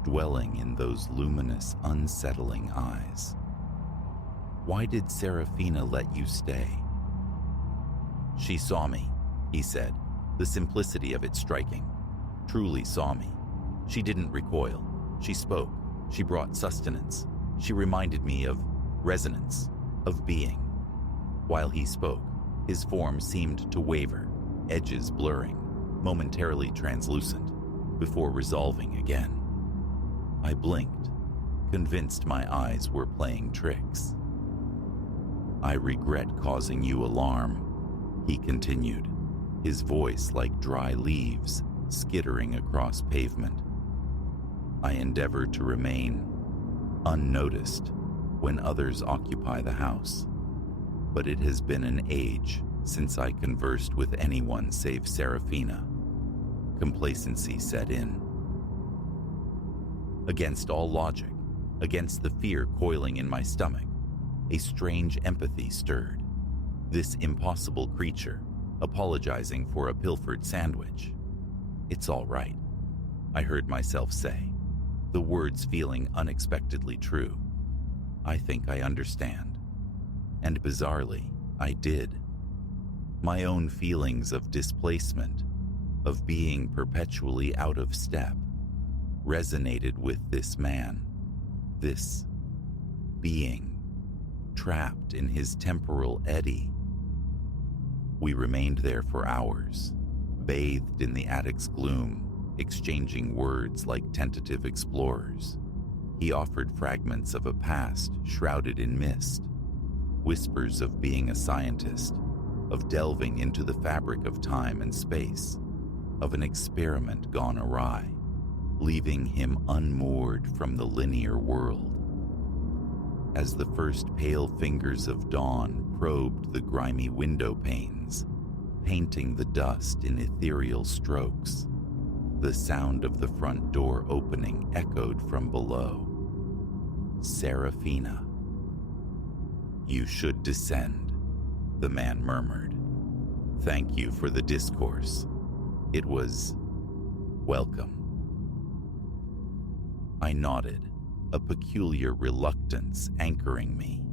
dwelling in those luminous, unsettling eyes. "Why did Serafina let you stay?" "She saw me," he said, the simplicity of it striking. "Truly saw me. She didn't recoil. She spoke. She brought sustenance. She reminded me of resonance, of being." While he spoke, his form seemed to waver, edges blurring, momentarily translucent, before resolving again. I blinked, convinced my eyes were playing tricks. "I regret causing you alarm," he continued, his voice like dry leaves skittering across pavement. "I endeavor to remain unnoticed when others occupy the house, but it has been an age since I conversed with anyone save Serafina." Complacency set in. Against all logic, against the fear coiling in my stomach, a strange empathy stirred. This impossible creature, apologizing for a pilfered sandwich. "It's all right," I heard myself say, the words feeling unexpectedly true. "I think I understand." And bizarrely, I did. My own feelings of displacement, of being perpetually out of step, resonated with this man, this being, trapped in his temporal eddy. We remained there for hours, bathed in the attic's gloom, exchanging words like tentative explorers. He offered fragments of a past shrouded in mist, whispers of being a scientist, of delving into the fabric of time and space, of an experiment gone awry, leaving him unmoored from the linear world. As the first pale fingers of dawn probed the grimy window panes, painting the dust in ethereal strokes, the sound of the front door opening echoed from below. "Serafina." "You should descend," the man murmured. "Thank you for the discourse. It was welcome." I nodded, a peculiar reluctance anchoring me.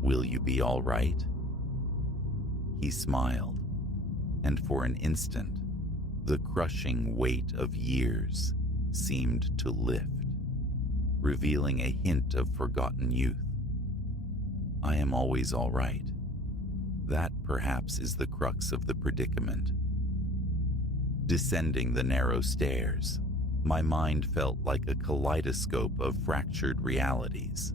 "Will you be all right?" He smiled, and for an instant, the crushing weight of years seemed to lift, revealing a hint of forgotten youth. I am always all right. That perhaps is the crux of the predicament. Descending the narrow stairs, my mind felt like a kaleidoscope of fractured realities.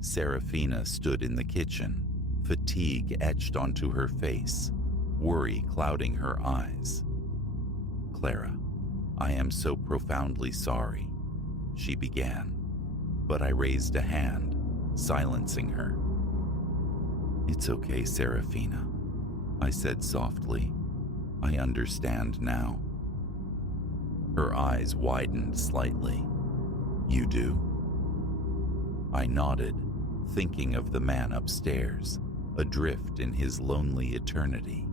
Serafina stood in the kitchen, fatigue etched onto her face, worry clouding her eyes. "Clara, I am so profoundly sorry," she began, but I raised a hand, silencing her. "It's okay, Serafina," I said softly. "I understand now." Her eyes widened slightly. "You do?" I nodded, thinking of the man upstairs, adrift in his lonely eternity.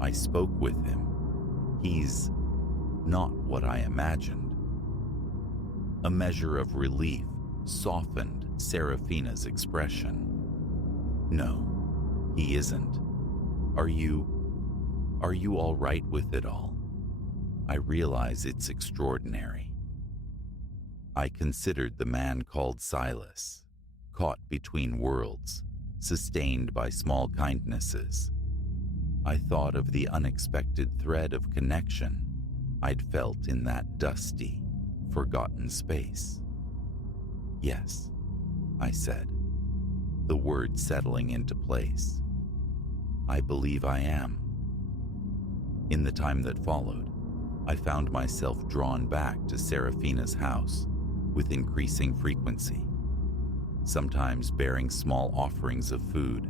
I spoke with him. He's not what I imagined. A measure of relief softened Serafina's expression. No, he isn't. Are you all right with it all? I realize it's extraordinary. I considered the man called Silas, caught between worlds, sustained by small kindnesses. I thought of the unexpected thread of connection I'd felt in that dusty, forgotten space. Yes, I said, the word settling into place. I believe I am. In the time that followed, I found myself drawn back to Serafina's house with increasing frequency, sometimes bearing small offerings of food,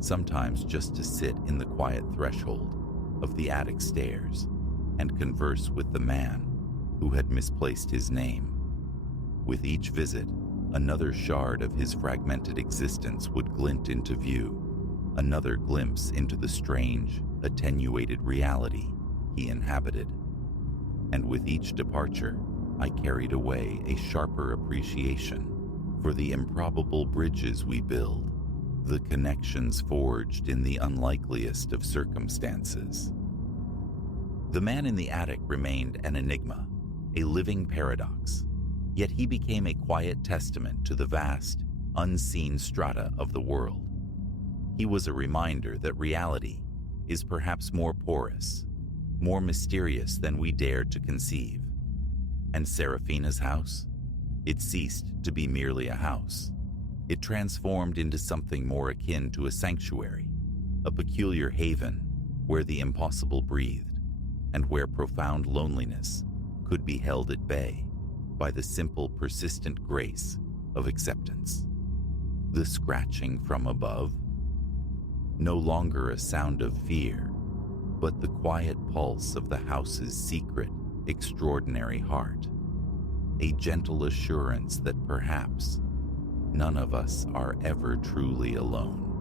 sometimes just to sit in the quiet threshold of the attic stairs and converse with the man who had misplaced his name. With each visit, another shard of his fragmented existence would glint into view, another glimpse into the strange, attenuated reality he inhabited. And with each departure, I carried away a sharper appreciation for the improbable bridges we build, the connections forged in the unlikeliest of circumstances. The man in the attic remained an enigma, a living paradox, yet he became a quiet testament to the vast, unseen strata of the world. He was a reminder that reality is perhaps more porous, more mysterious than we dared to conceive. And Serafina's house? It ceased to be merely a house. It transformed into something more akin to a sanctuary, a peculiar haven where the impossible breathed, and where profound loneliness could be held at bay by the simple, persistent grace of acceptance. The scratching from above? No longer a sound of fear, but the quiet pulse of the house's secret, extraordinary heart. A gentle assurance that perhaps none of us are ever truly alone.